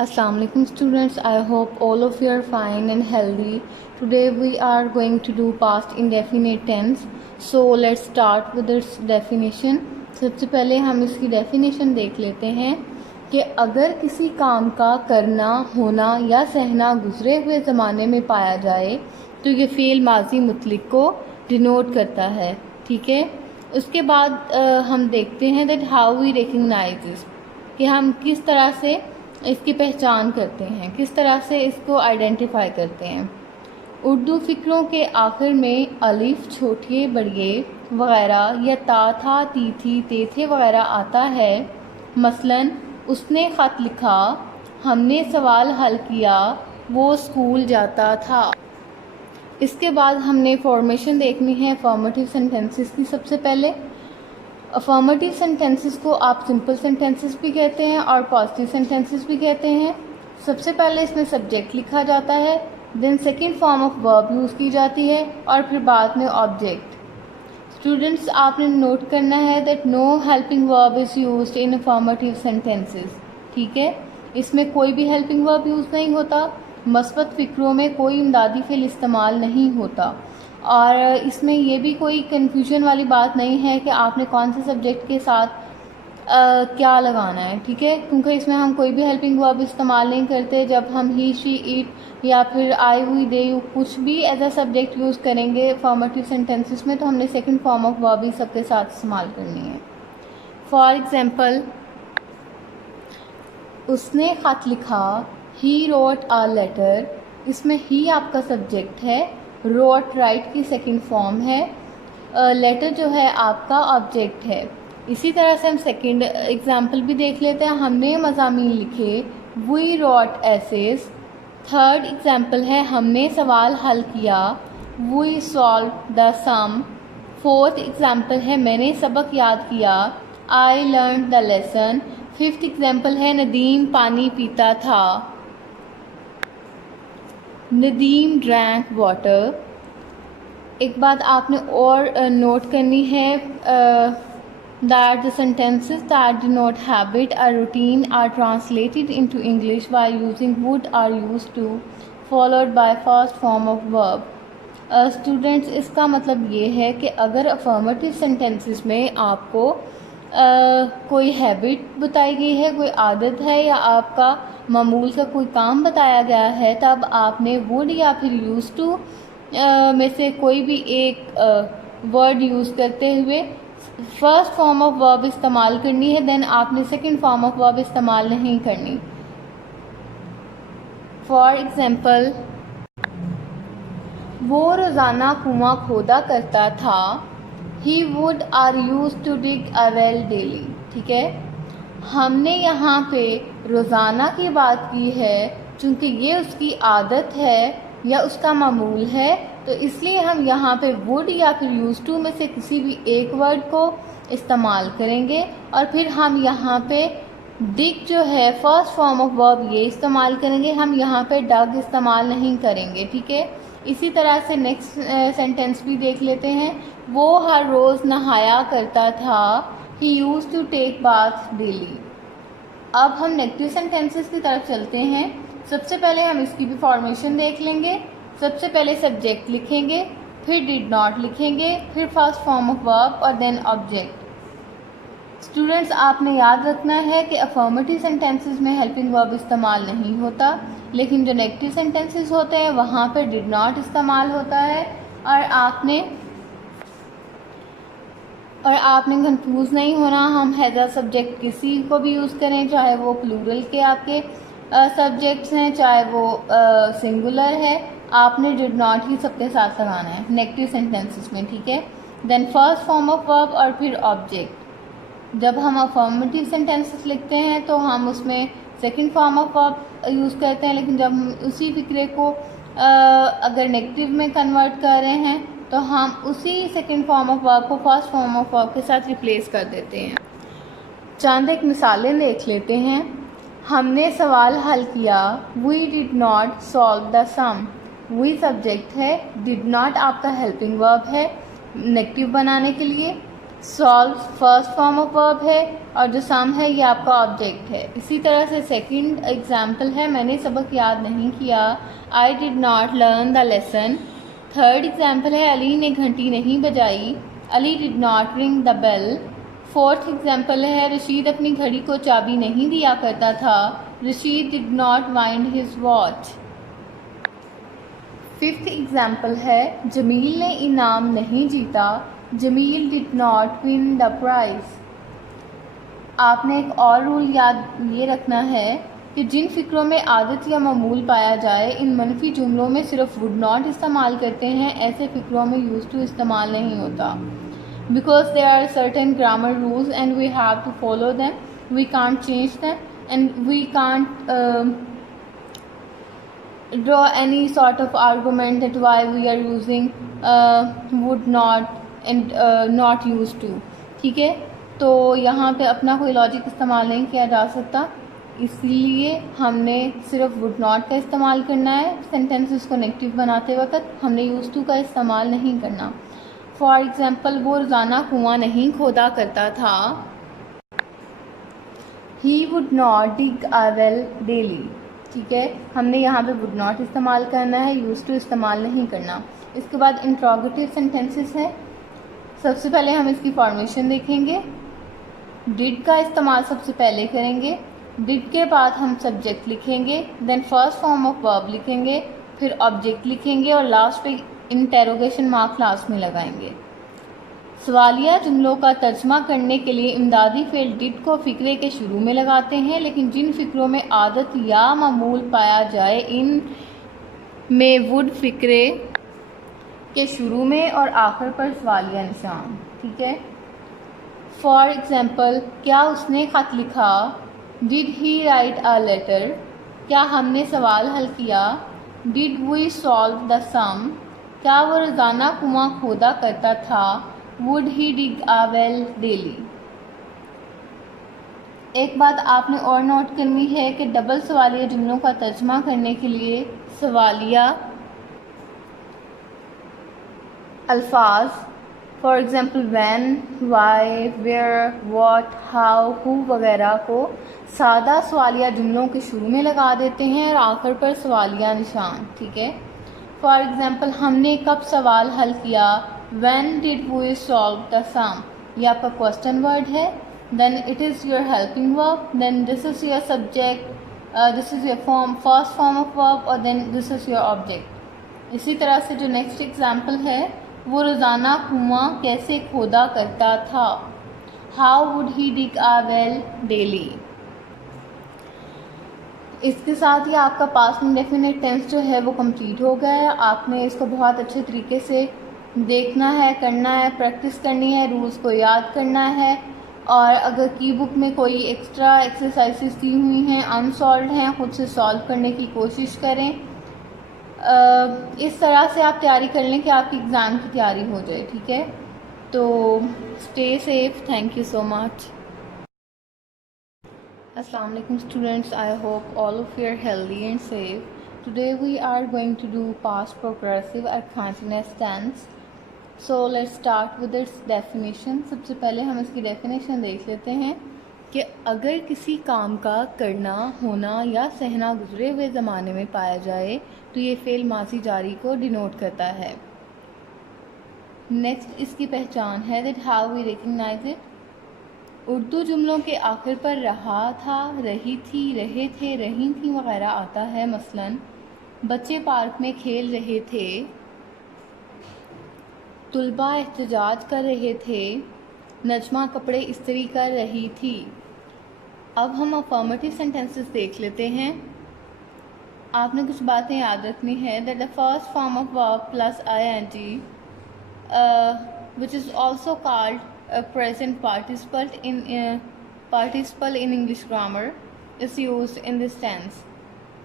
Assalamualaikum students, I hope all of you are fine and healthy. Today we are going to do past indefinite tense. So let's start with its definition. सबसे पहले हम इसकी definition देख लेते हैं कि अगर किसी काम का करना, होना या सहना गुजरे हुए ज़माने में पाया जाए तो ये फ़ेल माजी मुतलिक को डिनोट करता है। ठीक है, उसके बाद हम देखते हैं दैट हाउ वी रिकग्नाइज कि हम किस तरह से इसकी पहचान करते हैं, किस तरह से इसको आइडेंटिफाई करते हैं। उर्दू फ़िक्रों के आखिर में अलिफ, छोटिए बड़िए वग़ैरह या ता था, ती थी, ते थे वग़ैरह आता है। मसलन उसने ख़त लिखा, हमने सवाल हल किया, वो स्कूल जाता था। इसके बाद हमने फॉर्मेशन देखनी है अफर्मेटिव सेंटेंसेस की। सबसे पहले अफर्मेटिव सेंटेंसेस को आप सिंपल सेंटेंसेस भी कहते हैं और पॉजिटिव सेंटेंसेस भी कहते हैं। सबसे पहले इसमें सब्जेक्ट लिखा जाता है, then second form of verb use की जाती है और फिर बाद में ऑब्जेक्ट। स्टूडेंट्स, आपने नोट करना है that no helping verb is used in affirmative sentences. ठीक है, इसमें कोई भी हेल्पिंग वर्ब यूज़ नहीं होता। मस्बत फ़िक्रों में कोई इमदादी फ़िल इस्तेमाल नहीं होता और इसमें ये भी कोई कन्फ्यूजन वाली बात नहीं है कि आपने कौन से सब्जेक्ट के साथ क्या लगाना है। ठीक है, क्योंकि इसमें हम कोई भी हेल्पिंग वर्ब इस्तेमाल नहीं करते। जब हम ही, शी, इट या फिर आई, हुई, दे, यू कुछ भी एज अ सब्जेक्ट यूज़ करेंगे अफर्मेटिव सेंटेंसेस में तो हमने सेकंड फॉर्म ऑफ वर्ब ही सबके साथ इस्तेमाल करनी है। फॉर एग्जांपल, उसने ख़त लिखा, ही रोट अ लेटर। इसमें ही आपका सब्जेक्ट है, रोट राइट की सेकंड फॉर्म है, लेटर जो है आपका ऑब्जेक्ट है। इसी तरह से हम सेकंड एग्जांपल भी देख लेते हैं। हमने मज़ामीन लिखे, we wrote essays. Third example है हमने सवाल हल किया, we solve the sum. Fourth example है मैंने सबक याद किया, I learn the lesson. Fifth example है नदीम पानी पीता था, नदीम ड्रैंक वाटर। एक बात आपने और नोट करनी है that the sentences that denote habit or routine are translated into English by using would are used to followed by first form of verb. Students, इसका मतलब ये है कि अगर अफर्मेटिव सेंटेंसेस में आपको कोई हैबिट बताई गई है, कोई आदत है या आपका मामूल का कोई काम बताया गया है, तब आपने वुड या फिर यूज़ टू में से कोई भी एक वर्ड यूज़ करते हुए फर्स्ट फॉर्म ऑफ वर्ब इस्तेमाल करनी है। देन आपने सेकंड फॉर्म ऑफ वर्ब इस्तेमाल नहीं करनी। फॉर एग्जांपल, वो रोज़ाना कुआं खोदा करता था, he would are use to dig a well daily. ठीक है, हमने यहाँ पे रोज़ाना की बात की है चूँकि ये उसकी आदत है या उसका मामूल है, तो इसलिए हम यहाँ पे वुड या फिर यूज़ टू में से किसी भी एक वर्ड को इस्तेमाल करेंगे और फिर हम यहाँ पे डिग जो है फर्स्ट फॉर्म ऑफ वर्ब ये इस्तेमाल करेंगे। हम यहाँ पे डग इस्तेमाल नहीं करेंगे। ठीक है, इसी तरह से नेक्स्ट सेंटेंस भी देख लेते हैं। वो हर रोज़ नहाया करता था, he used to take bath daily. अब हम नेगेटिव सेंटेंसेस की तरफ चलते हैं। सबसे पहले हम इसकी भी फॉर्मेशन देख लेंगे। सबसे पहले सब्जेक्ट लिखेंगे, फिर डिड नॉट लिखेंगे, फिर फर्स्ट फॉर्म ऑफ वर्ब और देन ऑब्जेक्ट। स्टूडेंट्स, आपने याद रखना है कि अफर्मेटिव सेंटेंसेस में हेल्पिंग वर्ब इस्तेमाल नहीं होता, लेकिन जो नेगेटिव सेंटेंसेस होते हैं वहाँ पर डिड नॉट इस्तेमाल होता है। और आपने कंफ्यूज नहीं होना। हम हैज़ अ सब्जेक्ट किसी को भी यूज़ करें, चाहे वो प्लूरल के आपके सब्जेक्ट्स हैं, चाहे वो सिंगुलर है, आपने डिड नॉट ही सबके साथ लगाना है नेगेटिव सेंटेंसेस में। ठीक है, then first form of verb और फिर ऑब्जेक्ट। जब हम अफर्मेटिव सेंटेंसेस लिखते हैं तो हम उसमें second form of verb use करते हैं, लेकिन जब हम उसी फिक्रे को अगर नेगेटिव में कन्वर्ट कर रहे हैं तो हम उसी सेकंड फॉर्म ऑफ वर्ब को फर्स्ट फॉर्म ऑफ वर्ब के साथ रिप्लेस कर देते हैं। चंद एक मिसालें देख लेते हैं। हमने सवाल हल किया, we did not solve the sum. We subject है, डिड नॉट आपका हेल्पिंग वर्ब है नेगेटिव बनाने के लिए। Solve first form of verb है और जो सम है ये आपका ऑब्जेक्ट है। इसी तरह से सेकंड एग्जाम्पल है, मैंने सबक याद नहीं किया, I did not learn the lesson. Third example है, अली ने घंटी नहीं बजाई, Ali did not ring the bell. Fourth example है, रशीद अपनी घड़ी को चाबी नहीं दिया करता था, Rashid did not wind his watch. Fifth example है, जमील ने इनाम नहीं जीता, Jameel did not win the prize. आपने एक और रूल याद ये रखना है कि जिन फ़िक्रों में आदत या मामूल पाया जाए, इन मनफी जुमलों में सिर्फ वुड नॉट इस्तेमाल करते हैं, ऐसे फ़िक्रों में यूज़ टू इस्तेमाल नहीं होता। Because there are certain grammar rules and we have to follow them, we can't change them and we can't draw any sort of argument that why we are using would not and not used to। ठीक है, तो यहाँ पे अपना कोई logic इस्तेमाल नहीं किया जा सकता, इसलिए हमने सिर्फ वुड नॉट का इस्तेमाल करना है। सेंटेंसेस को नेगेटिव बनाते वक्त हमने यूज टू का इस्तेमाल नहीं करना। फॉर एग्जाम्पल, वो रोज़ाना कुआं नहीं खोदा करता था, he would not dig a well daily. ठीक है, हमने यहाँ पे वुड नॉट इस्तेमाल करना है, यूज टू इस्तेमाल नहीं करना। इसके बाद इंट्रोगेटिव सेंटेंसेस है। सबसे पहले हम इसकी फॉर्मेशन देखेंगे। डिड का इस्तेमाल सबसे पहले करेंगे, डिड के बाद हम सब्जेक्ट लिखेंगे, then first form of verb लिखेंगे, फिर ऑब्जेक्ट लिखेंगे और लास्ट पे इंटेरोगेशन मार्क लास्ट में लगाएंगे। सवालिया जुमलों का तर्जमा करने के लिए इमदादी फेल डिड को फ़िक्रे के शुरू में लगाते हैं, लेकिन जिन फ़िक्रों में आदत या मामूल पाया जाए, इन में वुड फ़िक्रे के शुरू में और आखिर पर सवालिया निशान। ठीक है, फॉर एग्ज़ाम्पल, क्या उसने ख़त लिखा, did he write a letter, क्या हमने सवाल हल किया, did we solve the sum, क्या वो रोज़ाना कुआं खोदा करता था, would he dig a well daily. एक बात आपने और नोट करनी है कि डबल सवालिया जुमलों का तर्जमा करने के लिए सवालिया अल्फाज, for example when, why, where, what, how, who वगैरह को सादा सवालिया जुमलों के शुरू में लगा देते हैं और आखिर पर सवालिया निशान। ठीक है, फॉर एग्ज़ाम्पल, हमने कब सवाल हल किया, When did we solve the sum? ये आपका क्वेश्चन वर्ड है, then it is your helping verb, then this is your subject, this is your first form of verb और then this is your object। इसी तरह से जो next example है, वो रोज़ाना कुआं कैसे खोदा करता था, How would he dig a well daily। इसके साथ ही आपका पास्ट इंडेफिनिट टेंस जो है वो कंप्लीट हो गया है। आपने इसको बहुत अच्छे तरीके से देखना है, करना है, प्रैक्टिस करनी है, रूल्स को याद करना है, और अगर की बुक में कोई एक्स्ट्रा एक्सरसाइजेस दी हुई हैं, अनसॉल्व हैं, खुद से सॉल्व करने की कोशिश करें। इस तरह से आप तैयारी कर लें कि आपकी एग्ज़ाम की तैयारी हो जाए। ठीक है, तो stay safe, thank you so much. अस्सलाम वालेकुम students, I hope all of you are healthy and safe. Today we are going to do past progressive at continuous tense. So let's start with its definition। सबसे पहले हम इसकी definition देख लेते हैं कि अगर किसी काम का करना, होना या सहना गुजरे हुए ज़माने में पाया जाए तो ये फ़ेल माज़ी जारी को डिनोट करता है। नेक्स्ट इसकी पहचान है that how we recognize it. Urdu जुमलों के आखिर पर रहा था, रही थी, रहे थे, रही थी वगैरह आता है। मसलन बच्चे पार्क में खेल रहे थे, तुलबा एहतजाज कर रहे थे, नजमा कपड़े इस्त्री कर रही थी। अब हम अफर्मेटिव सेंटेंसेस देख लेते हैं। आपने कुछ बातें याद रखनी है that the first form of verb plus ing which is also called a present participle in English grammar is used in this tense।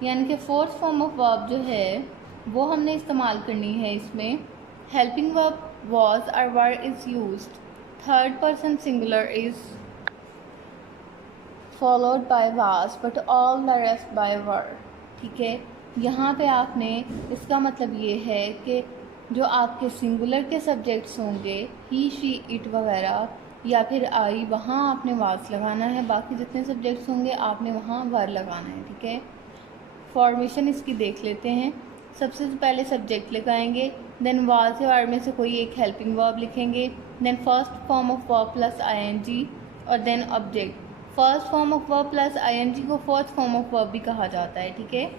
यानी कि फोर्थ फॉर्म ऑफ वर्ब जो है वो हमने इस्तेमाल करनी है इसमें। Helping verb was or were is used, third person singular is followed by was but all the rest by were। ठीक है, यहाँ पे आपने इसका मतलब ये है कि जो आपके सिंगुलर के सब्जेक्ट्स होंगे ही, शी, इट वगैरह, या फिर आई, वहाँ आपने वाज लगाना है। बाकी जितने सब्जेक्ट्स होंगे आपने वहाँ वर लगाना है, ठीक है। फॉर्मेशन इसकी देख लेते हैं। सबसे पहले सब्जेक्ट लगाएंगे, देन वाज या वर्ब में से कोई एक हेल्पिंग वर्ब लिखेंगे, then first form of verb plus ING और then object. First form of verb plus ING को फर्स्ट फॉर्म ऑफ वर्ब भी कहा जाता है, ठीक है।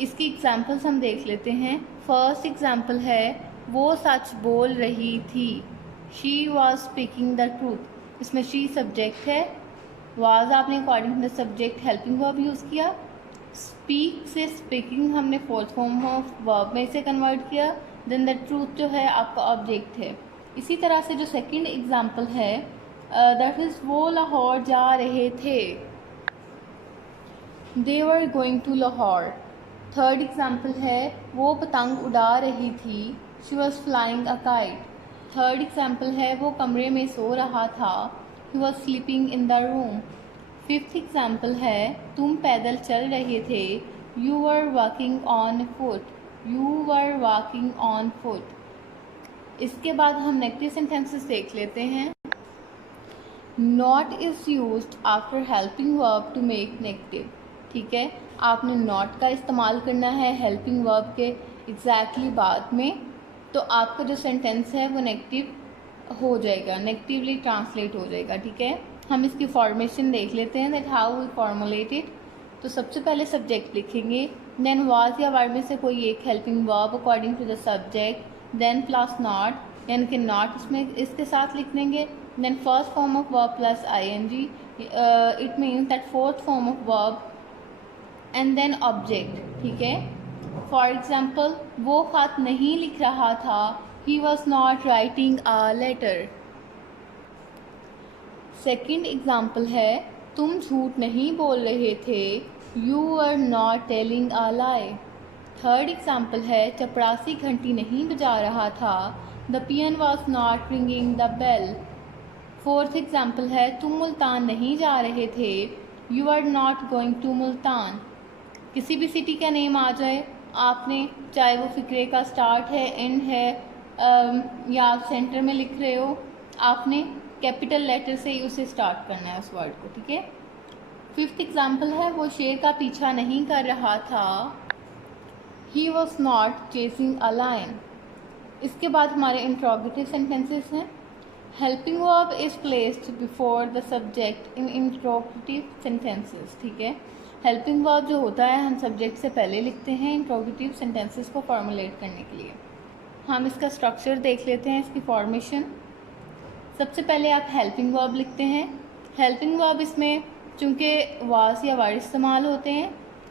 इसकी एग्जांपल्स हम देख लेते हैं। फर्स्ट एग्जांपल है, वो सच बोल रही थी, she was speaking the truth. इसमें शी सब्जेक्ट है, वाज आपने according to the subject helping verb use किया, स्पीक से स्पीकिंग हमने फोर्थ फॉर्म ऑफ वर्ब में से कन्वर्ट किया, देन द ट्रूथ जो है आपका ऑब्जेक्ट है। इसी तरह से जो सेकंड एग्जांपल है, दैट इज़ वो लाहौर जा रहे थे, they were going to Lahore. Third example है, वो पतंग उड़ा रही थी, she was flying a kite. Third example है, वो कमरे में सो रहा था, he was sleeping in the room. Fifth example है, तुम पैदल चल रहे थे, you were walking on foot, you were walking on foot. इसके बाद हम नेगेटिव सेंटेंसेस देख लेते हैं। Not is used after helping verb to make negative, ठीक है। आपने नॉट का इस्तेमाल करना है हेल्पिंग वर्ब के एग्जैक्टली बाद में, तो आपका जो सेंटेंस है वो नेगेटिव हो जाएगा, नेगेटिवली ट्रांसलेट हो जाएगा, ठीक है। हम इसकी फॉर्मेशन देख लेते हैं, that how we formulate it. तो सबसे पहले सब्जेक्ट लिखेंगे, देन वाज या वर्ब में से कोई एक helping verb according to the subject, then plus not, यानी कि नॉट इसमें इसके साथ लिख देंगे, then first form of verb plus ING, it means that fourth form of verb and then object, ठीक है। फॉर एग्जाम्पल, वो खत नहीं लिख रहा था, he was not writing a letter. Second example है, तुम झूठ नहीं बोल रहे थे, you are not telling a lie. Third example है, चपरासी घंटी नहीं बजा रहा था, the peon was not ringing the bell. Fourth example है, तुम मुल्तान नहीं जा रहे थे, you are not going to Multan. किसी भी सिटी का नेम आ जाए, आपने चाहे वो फिक्रे का स्टार्ट है, एंड है, या आप सेंटर में लिख रहे हो, आपने कैपिटल लेटर से ही उसे स्टार्ट करना है उस वर्ड को, ठीक है। फिफ्थ एग्जाम्पल है, वो शेर का पीछा नहीं कर रहा था, he was not chasing a lion. इसके बाद हमारे इंट्रोगेटिव सेंटेंसेस हैं। Helping verb is placed before the subject in interrogative sentences, ठीक है। हेल्पिंग वर्ब जो होता है हम सब्जेक्ट से पहले लिखते हैं इंट्रोगेटिव सेंटेंसेस को फॉर्मुलेट करने के लिए। हम इसका स्ट्रक्चर देख लेते हैं, इसकी फॉर्मेशन। सबसे पहले आप हेल्पिंग वर्ब लिखते हैं। हेल्पिंग वर्ब इसमें चूँकि वाज या वार इस्तेमाल होते हैं,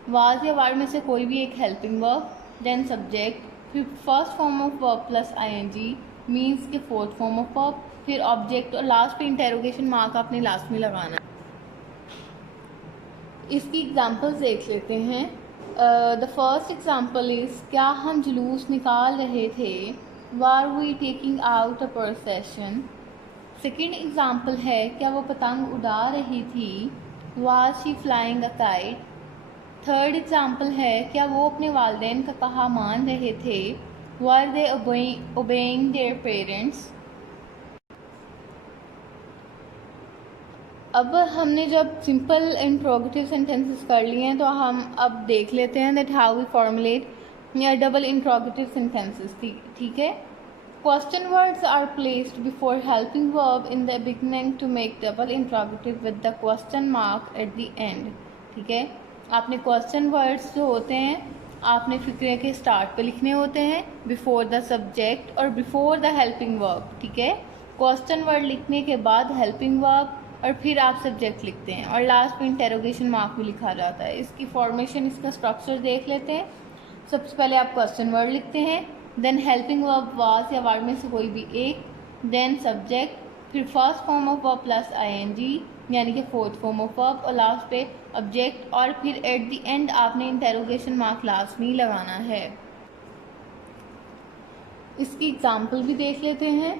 वाज या वार में से कोई भी एक हेल्पिंग वर्ब, देन सब्जेक्ट, फिर first form of verb plus ING means के फोर्थ फॉर्म ऑफ वर्ब, फिर ऑब्जेक्ट और लास्ट पे इंटेरोगेशन मार्क आपने लास्ट में लगाना है। इसकी एग्जांपल्स देख लेते हैं। द फर्स्ट एग्जांपल इज़, क्या हम जुलूस निकाल रहे थे, were we taking out a procession. Second example है, क्या वो पतंग उड़ा रही थी, was she flying a kite. Third example है, क्या वो अपने वालिदैन का कहा मान रहे थे, वर दे ओबेइंग देयर पेरेंट्स। अब हमने जब सिंपल इंट्रोगेटिव सेंटेंसेस कर लिए हैं, तो हम अब देख लेते हैं that how we formulate double interrogative sentences, ठीक है। Question words are placed before helping verb in the beginning to make double interrogative with the question mark at the end, ठीक है। आपने क्वेश्चन वर्ड्स जो होते हैं आपने फिक्रे के स्टार्ट पे लिखने होते हैं, बिफोर द सब्जेक्ट और बिफोर द हेल्पिंग वर्ब, ठीक है। क्वेश्चन वर्ड लिखने के बाद हेल्पिंग वर्ब और फिर आप सब्जेक्ट लिखते हैं और लास्ट में इंटेरोगेशन मार्क भी लिखा जाता है। इसकी फॉर्मेशन, इसका स्ट्रक्चर देख लेते हैं। सबसे पहले आप क्वेश्चन वर्ड लिखते हैं, देन हेल्पिंग वर्ब वाज या वर्ड में से कोई भी एक, देन सब्जेक्ट, फिर first form of verb plus ING यानी कि फोर्थ फॉर्म ऑफ वर्ब और लास्ट पे ऑब्जेक्ट, और फिर एट द एंड आपने इंटेरोगेशन मार्क लास्ट में ही लगाना है। इसकी एग्जाम्पल भी देख लेते हैं।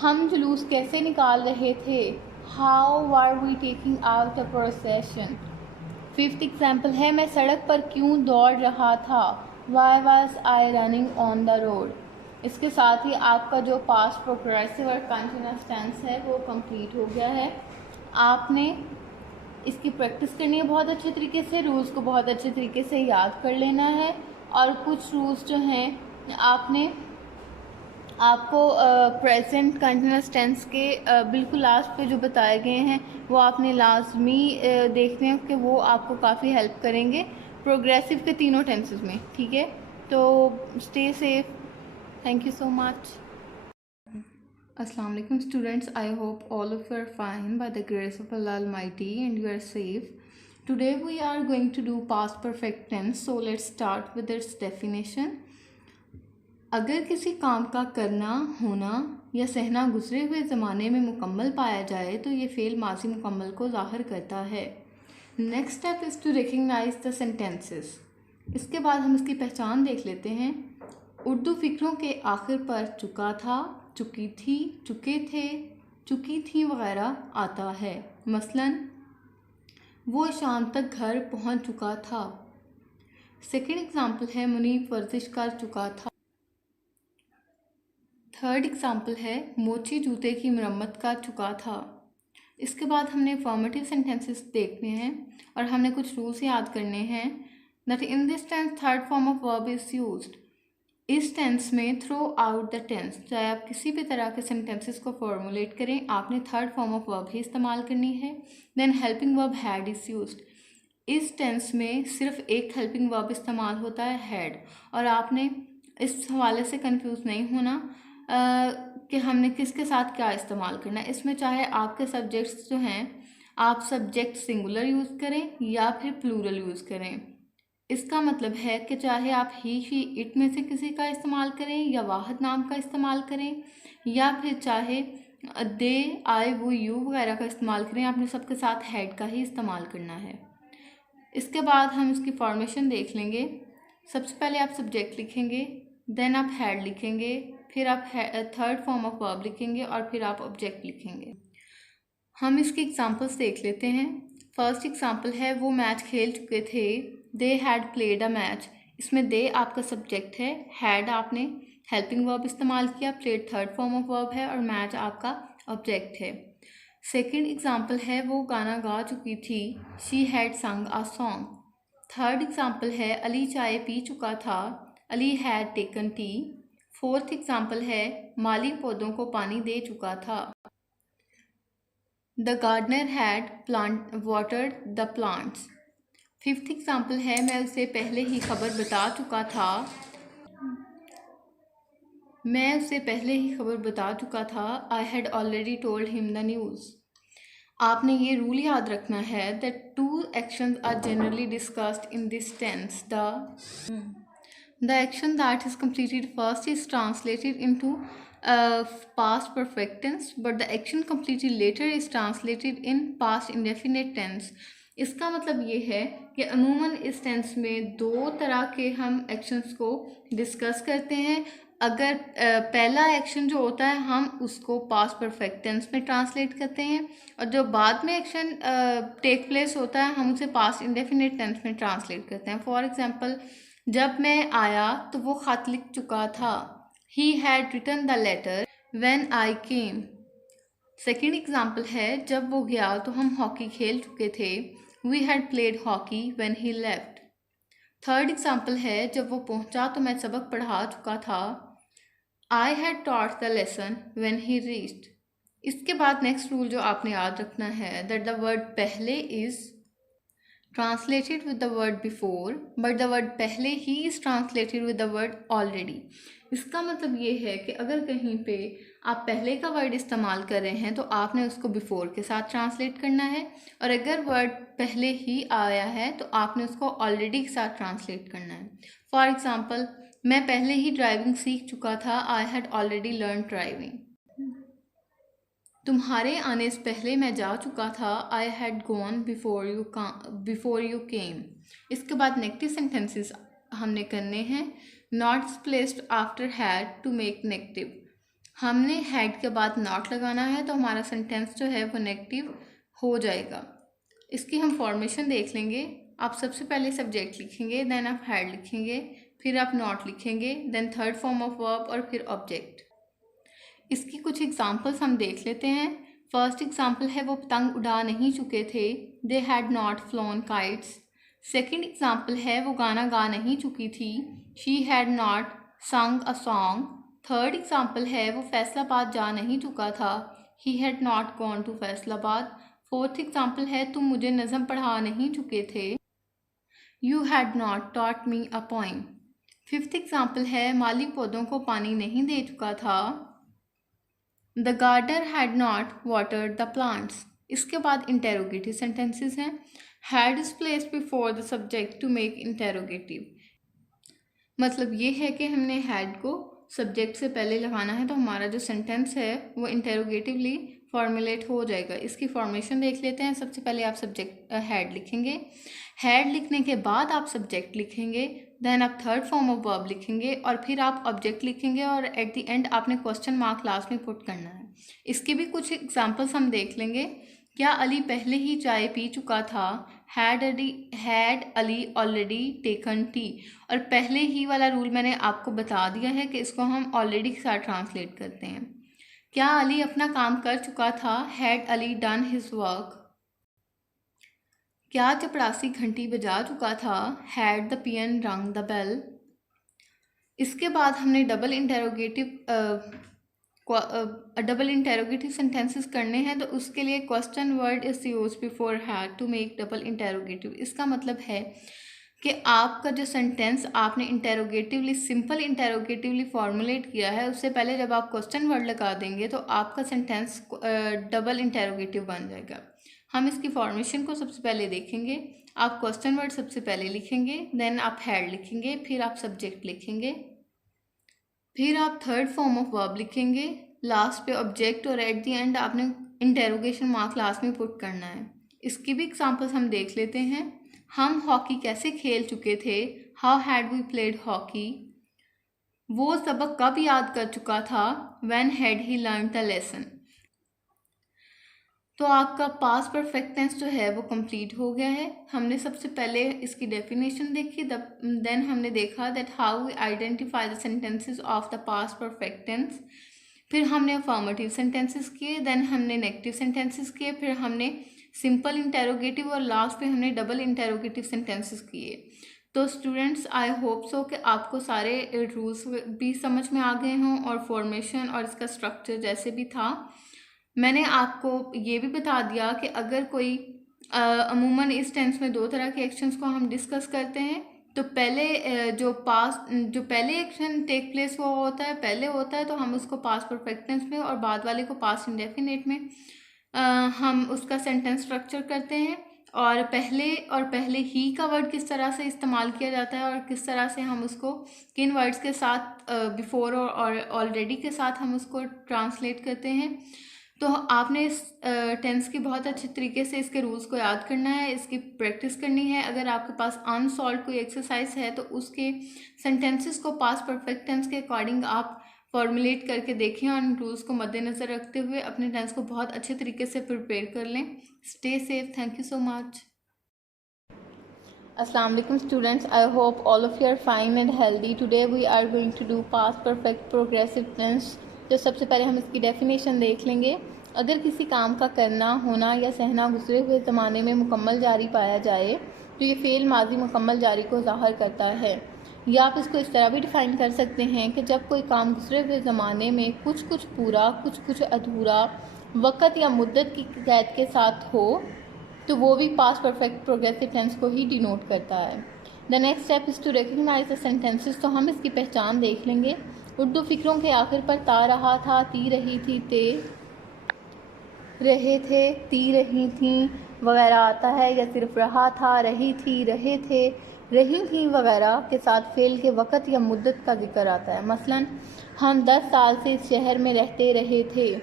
हम जुलूस कैसे निकाल रहे थे, how were we taking out a procession. Fifth example है, मैं सड़क पर क्यों दौड़ रहा था, why was I running on the road. इसके साथ ही आपका जो पास्ट प्रोग्रेसिव और कंटिन्यूअस टेंस है वो कंप्लीट हो गया है। आपने इसकी प्रैक्टिस करनी है बहुत अच्छे तरीके से, रूल्स को बहुत अच्छे तरीके से याद कर लेना है, और कुछ रूल्स जो हैं आपको प्रेजेंट कंटिन्यूअस टेंस के बिल्कुल लास्ट पे जो बताए गए हैं वो आपने लाजमी देखने हैं कि वो आपको काफ़ी हेल्प करेंगे प्रोग्रेसिव के तीनों टेंसेस में। ठीक है, तो stay safe, thank you so much. Assalamu alaikum students, I hope all of you are fine by the grace of Allah Almighty and you are safe. Today we are going to do past perfect tense, so let's start with its definition. अगर किसी काम का करना, होना या सहना गुजरे हुए ज़माने में मुकम्मल पाया जाए तो ये फ़ेल माजी मुकम्मल को ज़ाहिर करता है। Next step is to recognise the sentences. इसके बाद हम इसकी पहचान देख लेते हैं। उर्दू फ़िक्रों के आखिर पर चुका था, चुकी थी, चुके थे, चुकी थी वगैरह आता है। मसलन वो शाम तक घर पहुंच चुका था। सेकंड एग्जाम्पल है मुनीफ वर्जिश कर चुका था। थर्ड एग्जाम्पल है मोची जूते की मरम्मत कर चुका था। इसके बाद हमने फॉर्मेटिव सेंटेंसेस देखने हैं और हमने कुछ रूल्स याद करने हैं। That in this tense third form of verb is used. इस टेंस में थ्रू आउट द टेंस, चाहे आप किसी भी तरह के सेंटेंसेस को फॉर्मुलेट करें, आपने थर्ड फॉर्म ऑफ वर्ब ही इस्तेमाल करनी है। Then helping verb had is used. इस टेंस में सिर्फ एक हेल्पिंग वर्ब इस्तेमाल होता है, हैड, और आपने इस हवाले से कंफ्यूज नहीं होना कि हमने किसके साथ क्या इस्तेमाल करना है। इसमें चाहे आपके सब्जेक्ट्स जो हैं आप सब्जेक्ट सिंगुलर यूज़ करें या फिर प्लूरल यूज़ करें। इसका मतलब है कि चाहे आप ही, शी, इट में से किसी का इस्तेमाल करें या वाहिद नाम का इस्तेमाल करें, या फिर चाहे दे, आई, वो, यू वगैरह का इस्तेमाल करें, आपने सबके साथ हैड का ही इस्तेमाल करना है। इसके बाद हम इसकी फॉर्मेशन देख लेंगे। सबसे पहले आप सब्जेक्ट लिखेंगे, देन आप हैड लिखेंगे, फिर आप थर्ड फॉर्म ऑफ वर्ब लिखेंगे और फिर आप ऑब्जेक्ट लिखेंगे। हम इसकी एग्जांपल्स देख लेते हैं। फर्स्ट एग्जांपल है वो मैच खेल चुके थे, they had played a match. इसमें दे आपका सब्जेक्ट है, हैड आपने हेल्पिंग वर्ब इस्तेमाल किया, played third form of verb है और मैच आपका ऑब्जेक्ट है। सेकंड एग्जांपल है वो गाना गा चुकी थी, शी हैड संग अ सॉन्ग। थर्ड एग्जांपल है अली चाय पी चुका था, Ali had taken tea. Fourth example है माली पौधों को पानी दे चुका था, the gardener had watered the plants. Fifth example है मैं उसे पहले ही खबर बता चुका था, I had already told him the news. आपने ये रूल याद रखना है that two actions are generally discussed in this tense. The action that is completed first is translated into past perfect tense, but the action completed later is translated in past indefinite tense. इसका मतलब ये है कि अमूमन इस tense में दो तरह के हम एक्शंस को डिस्कस करते हैं। अगर पहला एक्शन जो होता है हम उसको पास्ट परफेक्ट टेंस में ट्रांसलेट करते हैं, और जो बाद में एक्शन टेक प्लेस होता है हम उसे पास्ट इंडेफिनिट टेंस में ट्रांसलेट करते हैं। फॉर एग्जांपल, जब मैं आया तो वो ख़त लिख चुका था, he had written the letter when I came. Second example है जब वो गया तो हम हॉकी खेल चुके थे, we had played hockey when he left. Third example है जब वो पहुंचा तो मैं सबक पढ़ा चुका था, I had taught the lesson when he reached. इसके बाद नेक्स्ट रूल जो आपने याद रखना है दैट द वर्ड पहले is translated with the word before, but the word पहले ही is translated with the word already. इसका मतलब ये है कि अगर कहीं पे आप पहले का वर्ड इस्तेमाल कर रहे हैं तो आपने उसको बिफोर के साथ ट्रांसलेट करना है, और अगर वर्ड पहले ही आया है तो आपने उसको ऑलरेडी के साथ ट्रांसलेट करना है। फॉर एग्जाम्पल, मैं पहले ही ड्राइविंग सीख चुका था, I had already learn driving. तुम्हारे आने से पहले मैं जा चुका था, I had gone before you came. इसके बाद नेगेटिव सेंटेंसेस हमने करने हैं। Not placed after had to make negative. हमने हैड के बाद नॉट लगाना है तो हमारा सेंटेंस जो है वो नेगेटिव हो जाएगा। इसकी हम फॉर्मेशन देख लेंगे। आप सबसे पहले सब्जेक्ट लिखेंगे, देन आप हैड लिखेंगे, फिर आप नॉट लिखेंगे, then third form of verb और फिर ऑब्जेक्ट। इसकी कुछ एग्जांपल्स हम देख लेते हैं। फर्स्ट एग्जांपल है वो पतंग उड़ा नहीं चुके थे, they had not phloem kites. Second example है वो गाना गा नहीं चुकी थी, शी हैड नॉट संग अ सॉन्ग। थर्ड एग्जांपल है वो फैसलाबाद जा नहीं चुका था, he had not gone to Faisalabad. Fourth example है तुम मुझे नज़म पढ़ा नहीं चुके थे, you had not taught me a poem. Fifth example है माली पौधों को पानी नहीं दे चुका था, the gardener had not watered the plants. इसके बाद इंटेरोगेटिव सेंटेंसेस हैं। Had is placed before the subject to make interrogative. मतलब ये है कि हमने हैड को सब्जेक्ट से पहले लगाना है तो हमारा जो सेंटेंस है वो इंटेरोगेटिवली फॉर्मुलेट हो जाएगा। इसकी फॉर्मेशन देख लेते हैं। सबसे पहले आप सब्जेक्ट हैड लिखेंगे, हैड लिखने के बाद आप सब्जेक्ट लिखेंगे, देन आप थर्ड फॉर्म ऑफ वर्ब लिखेंगे और फिर आप ऑब्जेक्ट लिखेंगे और एट द एंड आपने क्वेश्चन मार्क लास्ट में पुट करना है। इसके भी कुछ एग्जांपल्स हम देख लेंगे। क्या अली पहले ही चाय पी चुका था, had Ali already taken T. और पहले ही वाला रूल मैंने आपको बता दिया है कि इसको हम ऑलरेडी के साथ ट्रांसलेट करते हैं। क्या अली अपना काम कर चुका था, had Ali done his work. क्या चपरासी घंटी बजा चुका था, हैड द पियन रंग द बेल। इसके बाद हमने डबल इंटेरोगेटिव सेंटेंसेस करने हैं, तो उसके लिए question word is use before had to make double interrogative. इसका मतलब है कि आपका जो सेंटेंस आपने इंटेरोगेटिवली सिंपल इंटेरोगेटिवली फॉर्मुलेट किया है, उससे पहले जब आप क्वेश्चन वर्ड लगा देंगे तो आपका सेंटेंस डबल इंटेरोगेटिव बन जाएगा। हम इसकी फॉर्मेशन को सबसे पहले देखेंगे। आप क्वेश्चन वर्ड सबसे पहले लिखेंगे, देन आप हैड लिखेंगे, फिर आप सब्जेक्ट लिखेंगे, फिर आप थर्ड फॉर्म ऑफ वर्ब लिखेंगे, लास्ट पे ऑब्जेक्ट और एट द एंड आपने इंटेरोगेशन मार्क लास्ट में पुट करना है। इसकी भी एग्जांपल्स हम देख लेते हैं। हम हॉकी कैसे खेल चुके थे, how had we played hockey. वो सबक कब याद कर चुका था, when had he learn the lesson. तो आपका पास्ट परफेक्ट टेंस जो है वो कंप्लीट हो गया है। हमने सबसे पहले इसकी डेफिनेशन देखी, देन हमने देखा that how we identify the sentences of the past perfect tense. फिर हमने अफर्मेटिव सेंटेंसेस किए, देन हमने नेगेटिव सेंटेंसेस किए, फिर हमने सिंपल इंटेरोगेटिव और लास्ट पे हमने डबल इंटेरोगेटिव सेंटेंसेस किए। तो स्टूडेंट्स आई होप सो कि आपको सारे रूल्स भी समझ में आ गए हों और फॉर्मेशन और इसका स्ट्रक्चर जैसे भी था। मैंने आपको ये भी बता दिया कि अगर कोई अमूमन इस टेंस में दो तरह के एक्शंस को हम डिस्कस करते हैं, तो पहले जो पहले एक्शन टेक प्लेस वो होता है पहले होता है तो हम उसको पास्ट परफेक्ट टेंस में, और बाद वाले को पास्ट इंडेफिनिट में हम उसका सेंटेंस स्ट्रक्चर करते हैं। और पहले ही का वर्ड किस तरह से इस्तेमाल किया जाता है और किस तरह से हम उसको किन वर्ड्स के साथ बिफोर और ऑलरेडी के साथ हम उसको ट्रांसलेट करते हैं। तो आपने इस टेंस की बहुत अच्छे तरीके से इसके रूल्स को याद करना है, इसकी प्रैक्टिस करनी है। अगर आपके पास अनसॉल्व कोई एक्सरसाइज है तो उसके सेंटेंसेस को पास्ट परफेक्ट टेंस के अकॉर्डिंग आप फॉर्मुलेट करके देखें और इन रूल्स को मद्देनज़र रखते हुए अपने टेंस को बहुत अच्छे तरीके से प्रिपेयर कर लें। Stay safe, thank you so much. Assalamu alaikum students, I hope all of you are fine and healthy. Today we are going to do past perfect progressive tense। तो सबसे पहले हम इसकी डेफिनेशन देख लेंगे। अगर किसी काम का करना, होना या सहना गुजरे हुए ज़माने में मुकम्मल जारी पाया जाए तो ये फ़ेल माजी मुकम्मल जारी को ज़ाहिर करता है। या आप इसको इस तरह भी डिफ़ाइन कर सकते हैं कि जब कोई काम गुजरे हुए ज़माने में कुछ कुछ पूरा कुछ कुछ अधूरा वक़्त या मुद्दत की कैद के साथ हो तो वो भी पास्ट परफेक्ट प्रोग्रेसिव टेंस को ही डिनोट करता है। The next step is to recognise the sentences. तो हम इसकी पहचान देख लेंगे। उर्दू फ़िक्रों के आखिर पर ता रहा था, ती रही थी, ते रहे थे, ती रही थी वगैरह आता है, या सिर्फ रहा था, रही थी, रहे थे, रही थी वगैरह के साथ फ़ेल के वक़्त या मुद्दत का जिक्र आता है। मसलन हम 10 साल से इस शहर में रहते रहे थे,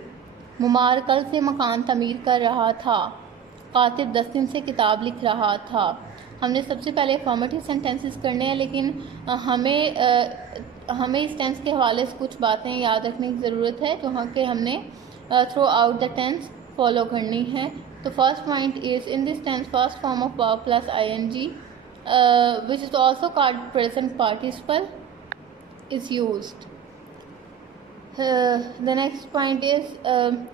मुमार कल से मकान तमीर कर रहा था, कातिब 10 दिन से किताब लिख रहा था। हमने सबसे पहले अफर्मेटिव सेंटेंसेस करने हैं, लेकिन हमें इस टेंस के हवाले से कुछ बातें याद रखने की ज़रूरत है जो कि हमने throughout the tense follow करनी है। तो first point is in this tense first form of verb plus ing which is also called present participle, is used. The next point is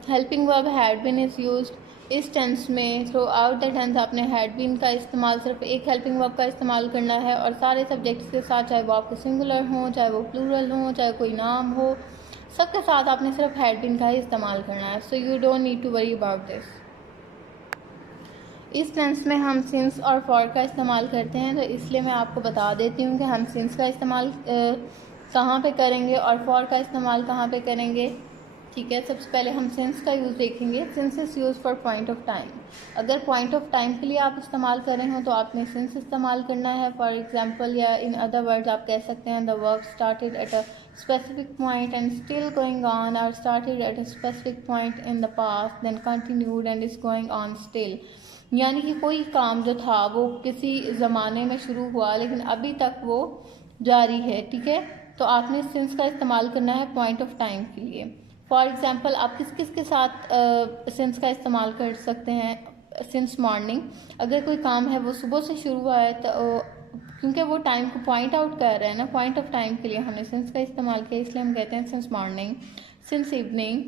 helping verb had been is used. इस tense में throughout the tense आपने had been का इस्तेमाल सिर्फ एक helping verb का इस्तेमाल करना है और सारे सब्जेक्ट्स के साथ, चाहे वो आपको सिंगुलर हो, चाहे वो प्लूरल हो, चाहे कोई नाम हो, सबके साथ आपने सिर्फ हैड बीन का ही इस्तेमाल करना है. So you don't need to worry about this. इस टेंस में हम सिंस और फॉर का इस्तेमाल करते हैं, तो इसलिए मैं आपको बता देती हूँ कि हम सिंस का इस्तेमाल कहाँ पे करेंगे और फॉर का इस्तेमाल कहाँ पे करेंगे. ठीक है, सबसे पहले हम सिंस का यूज़ देखेंगे. Since is use for point of time. अगर पॉइंट ऑफ टाइम के लिए आप इस्तेमाल कर रहे हो तो आपने सिंस इस्तेमाल करना है. फॉर एग्जांपल या इन अदर वर्ड्स आप कह सकते हैं the work started at a specific point and still going on, और started at a specific point in the past then continued and is going on still. यानी कि कोई काम जो था वो किसी ज़माने में शुरू हुआ लेकिन अभी तक वो जारी है. ठीक है, तो आपने सिंस का इस्तेमाल करना है पॉइंट ऑफ टाइम के लिए. फॉर एग्ज़ाम्पल आप किस किस के साथ सिंस का इस्तेमाल कर सकते हैं. सिंस मॉर्निंग, अगर कोई काम है वो सुबह से शुरू हुआ है तो क्योंकि वो टाइम को पॉइंट आउट कर रहा है ना, पॉइंट ऑफ टाइम के लिए हमने सिंस का इस्तेमाल किया, इसलिए हम कहते हैं since morning, since evening,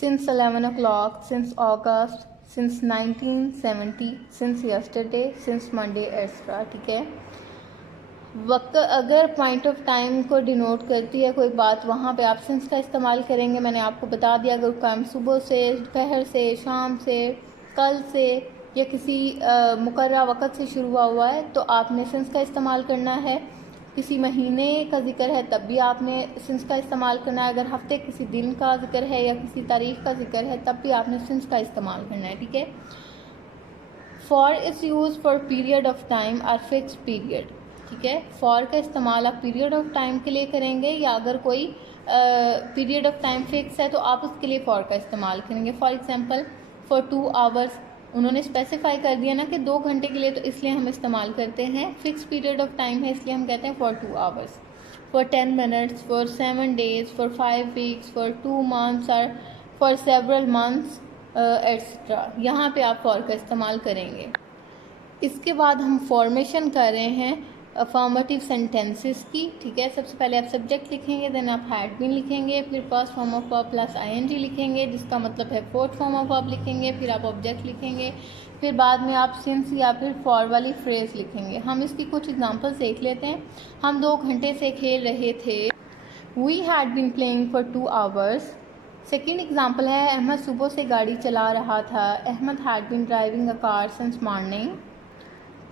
since 11 o'clock, since August, since 1970, since yesterday, since Monday extra. ठीक है, वक्त अगर पॉइंट ऑफ टाइम को डिनोट करती है कोई बात, वहाँ पे आप सिंस का इस्तेमाल करेंगे. मैंने आपको बता दिया अगर काम सुबह से, दोपहर से, शाम से, कल से या किसी मुकर्रर वक़्त से शुरू हुआ है तो आपने सिंस का इस्तेमाल करना है. किसी महीने का जिक्र है तब भी आपने सिंस का इस्तेमाल करना है. अगर हफ्ते किसी दिन का जिक्र है या किसी तारीख का जिक्र है तब भी आपने सिंस का इस्तेमाल करना है. ठीक है, for is use for period of time और फिक्स पीरियड. ठीक है, फॉर का इस्तेमाल आप पीरियड ऑफ टाइम के लिए करेंगे या अगर कोई पीरियड ऑफ टाइम फिक्स है तो आप उसके लिए फॉर का इस्तेमाल करेंगे. फॉर एग्जांपल फॉर 2 आवर्स, उन्होंने स्पेसिफाई कर दिया ना कि 2 घंटे के लिए, तो इसलिए हम इस्तेमाल करते हैं. फिक्स पीरियड ऑफ टाइम है इसलिए हम कहते हैं for 2 hours. For 10 minutes, for 7 days, for 5 weeks, for 2 months और फॉर सेवरल मंथ्स एक्सेट्रा. यहाँ पे आप फॉर का इस्तेमाल करेंगे. इसके बाद हम फॉर्मेशन कर रहे हैं अफर्मेटिव सेंटेंसेस की. ठीक है, सबसे पहले आप सब्जेक्ट लिखेंगे, देन आप हैड बीन लिखेंगे, फिर first form of verb plus ING लिखेंगे जिसका मतलब है फोर्थ फॉर्म ऑफ वर्ब लिखेंगे, फिर आप ऑब्जेक्ट लिखेंगे, फिर बाद में आप सिंस या फिर फॉर वाली फ्रेज लिखेंगे. हम इसकी कुछ एग्जांपल्स देख लेते हैं. हम 2 घंटे से खेल रहे थे. We had been playing for 2 hours. Second example है अहमद सुबह से गाड़ी चला रहा था. Ahmad had been driving a car since morning.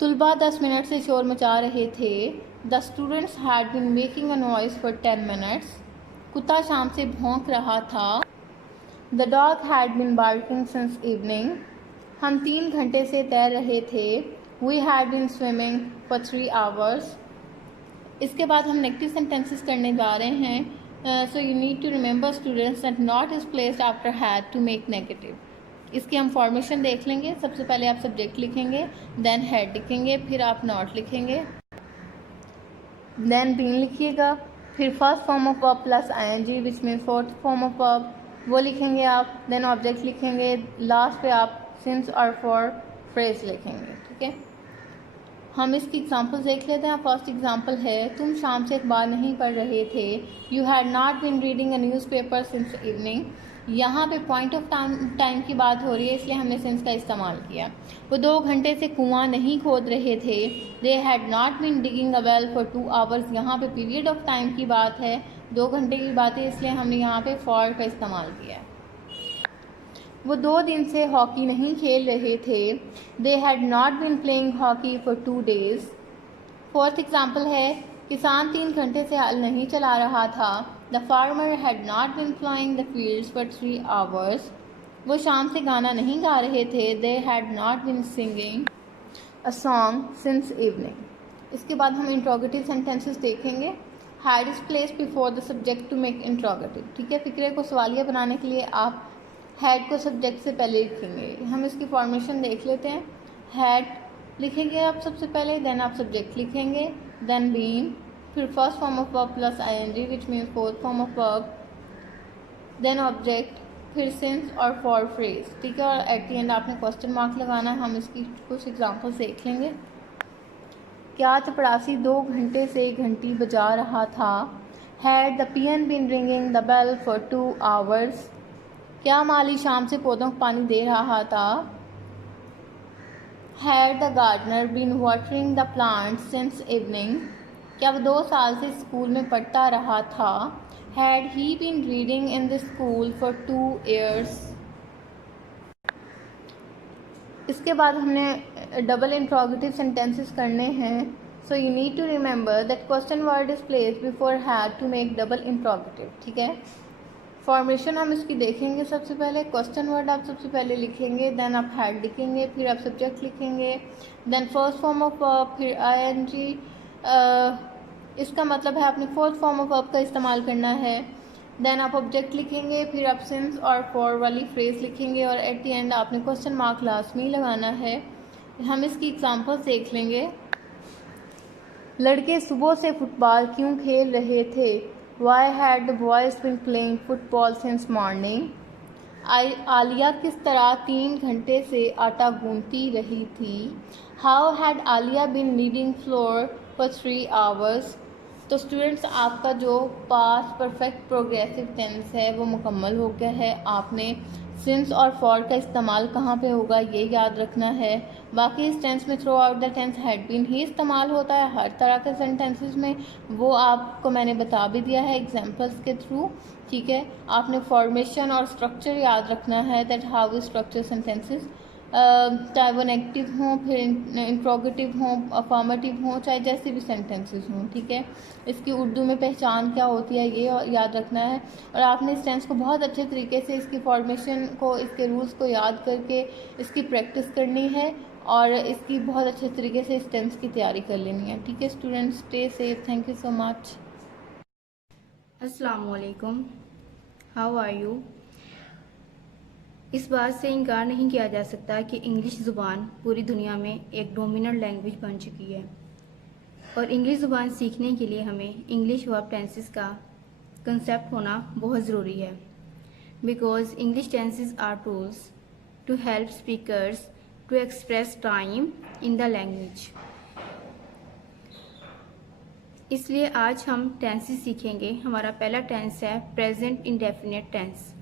तुलबा 10 मिनट से शोर मचा रहे थे. The students had been making a noise for 10 minutes. कुत्ता शाम से भौंक रहा था. The dog had been barking since evening. हम 3 घंटे से तैर रहे थे. We had been swimming for 3 hours. इसके बाद हम नेगेटिव सेंटेंसेस करने जा रहे हैं. So you need to remember students that not is placed after had to make negative. इसकी हम फॉर्मेशन देख लेंगे. सबसे पहले आप सब्जेक्ट लिखेंगे, देन हेड लिखेंगे, फिर आप नॉट लिखेंगे, देन बीन लिखिएगा, फिर first form of verb plus ING which mean fourth form of verb वो लिखेंगे आप, देन ऑब्जेक्ट लिखेंगे, लास्ट पे आप सिंस और फॉर फ्रेज लिखेंगे. ठीक है, हम इसकी एग्जांपल देख लेते हैं. फर्स्ट एग्जांपल है तुम शाम से अखबार नहीं पढ़ रहे थे. You had not been reading a newspaper since evening. यहाँ पे पॉइंट ऑफ टाइम की बात हो रही है इसलिए हमने सिंस का इस्तेमाल किया. वो 2 घंटे से कुआं नहीं खोद रहे थे. They had not been digging a well for 2 hours. यहाँ पे पीरियड ऑफ टाइम की बात है, 2 घंटे की बात है, इसलिए हमने यहाँ पे फॉर का इस्तेमाल किया. वो 2 दिन से हॉकी नहीं खेल रहे थे. They had not been playing hockey for 2 days. Fourth example है किसान 3 घंटे से हल नहीं चला रहा था. The farmer had not been ploughing the fields for 3 hours. वो शाम से गाना नहीं गा रहे थे. They had not been singing a song since evening. इसके बाद हम इंट्रोगेटिव सेंटेंसेस देखेंगे. Had is place before the subject to make interrogative. ठीक है, फिक्रे को सवालिया बनाने के लिए आप हैड को सब्जेक्ट से पहले लिखेंगे. हम इसकी फॉर्मेशन देख लेते हैं. हैड लिखेंगे आप सबसे पहले, देन आप सब्जेक्ट लिखेंगे, देन बीन, फिर first form of verb plus ING which means fourth form of verb, then object, फिर सिंस और फॉर फ्रेज. ठीक है, और एट द एंड आपने क्वेश्चन मार्क लगाना है. हम इसकी कुछ एग्जांपल्स देख लेंगे. क्या चपड़ासी 2 घंटे से घंटी बजा रहा था? Had the peon been ringing the bell for 2 hours? क्या माली शाम से पौधों को पानी दे रहा था? Had the gardener been watering the plants since evening? क्या वो 2 साल से स्कूल में पढ़ता रहा था? Had he been reading in the school for 2 years? इसके बाद हमने डबल इंट्रोगेटिव सेंटेंसेस करने हैं. So you need to remember that question word is place before had to make double interrogative. ठीक है, फॉर्मेशन हम इसकी देखेंगे. सबसे पहले क्वेश्चन वर्ड आप सबसे पहले लिखेंगे, देन आप हैड लिखेंगे, फिर आप सब्जेक्ट लिखेंगे, then first form of verb, फिर आईएनजी. इसका मतलब है आपने फोर्थ फॉर्म ऑफ वर्ब का इस्तेमाल करना है. देन आप ऑब्जेक्ट लिखेंगे, फिर आप सिंस और फॉर वाली फ्रेज लिखेंगे, और एट द एंड आपने क्वेश्चन मार्क लास्ट में ही लगाना है. हम इसकी एग्जांपल्स देख लेंगे. लड़के सुबह से फुटबॉल क्यों खेल रहे थे? Why had the boys been playing football since morning? Alia किस तरह 3 घंटे से आटा गूंथती रही थी? How had Alia been kneading flour for 3 hours? तो स्टूडेंट्स, आपका जो पास्ट परफेक्ट प्रोग्रेसिव टेंस है वो मुकम्मल हो गया है. आपने सिंस और फॉर का इस्तेमाल कहाँ पे होगा ये याद रखना है. बाकी इस टेंस में throughout the tense had been ही इस्तेमाल होता है हर तरह के सेंटेंसेस में. वो आपको मैंने बता भी दिया है एग्जांपल्स के थ्रू. ठीक है, आपने फॉर्मेशन और स्ट्रक्चर याद रखना है, that how we structure sentences. चाहे वो नेगेटिव हों, फिर इंट्रोगेटिव हों, अफर्मेटिव हों, चाहे जैसे भी सेंटेंसेस हों. ठीक है, इसकी उर्दू में पहचान क्या होती है ये याद रखना है. और आपने इस टेंस को बहुत अच्छे तरीके से इसकी फॉर्मेशन को, इसके रूल्स को याद करके इसकी प्रैक्टिस करनी है, और इसकी बहुत अच्छे तरीके से इस टेंस की तैयारी कर लेनी है. ठीक है students, stay safe. Thank you so much. अस्सलाम वालेकुम, हाउ आर यू. इस बात से इनकार नहीं किया जा सकता कि इंग्लिश ज़ुबान पूरी दुनिया में एक डोमिनेंट लैंग्वेज बन चुकी है, और इंग्लिश ज़ुबान सीखने के लिए हमें इंग्लिश वर्ब टेंसेस का कंसेप्ट होना बहुत ज़रूरी है. Because English tenses are tools to help speakers to express time in the language. इसलिए आज हम टेंसेस सीखेंगे. हमारा पहला टेंस है present indefinite tense.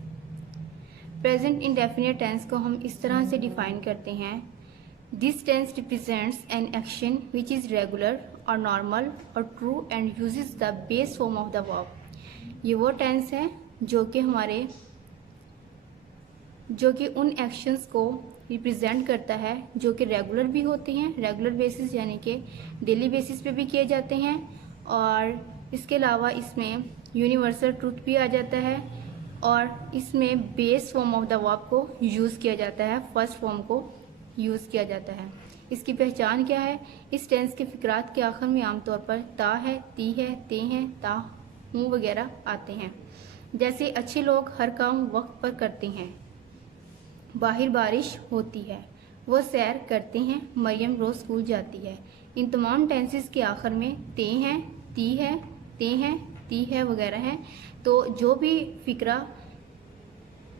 Present indefinite tense को हम इस तरह से डिफाइन करते हैं. This tense represents an action which is regular और नॉर्मल और true and uses the base form of the verb. ये वो टेंस है जो कि उन एक्शंस को रिप्रेजेंट करता है जो कि रेगुलर भी होते हैं, रेगुलर बेसिस यानी कि डेली बेसिस पे भी किए जाते हैं, और इसके अलावा इसमें यूनिवर्सल ट्रूथ भी आ जाता है, और इसमें base form of the verb को यूज़ किया जाता है, फर्स्ट फॉर्म को यूज़ किया जाता है. इसकी पहचान क्या है? इस टेंस के फिक्रात के आखिर में आमतौर पर ता है, ती है, ते हैं, ता, हूँ वगैरह आते हैं. जैसे अच्छे लोग हर काम वक्त पर करते हैं, बाहर बारिश होती है, वो सैर करते हैं, मरियम रोज़ स्कूल जाती है. इन तमाम टेंसेस के आखिर में ते हैं, ती है, ते हैं, ती है वगैरह हैं. तो जो भी फिक्रा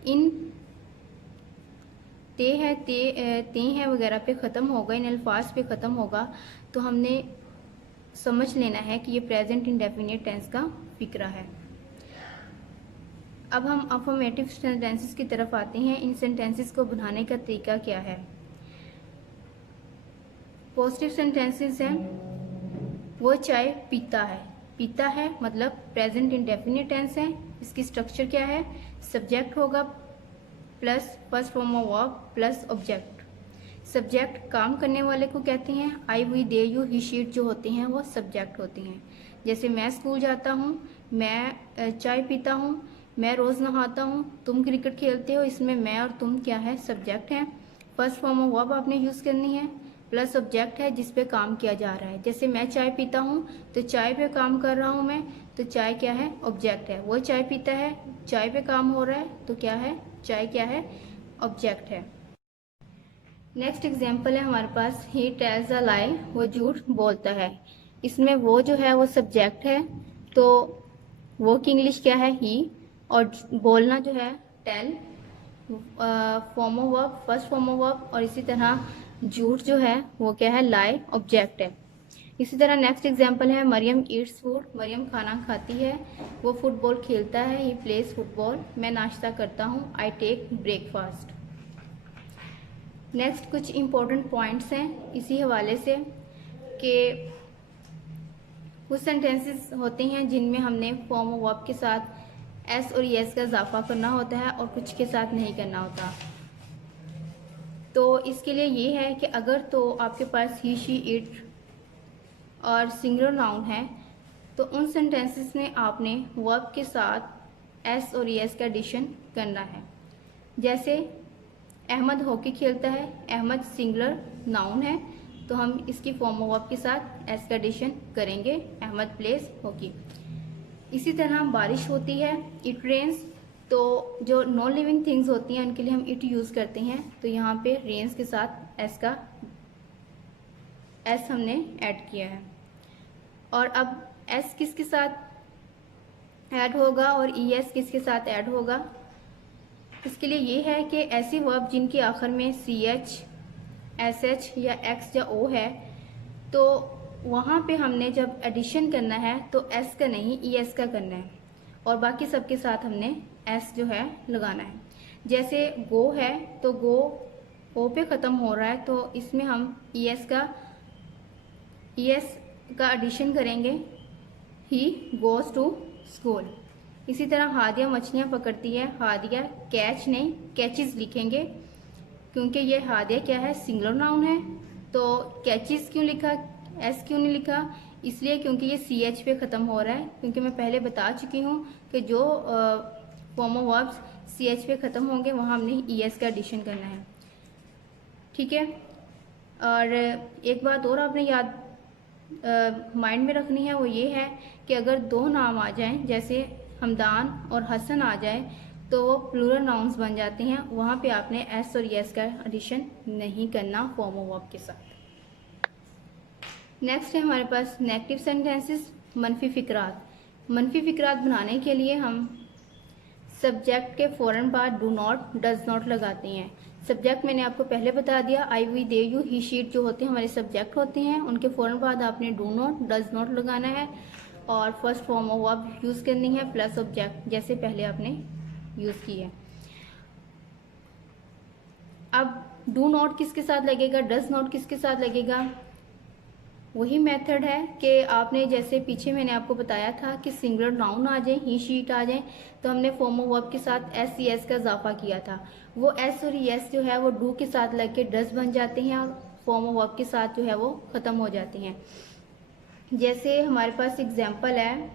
इन ते हैं वगैरह पे ख़त्म होगा, इन अल्फाज पे ख़त्म होगा, तो हमने समझ लेना है कि ये प्रेजेंट इंडेफिनिट टेंस का फिक्रा है. अब हम अफर्मेटिव सेंटेंसेस की तरफ आते हैं. इन सेंटेंसेस को बनाने का तरीका क्या है? पॉजिटिव सेंटेंसेस हैं. वो चाय पीता है. पीता है मतलब प्रेजेंट इंडेफिनिट टेंस है. इसकी स्ट्रक्चर क्या है? सब्जेक्ट होगा plus first form of verb plus object. Subject काम करने वाले को कहते हैं. I, we, they, you, he, she जो होते हैं वो सब्जेक्ट होते हैं. जैसे मैं स्कूल जाता हूँ, मैं चाय पीता हूँ, मैं रोज़ नहाता हूँ, तुम क्रिकेट खेलते हो, इसमें मैं और तुम क्या है? सब्जेक्ट हैं. फर्स्ट फॉर्म ऑफ वर्ब आपने यूज़ करनी है, प्लस ऑब्जेक्ट है जिस पे काम किया जा रहा है. जैसे मैं चाय पीता हूँ तो चाय पे काम कर रहा हूँ मैं, तो चाय क्या है? ऑब्जेक्ट है. वो चाय पीता है, चाय पे काम हो रहा है, तो क्या है? चाय क्या है? ऑब्जेक्ट है. नेक्स्ट एग्जाम्पल है हमारे पास, ही टेल्स अ लाई, वो झूठ बोलता है. इसमें वो जो है वो सब्जेक्ट है, तो वो की इंग्लिश क्या है? ही, और बोलना जो है tell, form of verb, first form of verb, और इसी तरह झूठ जो है वो क्या है? लाई, ऑब्जेक्ट है. इसी तरह नेक्स्ट एग्जांपल है मरियम ईट्स फूड, मरियम खाना खाती है, वो फुटबॉल खेलता है, ही प्लेज फुटबॉल, मैं नाश्ता करता हूँ, आई टेक ब्रेकफास्ट। नेक्स्ट कुछ इम्पोर्टेंट पॉइंट्स हैं इसी हवाले से कि कुछ सेंटेंसेस होते हैं जिनमें हमने फॉर्म ऑफ वर्ब के साथ एस और यस का इजाफा करना होता है और कुछ के साथ नहीं करना होता। तो इसके लिए ये है कि अगर तो आपके पास ही शी इट और सिंगुलर नाउन है तो उन सेंटेंसेस में आपने वर्ब के साथ एस और यस का एडिशन करना है। जैसे अहमद हॉकी खेलता है, अहमद सिंगुलर नाउन है तो हम इसकी फॉर्म ऑफ वर्ब के साथ एस का एडिशन करेंगे, अहमद प्लेज हॉकी। इसी तरह बारिश होती है, इट रेन्स, तो जो नॉन लिविंग थिंग्स होती हैं उनके लिए हम इट यूज़ करते हैं, तो यहाँ पे रेन्स के साथ एस हमने ऐड किया है। और अब एस किसके साथ ऐड होगा और ई एस किसके साथ ऐड होगा, इसके लिए ये है कि ऐसी वर्ब जिनकी आखिर में सी एच, एस एच या एक्स या ओ है तो वहाँ पे हमने जब एडिशन करना है तो एस का नहीं ई एस का करना है और बाकी सबके साथ हमने एस जो है लगाना है। जैसे गो है तो गो ओ पे ख़त्म हो रहा है तो इसमें हम ई एस का एडिशन करेंगे, ही गोज़ टू स्कूल। इसी तरह हादिया मछलियाँ पकड़ती है, हादिया कैच नहीं कैचेस लिखेंगे क्योंकि ये हादिया क्या है, सिंगुलर नाउन है। तो कैचेस क्यों लिखा, एस क्यों नहीं लिखा, इसलिए क्योंकि ये सी एच पे ख़त्म हो रहा है, क्योंकि मैं पहले बता चुकी हूँ कि जो form of verbs C H पे ख़त्म होंगे वहाँ हमने ई एस का एडिशन करना है। ठीक है। और एक बात और आपने याद माइंड में रखनी है, वो ये है कि अगर दो नाम आ जाएं जैसे हमदान और हसन आ जाए तो वो प्लूरल नाउन्स बन जाते हैं, वहाँ पे आपने एस और यस का एडिशन नहीं करना फॉर्म ऑफ वर्ब के साथ। नेक्स्ट है हमारे पास नेगेटिव सेंटेंसेस, मनफी फिक्रात। मनफी फिक्रात बनाने के लिए हम सब्जेक्ट के फ़ौरन बाद डू नॉट, डज नॉट लगाते हैं। सब्जेक्ट मैंने आपको पहले बता दिया, I we they you he she जो होते हैं हमारे सब्जेक्ट होते हैं, उनके फ़ौरन बाद आपने डू नॉट, डज नॉट लगाना है और first form of verb use करनी है प्लस ऑब्जेक्ट जैसे पहले आपने यूज़ की है। अब डू नॉट किसके साथ लगेगा, डज नॉट किसके साथ लगेगा, वही मेथड है कि आपने जैसे पीछे मैंने आपको बताया था कि सिंगुलर नाउन आ जाए, ही शीट आ जाए तो हमने फॉर्म ऑफ वर्ब के साथ एस सी एस का इजाफा किया था, वो एस और एस जो है वो डू के साथ लग के डज बन जाते हैं और फॉर्म ऑफ वर्ब के साथ जो है वो ख़त्म हो जाते हैं। जैसे हमारे पास एग्जाम्पल है,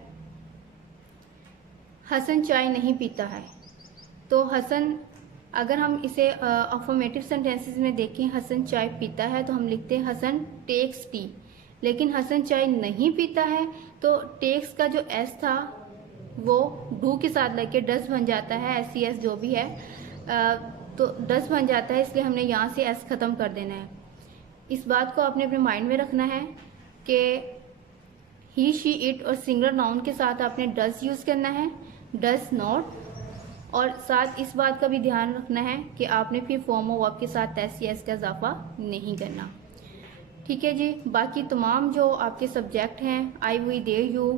हसन चाय नहीं पीता है, तो हसन अगर हम इसे अफर्मेटिव सेंटेंसेस में देखें, हसन चाय पीता है तो हम लिखते हैं हसन टेक्स टी, लेकिन हसन चाय नहीं पीता है तो टेक्स का जो एस था वो डू के साथ लगे डस बन जाता है, एस सी एस जो भी है तो डस बन जाता है, इसलिए हमने यहाँ से एस ख़त्म कर देना है। इस बात को आपने अपने माइंड में रखना है कि ही शी इट और सिंगुलर नाउन के साथ आपने डस यूज़ करना है, डस नॉट, और साथ इस बात का भी ध्यान रखना है कि आपने फिर फॉर्म ऑफ वर्ब के साथ एस सी एस का इजाफा नहीं करना। ठीक है जी। बाकी तमाम जो आपके सब्जेक्ट हैं, आई वी दे यू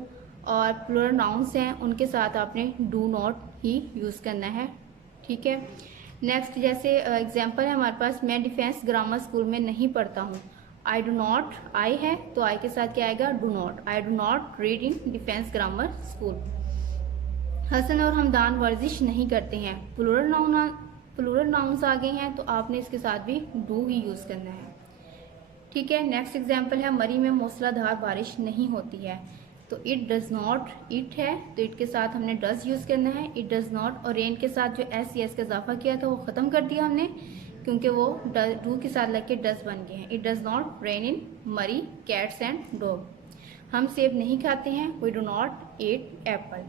और प्लूरल नाउन्स हैं, उनके साथ आपने डू नॉट ही यूज़ करना है। ठीक है। नेक्स्ट जैसे एग्जांपल है हमारे पास, मैं डिफेंस ग्रामर स्कूल में नहीं पढ़ता हूँ। आई डू नॉट, आई है तो आई के साथ क्या आएगा, do not. I do not read in defence grammar school. Hasan और हमदान वर्जिश नहीं करते हैं, प्लूरल नाउन्स आ गए हैं तो आपने इसके साथ भी डू ही यूज़ करना है। ठीक है। नेक्स्ट एग्जांपल है, मरी में मूसलाधार बारिश नहीं होती है, तो इट डज नॉट, इट है तो इट के साथ हमने डज यूज़ करना है, इट डज नॉट। और रेन के साथ जो एस सी एस का इजाफा किया था वो ख़त्म कर दिया हमने क्योंकि वो डू के साथ लग के डज बन गए हैं। It does not rain in Murree cats and dog. हम सेब नहीं खाते हैं, we do not eat apple.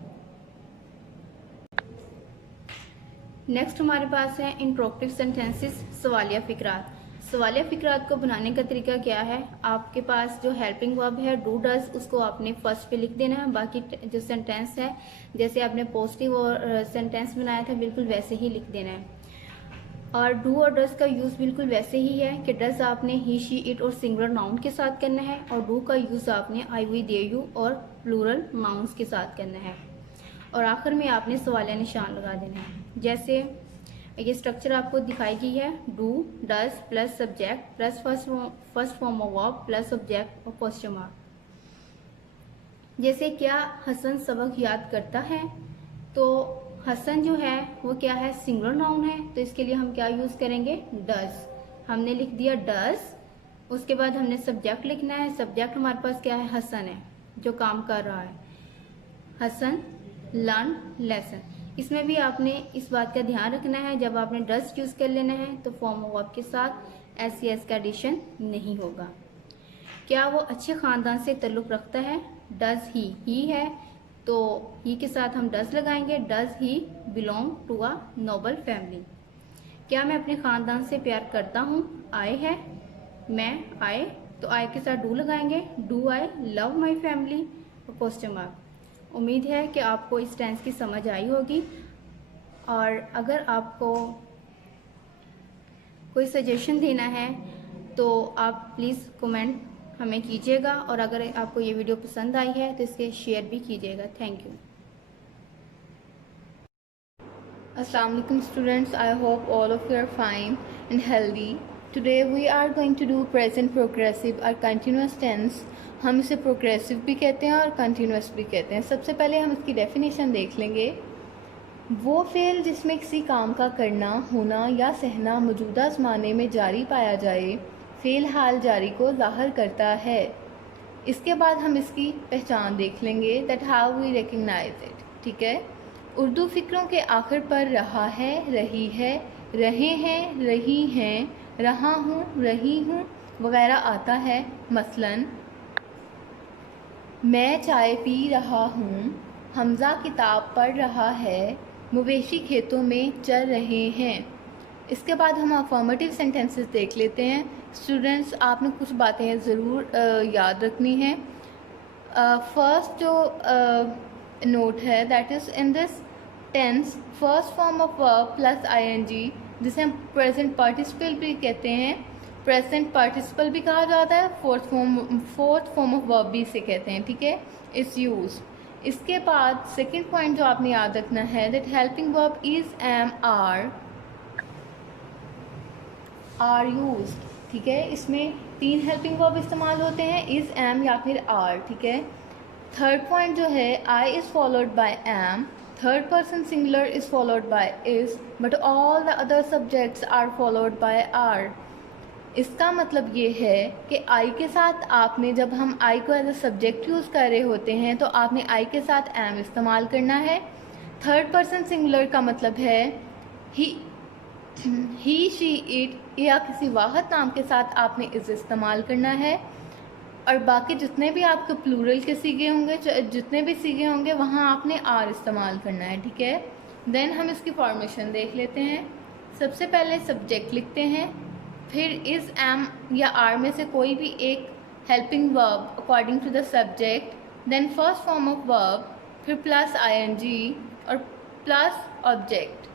Next हमारे पास है इंट्रोगेटिव सेंटेंसेस, सवालिया फिक्रात। सवालिया फिक्रात को बनाने का तरीका क्या है, आपके पास जो हेल्पिंग वर्ब है डू डज, उसको आपने फर्स्ट पे लिख देना है, बाकी जो सेंटेंस है जैसे आपने पॉजिटिव और सेंटेंस बनाया था बिल्कुल वैसे ही लिख देना है। और डू और डज का यूज़ बिल्कुल वैसे ही है कि डज आपने ही, शी, इट और सिंगुलर नाउन के साथ करना है, और डू का यूज़ आपने आई, वी, दे, यू और प्लूरल नाउन्स के साथ करना है। और आखिर में आपने सवालिया निशान लगा देना है। जैसे ये स्ट्रक्चर आपको दिखाई गई है, do, does plus subject plus first form of verb plus object और क्वेश्चन मार्क। जैसे क्या हसन सबक याद करता है, तो हसन जो है वो क्या है, सिंगुलर नाउन है, तो इसके लिए हम क्या यूज करेंगे, डज। हमने लिख दिया डज, उसके बाद हमने सब्जेक्ट लिखना है। सब्जेक्ट हमारे पास क्या है, हसन है जो काम कर रहा है। Hasan learn lesson. इसमें भी आपने इस बात का ध्यान रखना है, जब आपने डज यूज कर लेना है तो फॉर्म ऑफ वर्ब के साथ एस एस का एडिशन नहीं होगा। क्या वो अच्छे खानदान से ताल्लुक रखता है, डज ही है, तो ही के साथ हम डज लगाएंगे। Does he belong to a noble family. क्या मैं अपने खानदान से प्यार करता हूँ, आई है, मैं आई, तो आई के साथ डू लगाएंगे। Do I love my family और क्वेश्चन मार्क। उम्मीद है कि आपको इस टेंस की समझ आई होगी, और अगर आपको कोई सजेशन देना है तो आप प्लीज़ कमेंट हमें कीजिएगा, और अगर आपको ये वीडियो पसंद आई है तो इसके शेयर भी कीजिएगा। Thank you. Assalamu alaikum students, I hope all of you are fine and healthy. Today we are going to do present progressive or continuous tense. हम इसे progressive भी कहते हैं और continuous भी कहते हैं। सबसे पहले हम इसकी definition देख लेंगे। वो फ़ेल जिसमें किसी काम का करना, होना या सहना मौजूदा ज़माने में जारी पाया जाए, फ़ेल हाल जारी को ज़ाहिर करता है। इसके बाद हम इसकी पहचान देख लेंगे, that how we recognize it. ठीक है, उर्दू फ़िक्रों के आखिर पर रहा है, रही है, रहे हैं, रही हैं, रहा हूँ, रही हूँ वगैरह आता है। मसलन मैं चाय पी रहा हूँ, हमज़ा किताब पढ़ रहा है, मवेशी खेतों में चल रहे हैं। इसके बाद हम अफर्मेटिव सेंटेंसेस देख लेते हैं। स्टूडेंट्स, आपने कुछ बातें ज़रूर याद रखनी है। फर्स्ट जो नोट है, that is in this tense first form of verb plus ING, जिसे हम प्रेजेंट पार्टिसिपल भी कहते हैं, प्रेजेंट पार्टिसिपल भी कहा जाता है, फोर्थ फॉर्म ऑफ वर्ब भी इसे कहते हैं। ठीक है, इट्स यूज। इसके बाद सेकेंड पॉइंट जो आपने याद रखना है, that helping verb is am are use. ठीक है, इसमें 3 हेल्पिंग वर्ब इस्तेमाल होते हैं, इज, एम या फिर आर। ठीक है, थर्ड पॉइंट जो है, I is followed by am, third person singular is followed by is, but all the other subjects are followed by are. इसका मतलब ये है कि आई के साथ आपने, जब हम आई को एज अ सब्जेक्ट यूज़ कर रहे होते हैं तो आपने आई के साथ एम इस्तेमाल करना है। थर्ड पर्सन सिंगुलर का मतलब है ही, शी, इट या किसी वाहद नाम के साथ आपने इज़ इस्तेमाल करना है। और बाकी जितने भी आपके प्लूरल के सीगे होंगे, जितने भी सीगे होंगे, वहाँ आपने आर इस्तेमाल करना है। ठीक है, देन हम इसकी फॉर्मेशन देख लेते हैं। सबसे पहले सब्जेक्ट लिखते हैं, फिर इज़, एम या आर में से कोई भी एक helping verb according to the subject, then first form of verb, फिर प्लस आईएनजी और प्लस ऑब्जेक्ट।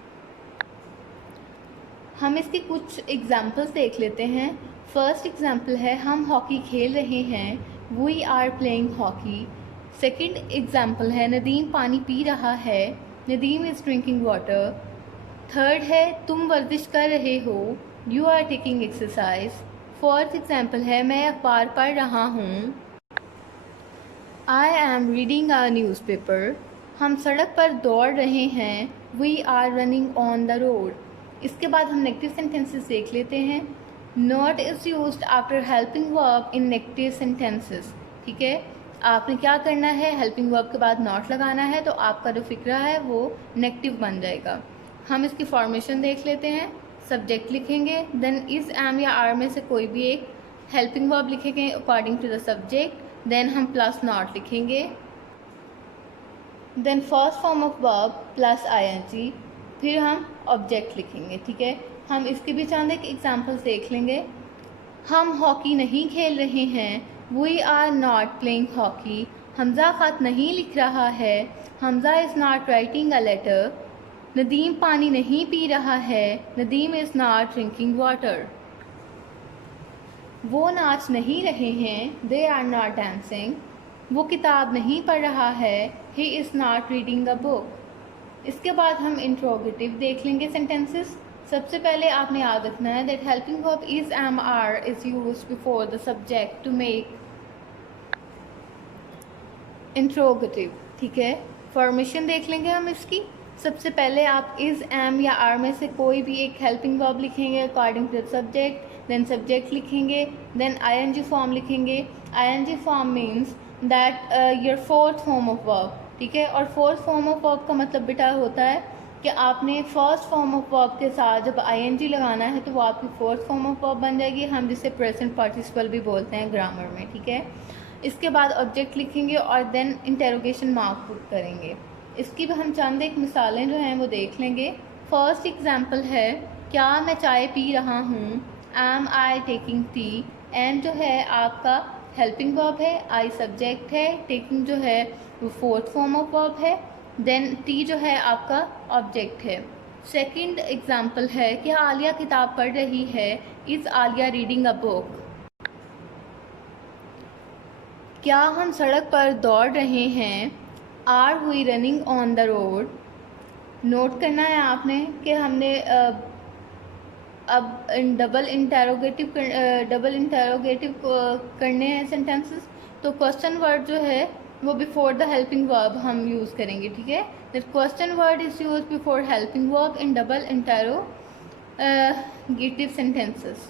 हम इसकी कुछ एग्जाम्पल्स देख लेते हैं। फर्स्ट एग्जाम्पल है, हम हॉकी खेल रहे हैं, we are playing hockey. Second example है, नदीम पानी पी रहा है, Nadeem is drinking water. Third है, तुम वर्जिश कर रहे हो, you are taking exercise. Fourth example है, मैं अखबार पढ़ रहा हूँ, I am reading a newspaper. हम सड़क पर दौड़ रहे हैं, we are running on the road. इसके बाद हम नेगेटिव सेंटेंसेस देख लेते हैं। Not is used after helping verb in negative sentences. ठीक है, आपने क्या करना है, हेल्पिंग वर्ब के बाद नॉट लगाना है, तो आपका जो फिक्रा है वो नेगेटिव बन जाएगा। हम इसकी फॉर्मेशन देख लेते हैं। सब्जेक्ट लिखेंगे, देन इज़, एम या आर में से कोई भी एक हेल्पिंग वर्ब लिखेंगे according to the subject, then हम प्लस नॉट लिखेंगे, then first form of verb plus ING, फिर हम ऑब्जेक्ट लिखेंगे। ठीक है, हम इसके भी चंद एक एग्जाम्पल्स देख लेंगे। हम हॉकी नहीं खेल रहे हैं, we are not playing hockey. Hamza ख़त नहीं लिख रहा है, Hamza is not writing a letter. Nadeem पानी नहीं पी रहा है, Nadeem is not drinking water. वो नाच नहीं रहे हैं, दे आर नॉट डांसिंग। वो किताब नहीं पढ़ रहा है, he is not reading a book. इसके बाद हम इंट्रोगेटिव देख लेंगे सेंटेंसेस। सबसे पहले आपने याद रखना है that helping verb is am are is used before the subject to make interrogative. ठीक है, फॉर्मेशन देख लेंगे हम इसकी। सबसे पहले आप इज एम या आर में से कोई भी एक हेल्पिंग वर्ब लिखेंगे according to the subject, then subject लिखेंगे, देन आईएनजी फॉर्म लिखेंगे। ING form means that your fourth form of verb. ठीक है, और फोर्थ फॉर्म ऑफ वर्ब का मतलब बेटा होता है कि आपने फर्स्ट फॉर्म ऑफ वर्ब के साथ जब आईएनजी लगाना है तो वो आपकी फोर्थ फॉर्म ऑफ वर्ब बन जाएगी, हम जिसे प्रेजेंट पार्टिसिपल भी बोलते हैं ग्रामर में। ठीक है, इसके बाद ऑब्जेक्ट लिखेंगे और देन इंटेरोगेशन मार्क पुट करेंगे। इसकी भी हम चंद एक मिसालें जो हैं वो देख लेंगे। फर्स्ट एग्जांपल है, क्या मैं चाय पी रहा हूँ, am I taking tea. Am जो है आपका हेल्पिंग वर्ब है, आई सब्जेक्ट है, टेकिंग जो है वो फोर्थ फॉर्म ऑफ वर्ब है, देन टी जो है आपका ऑब्जेक्ट है। सेकंड एग्जांपल है कि आलिया किताब पढ़ रही है, is Alia reading a book. क्या हम सड़क पर दौड़ रहे हैं, are we running on the road. Note करना है आपने कि हमने अब डबल इंटेरोगेटिव करने हैं सेंटेंसेस, तो क्वेश्चन वर्ड जो है वो बिफोर द हेल्पिंग वर्ब हम यूज़ करेंगे। ठीक है, the question word is use before helping verb in double interrogative sentences.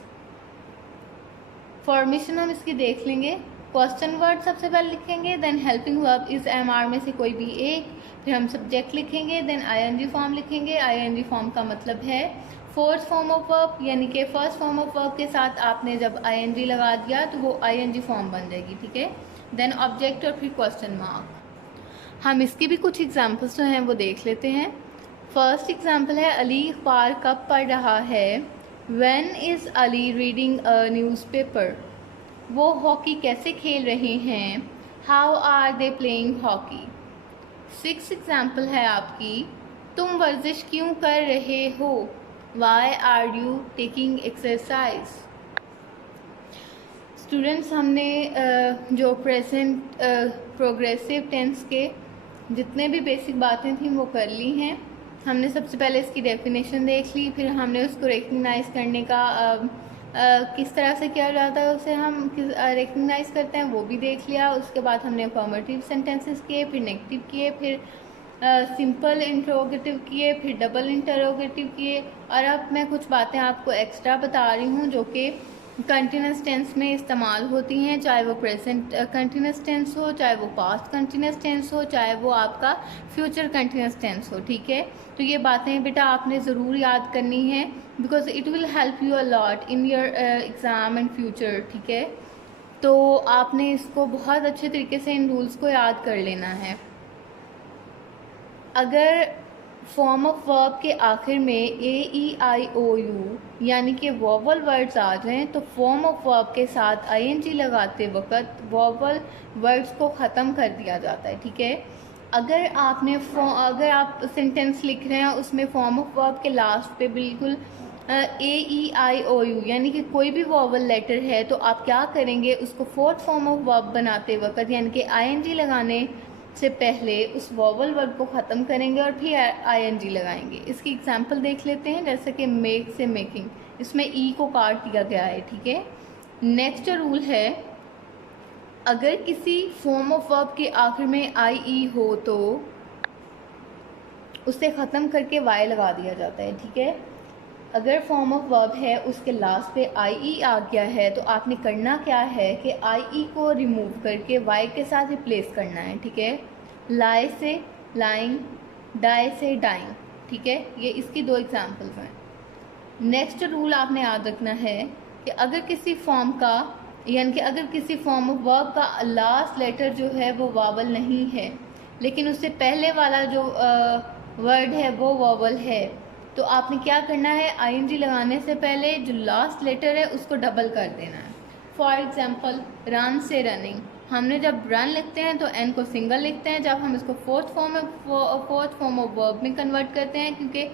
Formation हम इसकी देख लेंगे। क्वेश्चन वर्ड सबसे पहले लिखेंगे, then helping verb is am are में से कोई भी एक, फिर हम सब्जेक्ट लिखेंगे, देन आईएनजी फॉर्म लिखेंगे। आईएनजी फॉर्म का मतलब है फोर्थ फॉर्म ऑफ वर्ब, यानी कि फर्स्ट फॉर्म ऑफ वर्ब के साथ आपने जब आईएनजी लगा दिया तो वो आईएनजी फॉर्म बन जाएगी। ठीक है, देन ऑब्जेक्ट और फिर क्वेश्चन मार्क। हम इसकी भी कुछ एग्जाम्पल्स जो हैं वो देख लेते हैं। फर्स्ट एग्जाम्पल है, अली अखबार कब पढ़ रहा है, when is Ali reading a newspaper. वो हॉकी कैसे खेल रहे हैं, how are they playing hockey. Six example है आपकी, तुम वर्जिश क्यों कर रहे हो, why are you taking exercise. Students, हमने जो प्रेजेंट प्रोग्रेसिव टेंस के जितने भी बेसिक बातें थी वो कर ली हैं। हमने सबसे पहले इसकी डेफिनेशन देख ली, फिर हमने उसको रिकग्नाइज करने का किस तरह से किया जाता है उसे हम रिकग्नाइज करते हैं वो भी देख लिया। उसके बाद हमने अफर्मेटिव सेंटेंसेस किए, फिर नेगेटिव किए, फिर सिंपल इंटरोगेटिव किए, फिर डबल इंटरोगेटिव किए। और अब मैं कुछ बातें आपको एक्स्ट्रा बता रही हूँ जो कि कंटिन्यूस टेंस में इस्तेमाल होती हैं, चाहे वो प्रेजेंट कंटिन्यूस टेंस हो, चाहे वो पास्ट कंटिन्यूस टेंस हो, चाहे वो आपका फ्यूचर कंटिन्यूस टेंस हो। ठीक है, तो ये बातें बेटा आपने ज़रूर याद करनी है, because it will help you a lot in your exam and future. ठीक है, तो आपने इसको बहुत अच्छे तरीके से इन रूल्स को याद कर लेना है। अगर फॉर्म ऑफ वर्ब के आखिर में ए ई आई ओ यू यानी कि वोवल वर्ड्स आ जाएं तो फॉर्म ऑफ वर्ब के साथ आईएनजी लगाते वक्त वोवल वर्ड्स को ख़त्म कर दिया जाता है। ठीक है, अगर आप सेंटेंस लिख रहे हैं उसमें फॉर्म ऑफ वर्ब के लास्ट पे बिल्कुल ए ई आई ओ यू यानी कि कोई भी वोवल लेटर है तो आप क्या करेंगे, उसको फोर्थ फॉर्म ऑफ वर्ब बनाते वक्त यानी कि आईएनजी लगाने से पहले उस वोवल वर्ड को ख़त्म करेंगे और फिर आईएनजी लगाएंगे। इसकी एग्जांपल देख लेते हैं, जैसे कि मेक से मेकिंग, इसमें ई को काट दिया गया है। ठीक है, नेक्स्ट रूल है, अगर किसी फॉर्म ऑफ वर्ब के आखिर में आई ई हो तो उसे ख़त्म करके वाई लगा दिया जाता है। ठीक है, अगर फॉर्म ऑफ वर्ब है उसके लास्ट पे आई ई आ गया है तो आपने करना क्या है कि आई ई को रिमूव करके वाई के साथ रिप्लेस करना है। ठीक है, लाई से लाइंग, डाई से डाइंग। ठीक है, ये इसकी दो एग्जांपल्स हैं। नेक्स्ट रूल आपने याद रखना है कि अगर किसी फॉर्म का यानी कि अगर किसी फॉर्म ऑफ वर्ब का लास्ट लेटर जो है वो वावल नहीं है लेकिन उससे पहले वाला जो वर्ड है वो वावल है तो आपने क्या करना है, आईएनजी लगाने से पहले जो लास्ट लेटर है उसको डबल कर देना है। फॉर एग्जाम्पल रन से रनिंग, हमने जब रन लिखते हैं तो एन को सिंगल लिखते हैं, जब हम इसको फोर्थ फॉर्म ऑफ वर्ब में कन्वर्ट करते हैं, क्योंकि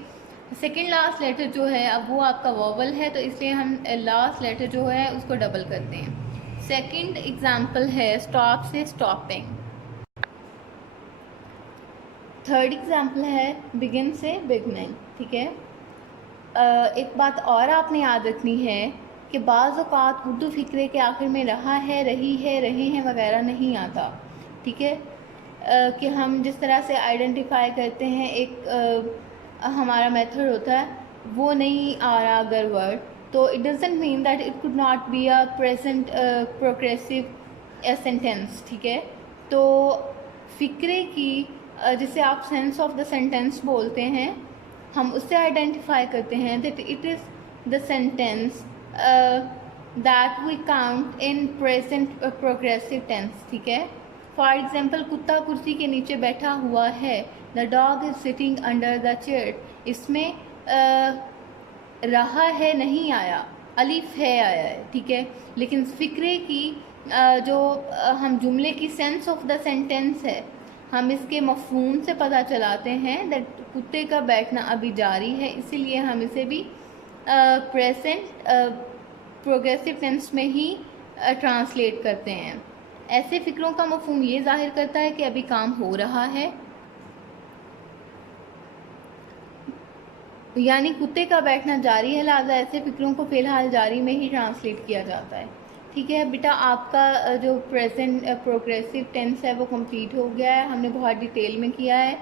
सेकेंड लास्ट लेटर जो है अब वो आपका वोवल है, तो इसलिए हम लास्ट लेटर जो है उसको डबल करते हैं। सेकेंड एग्जाम्पल है स्टॉप से स्टॉपिंग। थर्ड एग्जाम्पल है बिगिन से बिगनिंग। ठीक है, एक बात और आपने याद रखनी है कि बाज़ औक़ात उर्दू फ़िक्रे के आखिर में रहा है, रही है, रहे हैं वगैरह नहीं आता। ठीक है, कि हम जिस तरह से आइडेंटिफाई करते हैं एक हमारा मेथड होता है, वो नहीं आ रहा अगर वर्ड, तो it doesn't mean that it could not be a present progressive sentence. ठीक है, तो फ़िक्रे की जिसे आप सेंस ऑफ द सेंटेंस बोलते हैं, हम उससे आइडेंटिफाई करते हैं that it is the sentence that we count in present progressive tense. ठीक है, फॉर एग्जाम्पल कुत्ता कुर्सी के नीचे बैठा हुआ है, the dog is sitting under the chair. इसमें रहा है नहीं आया, अलिफ है आया है। ठीक है, लेकिन फ़िक्रे की जो हम जुमले की सेंस ऑफ द सेंटेंस है, हम इसके मफ़हूम से पता चलाते हैं दैट कुत्ते का बैठना अभी जारी है, इसीलिए हम इसे भी प्रेजेंट प्रोग्रेसिव टेंस में ही ट्रांसलेट करते हैं। ऐसे फ़िक्रों का मफ़हूम ये ज़ाहिर करता है कि अभी काम हो रहा है, यानी कुत्ते का बैठना जारी है, लिहाजा ऐसे फ़िक्रों को फ़िलहाल जारी में ही ट्रांसलेट किया जाता है। ठीक है बेटा, आपका जो प्रेजेंट प्रोग्रेसिव टेंस है वो कंप्लीट हो गया है, हमने बहुत डिटेल में किया है।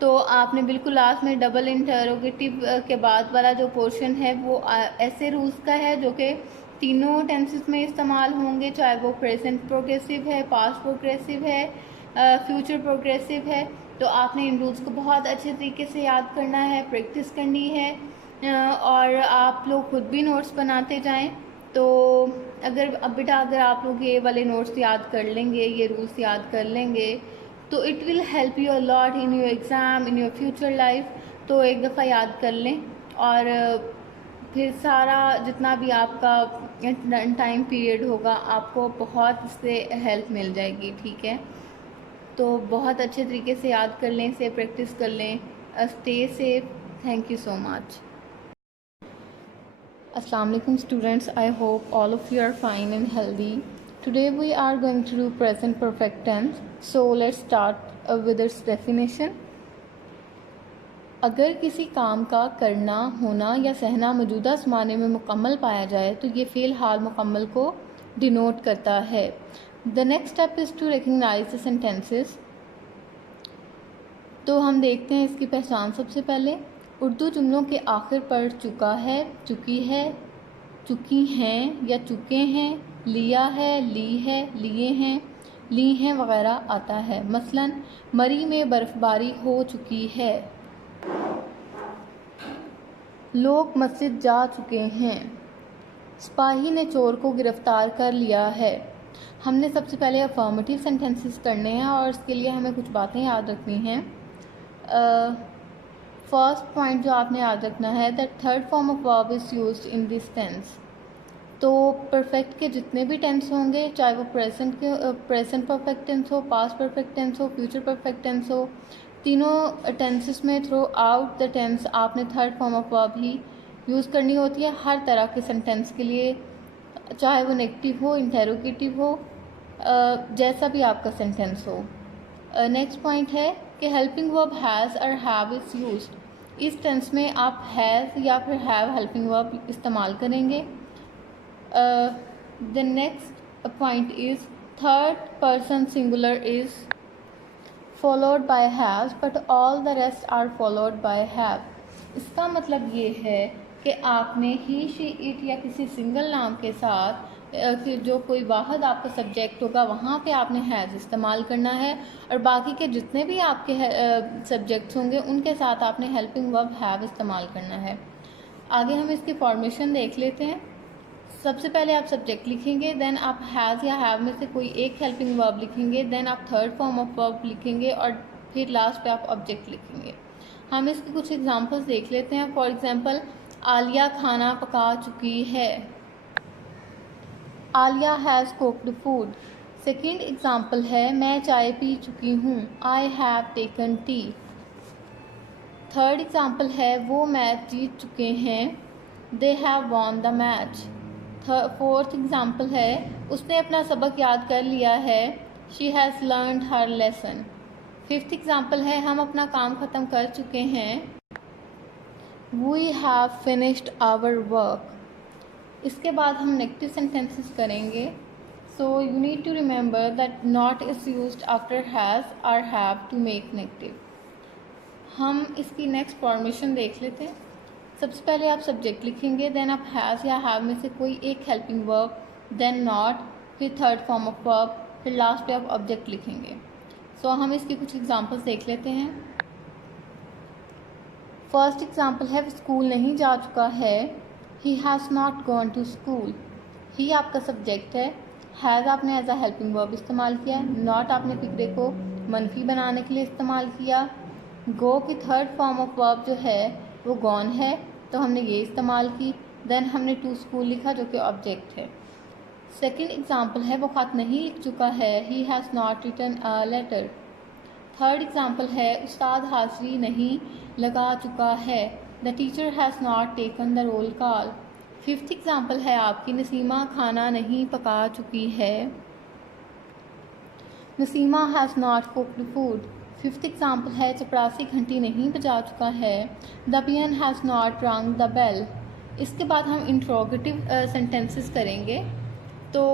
तो आपने बिल्कुल लास्ट में डबल इंटरोगेटिव के बाद वाला जो पोर्शन है वो ऐसे रूल्स का है जो कि तीनों टेंसेस में इस्तेमाल होंगे, चाहे वो प्रेजेंट प्रोग्रेसिव है, पास्ट प्रोग्रेसिव है, फ्यूचर प्रोग्रेसिव है। तो आपने इन रूल्स को बहुत अच्छे तरीके से याद करना है, प्रैक्टिस करनी है, और आप लोग खुद भी नोट्स बनाते जाएं। तो अगर अब बेटा अगर आप लोग ये वाले नोट्स याद कर लेंगे, ये रूल्स याद कर लेंगे, तो it will help you a lot in your exam, in your future life. तो एक दफ़ा याद कर लें और फिर सारा जितना भी आपका टाइम पीरियड होगा आपको बहुत इससे हेल्प मिल जाएगी। ठीक है, तो बहुत अच्छे तरीके से याद कर लें, इसे प्रैक्टिस कर लें। Stay safe, thank you so much. Assalamu alaikum students, I hope all of you are fine and healthy. Today we are going to do present perfect tense. So let's start with its definition. अगर किसी काम का करना, होना या सहना मौजूदा ज़माने में मुकम्मल पाया जाए तो ये फ़ेल हाल मुकम्मल को डिनोट करता है। The next step is to recognize the sentences. तो हम देखते हैं इसकी पहचान। सबसे पहले उर्दू जुमलों के आखिर पर चुका है, चुकी है, चुकी हैं या चुके हैं, लिया है, ली है, लिए हैं, ली हैं वगैरह आता है। मसलन मरी में बर्फ़बारी हो चुकी है, लोग मस्जिद जा चुके हैं, सिपाही ने चोर को गिरफ़्तार कर लिया है। हमने सबसे पहले अफर्मेटिव सेंटेंसेस करने हैं और इसके लिए हमें कुछ बातें याद रखनी हैं। फर्स्ट पॉइंट जो आपने याद रखना है that third form of verb is used in this tense. तो परफेक्ट के जितने भी टेंस होंगे, चाहे वो प्रेजेंट परफेक्ट टेंस हो, पास्ट परफेक्ट टेंस हो, फ्यूचर परफेक्ट टेंस हो, तीनों टेंसेस में थ्रू आउट द टेंस आपने थर्ड फॉर्म ऑफ वर्ब ही यूज़ करनी होती है हर तरह के सेंटेंस के लिए, चाहे वो नेगेटिव हो, इंटेरोगेटिव हो, जैसा भी आपका सेंटेंस हो। नेक्स्ट पॉइंट है कि हेल्पिंग वर्ब हैज़ और हैव इज़ यूज्ड। इस टेंस में आप हैज़ या फिर हैव हेल्पिंग वर्ब इस्तेमाल करेंगे। The next point is third person singular is followed by has but all the rest are followed by have. इसका मतलब ये है कि आपने ही, शी, इट या किसी सिंगल नाम के साथ कि जो कोई वाहद आपका सब्जेक्ट होगा वहाँ पे आपने हैज़ इस्तेमाल करना है, और बाकी के जितने भी आपके सब्जेक्ट्स होंगे उनके साथ आपने हेल्पिंग वर्ब हैव इस्तेमाल करना है। आगे हम इसकी फॉर्मेशन देख लेते हैं। सबसे पहले आप सब्जेक्ट लिखेंगे, देन आप हैज़ या हैव में से कोई एक हेल्पिंग वर्ब लिखेंगे, देन आप थर्ड फॉर्म ऑफ वर्ब लिखेंगे और फिर लास्ट पे आप ऑब्जेक्ट लिखेंगे। हम इसके कुछ एग्जांपल्स देख लेते हैं। फॉर एग्जांपल आलिया खाना पका चुकी है, Alia has cooked food. Second example है मैं चाय पी चुकी हूँ, I have taken tea. Third example है वो मैच जीत चुके हैं, they have won the match. Fourth example है उसने अपना सबक याद कर लिया है, she has learned her lesson. Fifth example है हम अपना काम ख़त्म कर चुके हैं, we have finished our work. इसके बाद हम नेगेटिव सेंटेंसेस करेंगे। सो you need to remember that not is used after has और हैव टू मेक नेगेटिव। हम इसकी नेक्स्ट फॉर्मेशन देख लेते हैं। सबसे पहले आप सब्जेक्ट लिखेंगे, देन आप हैज़ या हैव में से कोई एक हेल्पिंग वर्ब, देन नॉट, फिर थर्ड फॉर्म ऑफ वर्ब, फिर लास्ट पे आप ऑब्जेक्ट लिखेंगे। सो हम इसकी कुछ एग्जांपल्स देख लेते हैं। फर्स्ट एग्जांपल है वो स्कूल नहीं जा चुका है, he has not gone to school. He आपका सब्जेक्ट है, हैज़ आपने एज अ हेल्पिंग वर्ब इस्तेमाल किया है, नॉट आपने फिक्रे को मनफी बनाने के लिए इस्तेमाल किया, गो की थर्ड फॉर्म ऑफ वर्ब जो है वो गॉन है तो हमने ये इस्तेमाल की, देन हमने टू स्कूल लिखा जो कि ऑब्जेक्ट है। सेकेंड एग्जाम्पल है वो ख़त नहीं लिख चुका है, he has not written a letter. Third example है उस्ताद हाज़री नहीं लगा चुका है, the teacher has not taken the roll call. Fifth example है आपकी नसीमा खाना नहीं पका चुकी है, Naseema has not cooked food. Fifth example है चपरासी घंटी नहीं बजा चुका है, the peon has not rung the bell. इसके बाद हम इंट्रोगेटिव सेंटेंसेस करेंगे। तो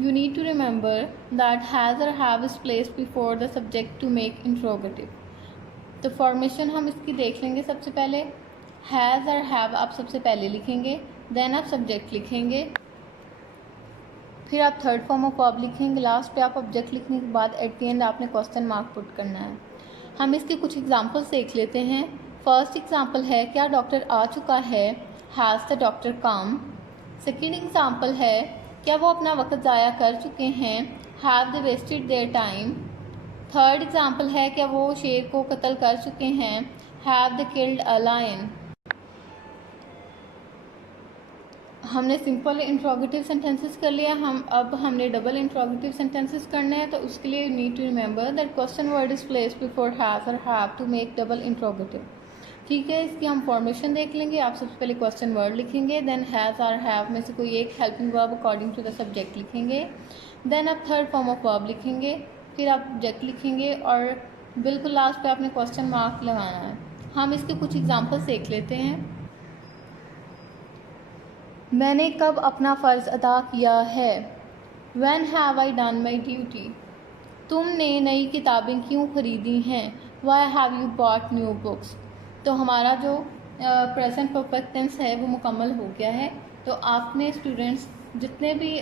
you need to remember that has और have is placed before the subject to make interrogative. तो फॉर्मेशन हम इसकी देख लेंगे। सबसे पहले हैज़ और हैव आप सबसे पहले लिखेंगे, देन आप सब्जेक्ट लिखेंगे, फिर आप थर्ड फॉर्म ऑफ वर्ब लिखेंगे, लास्ट पे आप ऑब्जेक्ट लिखने के बाद एट द एंड आपने क्वेश्चन मार्क पुट करना है। हम इसके कुछ एग्जांपल्स देख लेते हैं। फर्स्ट एग्जांपल है क्या डॉक्टर आ चुका है, has the doctor come. Second example है क्या वो अपना वक्त ज़ाया कर चुके हैं, have they wasted their time. Third example है क्या वो शेर को कत्ल कर चुके हैं, have they killed a lion. हमने सिंपल इंट्रोगेटिव सेंटेंसेस कर लिया, अब हमने डबल इंट्रोगेटिव सेंटेंसेस करने हैं। तो उसके लिए you need to remember that question word is placed before has और have to make double interrogative. ठीक है, इसकी हम फॉर्मेशन देख लेंगे। आप सबसे पहले क्वेश्चन वर्ड लिखेंगे, देन हैज़ और हैव में से कोई एक helping verb according to the subject लिखेंगे, देन आप थर्ड फॉर्म ऑफ वर्ब लिखेंगे, फिर आप ऑब्जेक्ट लिखेंगे और बिल्कुल लास्ट पे आपने क्वेश्चन मार्क लगाना है। हम इसके कुछ एग्जाम्पल्स देख लेते हैं। मैंने कब अपना फ़र्ज़ अदा किया है, When have I done my duty? तुमने नई किताबें क्यों ख़रीदी हैं, Why have you bought new books? तो हमारा जो प्रेजेंट परफेक्ट टेंस है वो मुकम्मल हो गया है। तो आपने स्टूडेंट्स जितने भी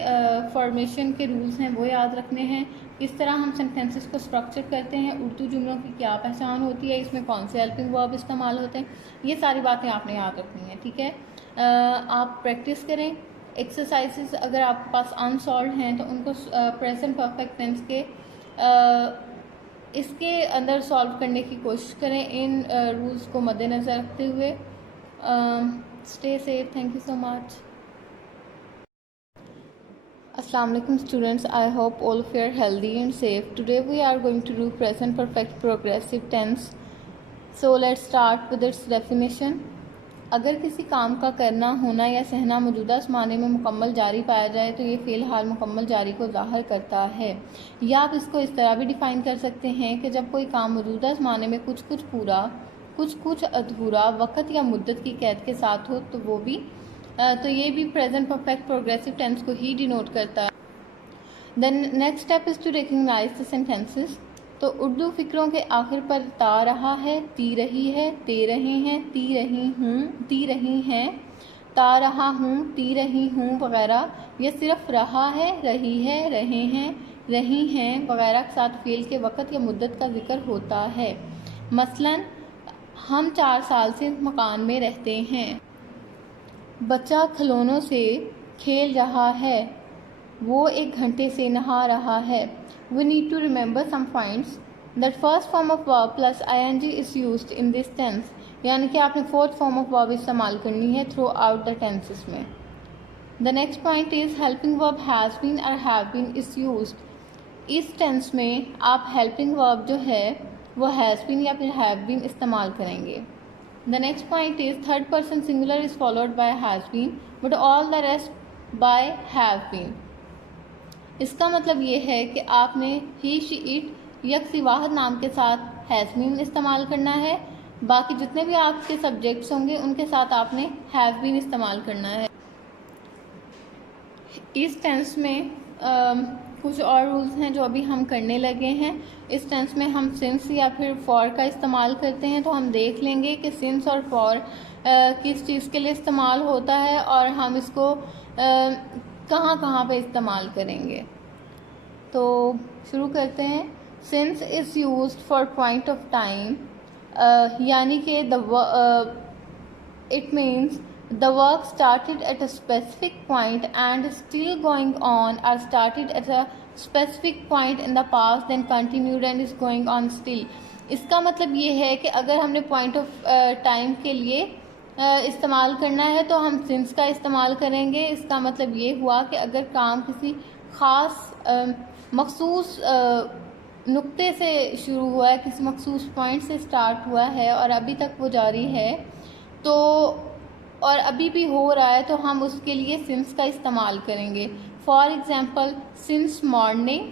फॉर्मेशन के रूल्स हैं वो याद रखने हैं, किस तरह हम सेंटेंसेस को स्ट्रक्चर करते हैं, उर्दू जुमलों की क्या पहचान होती है, इसमें कौन से हेल्पिंग वर्ब इस्तेमाल होते हैं, ये सारी बातें आपने याद रखनी है। ठीक है, आप प्रैक्टिस करें। एक्सरसाइजेस अगर आपके पास अनसॉल्व हैं तो उनको प्रेजेंट परफेक्ट टेंस के इसके अंदर सॉल्व करने की कोशिश करें, इन रूल्स को मद्देनज़र रखते हुए। Stay safe, thank you so much. Assalamu alaikum students, I hope all of you are healthy and safe. Today we are going to do present perfect progressive tense. So let's start with its definition. अगर किसी काम का करना, होना या सहना मौजूदा ज़माने में मुकम्मल जारी पाया जाए तो ये फ़िल हाल मुकम्मल जारी को ज़ाहिर करता है। या आप इसको इस तरह भी डिफ़ाइन कर सकते हैं कि जब कोई काम मौजूदा ज़माने में कुछ कुछ पूरा, कुछ कुछ अधूरा, वक़्त या मुद्दत की कैद के साथ हो तो वो भी तो ये भी प्रेजेंट परफेक्ट प्रोग्रेसिव टेंस को ही डिनोट करता है। Then next step is to recognise the sentences. तो उर्दू फ़िक्रों के आखिर पर ता रहा है, ती रही है, ते रहे हैं, ती रही हूँ, ती रही हैं, ता रहा हूँ, ती रही हूँ वगैरह, यह सिर्फ रहा है, रही है, रहे हैं, रही हैं वगैरह के साथ फ़ेल के वक़्त या मुद्दत का जिक्र होता है। मसलन हम 4 साल से मकान में रहते हैं, बच्चा खिलौनों से खेल रहा है, वो 1 घंटे से नहा रहा है। We need to remember some points that first form of verb plus ing is used in this tense, यानी कि आपने फोर्थ फॉर्म ऑफ वर्ब इस्तेमाल करनी है थ्रू आउट द टेंसेस में। The next point is helping verb has been और have been is used. इस tense में आप हेल्पिंग वर्ब जो है वो हैज़ बीन या फिर हैव बीन इस्तेमाल करेंगे। The next point is third person singular is followed by has been but all the rest by have been. इसका मतलब ये है कि आपने ही शी इट यक्सी वाहद नाम के साथ हैज़ बीन इस्तेमाल करना है, बाकी जितने भी आपके सब्जेक्ट्स होंगे उनके साथ आपने हैव बीन इस्तेमाल करना है। इस टेंस में कुछ और रूल्स हैं जो अभी हम करने लगे हैं। इस टेंस में हम सिंस या फिर फॉर का इस्तेमाल करते हैं, तो हम देख लेंगे कि सिंस और फॉर किस चीज़ के लिए इस्तेमाल होता है और हम इसको कहाँ कहाँ पे इस्तेमाल करेंगे। तो शुरू करते हैं। Since is used for point of time, यानी कि it means the work started at a specific point and is still going on, or started at a specific point in the past then continued and is going on still। इसका मतलब ये है कि अगर हमने point of time के लिए इस्तेमाल करना है तो हम सिंस का इस्तेमाल करेंगे। इसका मतलब ये हुआ कि अगर काम किसी ख़ास मखसूस नुक्ते से शुरू हुआ है, किसी मखसूस पॉइंट से स्टार्ट हुआ है और अभी तक वो जारी है, तो और अभी भी हो रहा है, तो हम उसके लिए सिंस का इस्तेमाल करेंगे। फॉर एग्ज़ाम्पल सिंस मॉर्निंग,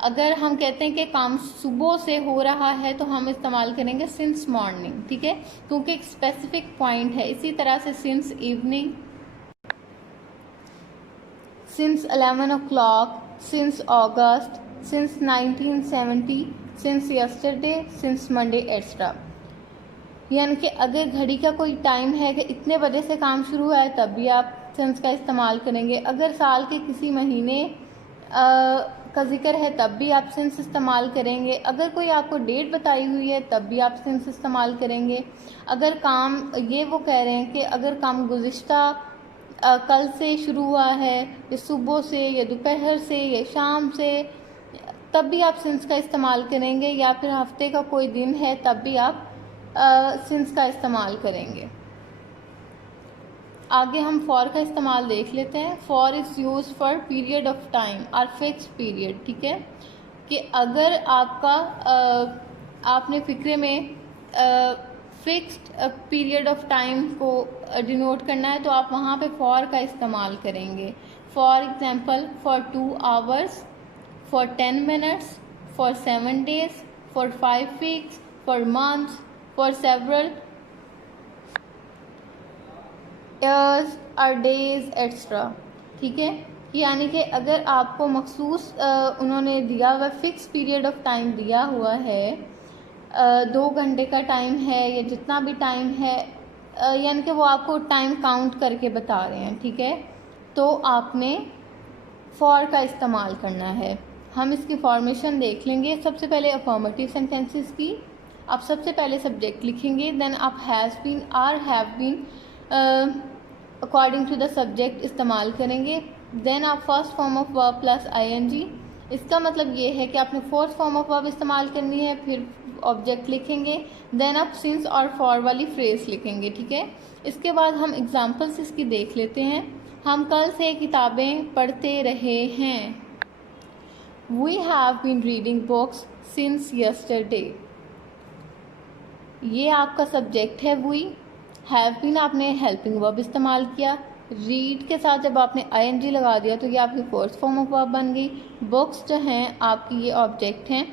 अगर हम कहते हैं कि काम सुबह से हो रहा है तो हम इस्तेमाल करेंगे सिंस मॉर्निंग, ठीक है, क्योंकि एक स्पेसिफिक पॉइंट है। इसी तरह से since evening, since 11 o'clock, since August, since 1970, since yesterday, since Monday extra. यानी कि अगर घड़ी का कोई टाइम है कि इतने बजे से काम शुरू हुआ है तब भी आप सिंस का इस्तेमाल करेंगे। अगर साल के किसी महीने का जिक्र है तब भी आप सिंस इस्तेमाल करेंगे। अगर कोई आपको डेट बताई हुई है तब भी आप सिंस इस्तेमाल करेंगे। अगर काम ये वो कह रहे हैं कि अगर काम गुज़िश्ता कल से शुरू हुआ है, या सुबह से या दोपहर से या शाम से, तब भी आप सिंस का इस्तेमाल करेंगे। या फिर हफ्ते का कोई दिन है तब भी आप सिंस का इस्तेमाल करेंगे। आगे हम फॉर का इस्तेमाल देख लेते हैं। For is use for period of time और फिक्स पीरियड, ठीक है, कि अगर आपका आपने फ़िक्रे में फिक्स्ड पीरियड ऑफ टाइम को डिनोट करना है तो आप वहाँ पे फॉर का इस्तेमाल करेंगे। For example for 2 hours, for 10 minutes, for 7 days, for 5 weeks, for months, for several years or days etc, ठीक है। यानी कि अगर आपको मखसूस उन्होंने दिया हुआ फिक्स पीरियड ऑफ टाइम दिया हुआ है, 2 घंटे का टाइम है या जितना भी टाइम है, यानी कि वो आपको टाइम काउंट करके बता रहे हैं, ठीक है, तो आपने फॉर का इस्तेमाल करना है। हम इसकी फॉर्मेशन देख लेंगे। सबसे पहले अफर्मेटिव सेंटेंसेस की आप सबसे पहले सब्जेक्ट लिखेंगे, देन आप हैज़ बीन और have been according to the subject इस्तेमाल करेंगे। देन आप first form of verb plus ING. इसका मतलब ये है कि आपने फोर्थ फॉर्म ऑफ वर्ब इस्तेमाल करनी है, फिर ऑब्जेक्ट लिखेंगे, देन आप सिंस और फॉर वाली फ्रेज लिखेंगे, ठीक है। इसके बाद हम एग्जाम्पल्स इसकी देख लेते हैं। हम कल से किताबें पढ़ते रहे हैं। We have been reading books since yesterday. ये आपका सब्जेक्ट है वी। हैव बीन आपने हेल्पिंग वर्ब इस्तेमाल किया। रीड के साथ जब आपने आईएनजी लगा दिया तो ये आपकी फोर्थ फॉर्म ऑफ वर्ब बन गई। बुक्स जो हैं आपकी ये ऑब्जेक्ट हैं।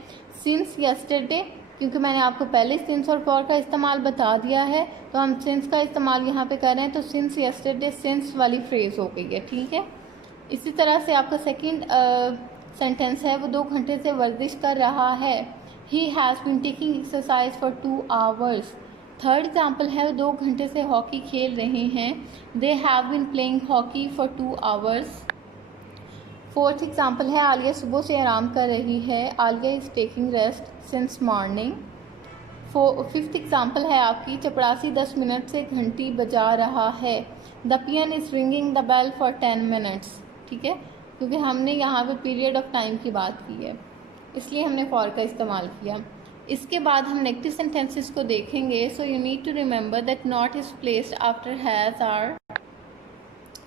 सिंस यस्टरडे, क्योंकि मैंने आपको पहले सिंस और फॉर का इस्तेमाल बता दिया है तो हम सिंस का इस्तेमाल यहाँ पे कर रहे हैं, तो सिंस यस्टरडे सिंस वाली फ्रेज हो गई है, ठीक है। इसी तरह से आपका सेकेंड सेंटेंस है, वो 2 घंटे से वर्जिश कर रहा है। He has been taking exercise for 2 hours। Third example है, वो 2 घंटे से हॉकी खेल रहे हैं। They have been playing hockey for 2 hours। Fourth example है, आलिया सुबह से आराम कर रही है। Alia is taking rest since morning. Fifth example है आपकी, चपरासी 10 मिनट से घंटी बजा रहा है। The peon is ringing the bell for 10 minutes, ठीक है, क्योंकि हमने यहाँ पे पीरियड ऑफ टाइम की बात की है इसलिए हमने फॉर का इस्तेमाल किया। इसके बाद हम नेगेटिव सेंटेंसेस को देखेंगे। So you need to remember that not is placed after has आर।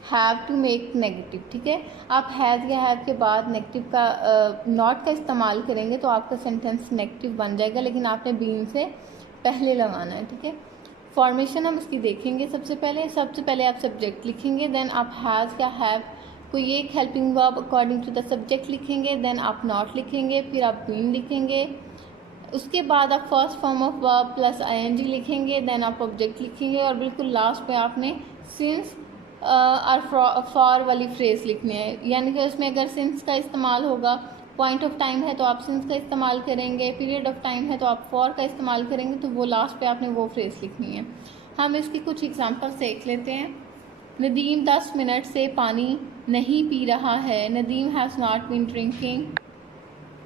हैव टू मेक नेगेटिव, ठीक है। आप हैज़ या हैव के बाद नेगेटिव का नॉट का इस्तेमाल करेंगे तो आपका सेंटेंस नेगेटिव बन जाएगा, लेकिन आपने बीन से पहले लगाना है, ठीक है। फॉर्मेशन हम इसकी देखेंगे। सबसे पहले आप सब्जेक्ट लिखेंगे, देन आप हैज़ या हैव कोई एक helping verb according to the subject लिखेंगे, देन आप नॉट लिखेंगे, फिर आप बीन लिखेंगे। उसके बाद आप first form of verb plus ING लिखेंगे, देन आप ऑब्जेक्ट लिखेंगे, और बिल्कुल लास्ट पे आपने सिंस और फॉर वाली फ्रेज लिखनी है। यानी कि उसमें अगर सिंस का इस्तेमाल होगा, पॉइंट ऑफ टाइम है तो आप सिंस का इस्तेमाल करेंगे, पीरियड ऑफ टाइम है तो आप फॉर का इस्तेमाल करेंगे, तो वो लास्ट पे आपने वो फ्रेज लिखनी है। हम इसकी कुछ एग्जांपल्स देख लेते हैं। नदीम 10 मिनट से पानी नहीं पी रहा है। Nadeem has not been drinking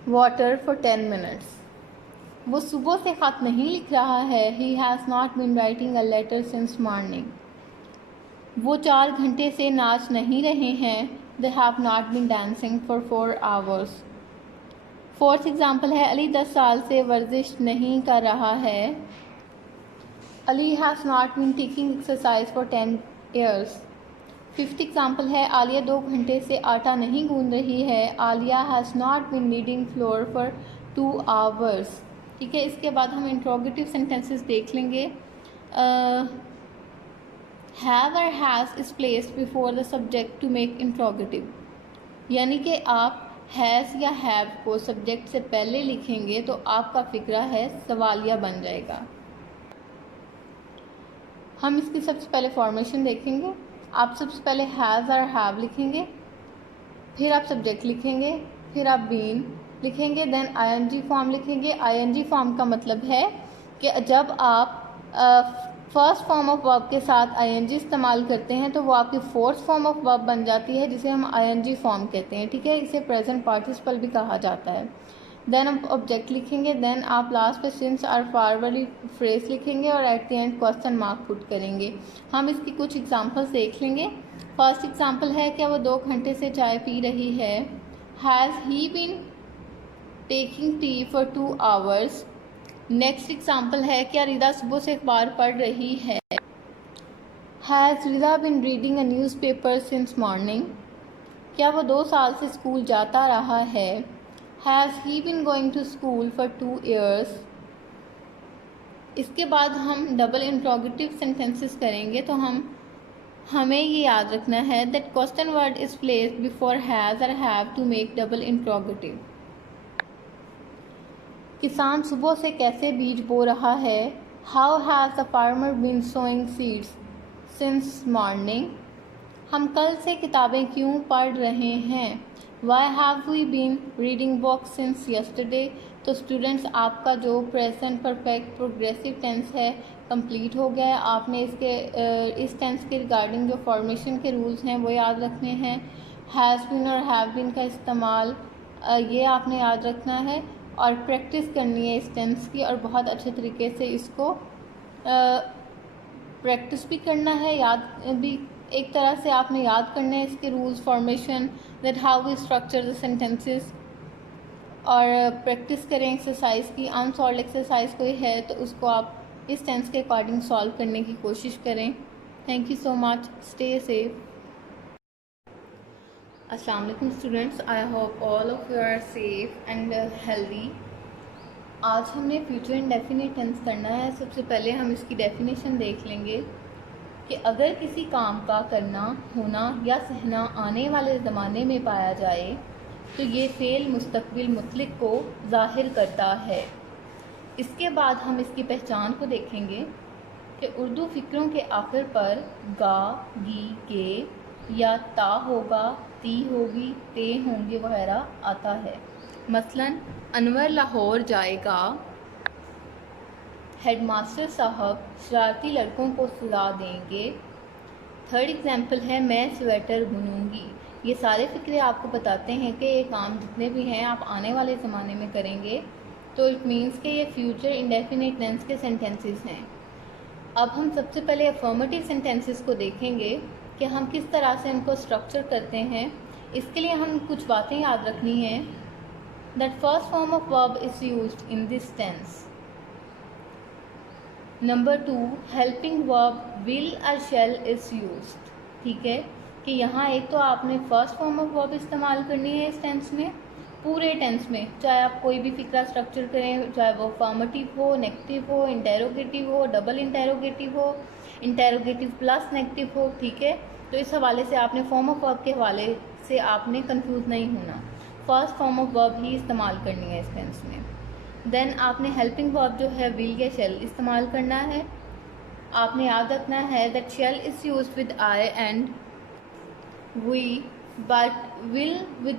water for 10 minutes. वो सुबह से ख़त नहीं लिख रहा है। He has not been writing a letter since morning. वो 4 घंटे से नाच नहीं रहे हैं। They have not been dancing for 4 hours. Fourth example है, अली 10 साल से वर्जिश नहीं कर रहा है। Ali has not been taking exercise for 10 years. Fifth example है, आलिया 2 घंटे से आटा नहीं गूंद रही है। Alia has not been kneading flour for 2 hours. ठीक है, इसके बाद हम इंट्रोगेटिव सेंटेंसेस देख लेंगे। हैव और has is placed before the subject to make interrogative. यानी कि आप हैज़ या हैव को सब्जेक्ट से पहले लिखेंगे तो आपका फिक्रा है सवालिया बन जाएगा। हम इसकी सबसे पहले फॉर्मेशन देखेंगे। आप सबसे पहले हैज़ और हैव लिखेंगे, फिर आप सब्जेक्ट लिखेंगे, फिर आप बीन लिखेंगे, देन आईएनजी फॉर्म लिखेंगे। आईएनजी फॉर्म का मतलब है कि जब आप फर्स्ट फॉर्म ऑफ वर्ब के साथ आईएनजी इस्तेमाल करते हैं तो वो आपकी फोर्थ फॉर्म ऑफ वर्ब बन जाती है, जिसे हम आईएनजी फॉर्म कहते हैं। ठीक है, इसे प्रेजेंट पार्टिसिपल भी कहा जाता है। देन आप ऑब्जेक्ट लिखेंगे, देन आप लास्ट पे सिंस और फॉर वाली फ्रेज लिखेंगे और at the and question mark put करेंगे। हम इसकी कुछ एग्जांपल्स देख लेंगे। फर्स्ट एग्जांपल है, क्या वो 2 घंटे से चाय पी रही है। Has he been taking tea for 2 hours. Next example है, क्या रिदा सुबह से अखबार पढ़ रही है। Has Rida been reading a newspaper since morning. क्या वो 2 साल से स्कूल जाता रहा है। Has he been going to school for 2 years. इसके बाद हम डबल इंट्रोगेटिव सेंटेंसेस करेंगे, तो हमें ये याद रखना है that question word is placed before has और have to make double interrogative. किसान सुबह से कैसे बीज बो रहा है। How has the farmer been sowing seeds since morning. हम कल से किताबें क्यों पढ़ रहे हैं। Why have we been reading books since yesterday. तो स्टूडेंट्स, आपका जो प्रेजेंट परफेक्ट प्रोग्रेसिव टेंस है कंप्लीट हो गया है। आपने इस टेंस के रिगार्डिंग जो फॉर्मेशन के रूल्स हैं वो याद रखने हैं। हैज़ बीन और हैव बीन का इस्तेमाल ये आपने याद रखना है और प्रैक्टिस करनी है इस टेंस की, और बहुत अच्छे तरीके से इसको प्रैक्टिस भी करना है, याद भी एक तरह से आपने याद करना है इसके rules, formation, that how we structure the sentences, और प्रैक्टिस करें एक्सरसाइज की। अनसॉल्व एक्सरसाइज कोई है तो उसको आप इस टेंस के अकॉर्डिंग सॉल्व करने की कोशिश करें। Thank you so much, stay safe. अस्सलाम वालेकुम students, I hope all of you are safe and healthy. आज हमने फ्यूचर इंडेफिनिट टेंस करना है। सबसे पहले हम इसकी डेफिनेशन देख लेंगे कि अगर किसी काम का करना, होना या सहना आने वाले ज़माने में पाया जाए तो ये फ़ेल मुस्तक़बिल मुतलक को ज़ाहिर करता है। इसके बाद हम इसकी पहचान को देखेंगे कि उर्दू फ़िक्रों के आखिर पर गा, गी, के या ता होगा, ती होगी, ते होंगे वगैरह आता है। मसलन अनवर लाहौर जाएगा। हेडमास्टर साहब शरारती लड़कों को सजा देंगे। थर्ड एग्जाम्पल है, मैं स्वेटर बुनूंगी। ये सारे फ़िक्रे आपको बताते हैं कि ये काम जितने भी हैं आप आने वाले ज़माने में करेंगे, तो इट मीन्स कि ये फ्यूचर इंडेफिनिट टेंस के सेंटेंसेस हैं। अब हम सबसे पहले अफर्मेटिव सेंटेंसेस को देखेंगे कि हम किस तरह से इनको स्ट्रक्चर करते हैं। इसके लिए हम कुछ बातें याद रखनी हैं। That first form of verb is used in this tense. Number 2, helping verb will और शैल इज़ यूज्ड। ठीक है, कि यहाँ एक तो आपने फर्स्ट फॉर्म ऑफ वर्ब इस्तेमाल करनी है इस टेंस में, पूरे टेंस में, चाहे आप कोई भी फिक्रा स्ट्रक्चर करें, चाहे वो अफर्मेटिव हो, नेगेटिव हो, इंटेरोगेटिव हो, डबल इंटेरोगेटिव हो, इंटेरोगेटिव प्लस नेगेटिव हो, ठीक है। तो इस हवाले से आपने फॉर्म ऑफ वर्ब के हवाले से आपने कंफ्यूज नहीं होना, फर्स्ट फॉर्म ऑफ वर्ब ही इस्तेमाल करनी है इस टेंस में। देन आपने हेल्पिंग वर्ब जो है विल या शेल इस्तेमाल करना है। आपने याद रखना है that shall is used with I and we but will with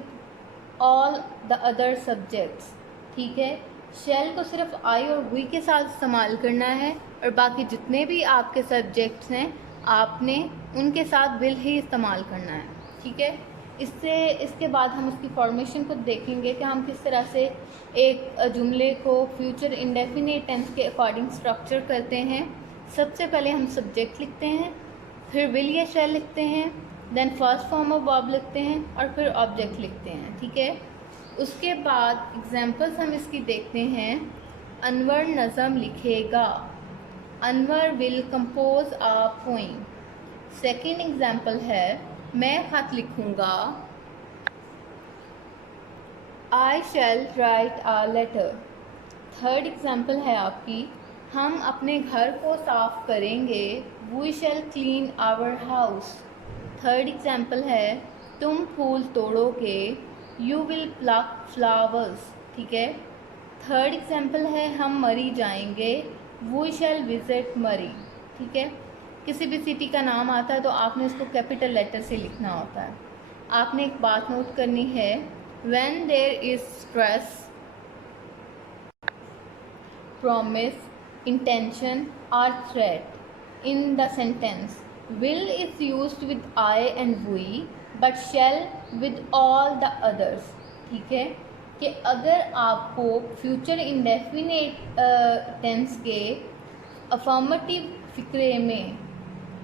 all the other subjects, ठीक है। शेल को सिर्फ आई और वी के साथ इस्तेमाल करना है और बाकी जितने भी आपके सब्जेक्ट्स हैं आपने उनके साथ विल ही इस्तेमाल करना है, ठीक है। इसके बाद हम उसकी फॉर्मेशन को देखेंगे कि हम किस तरह से एक जुमले को फ्यूचर इंडेफिनिट टेंस के अकॉर्डिंग स्ट्रक्चर करते हैं। सबसे पहले हम सब्जेक्ट लिखते हैं, फिर विल या शेल लिखते हैं, then first form of verb लिखते हैं और फिर ऑब्जेक्ट लिखते हैं, ठीक है। उसके बाद एग्जांपल्स हम इसकी देखते हैं। अनवर नज़म लिखेगा, Anwar will compose a poem. Second example है मैं खत लिखूंगा, I shall write a letter. Third example है आपकी हम अपने घर को साफ करेंगे, we shall clean our house. Third example है तुम फूल तोड़ोगे, यू विल प्लक फ्लावर्स, ठीक है। थर्ड एग्जाम्पल है हम मरी जाएंगे, वी शैल विजिट मरी, ठीक है। किसी भी सिटी का नाम आता है तो आपने उसको कैपिटल लेटर से लिखना होता है। आपने एक बात नोट करनी है, when there is stress, promise, intention और threat in the sentence, will is used with I and we but shall with all the others, ठीक है। कि अगर आपको फ्यूचर इंडेफिनिट टेंस के अफर्मेटिव फिक्रे में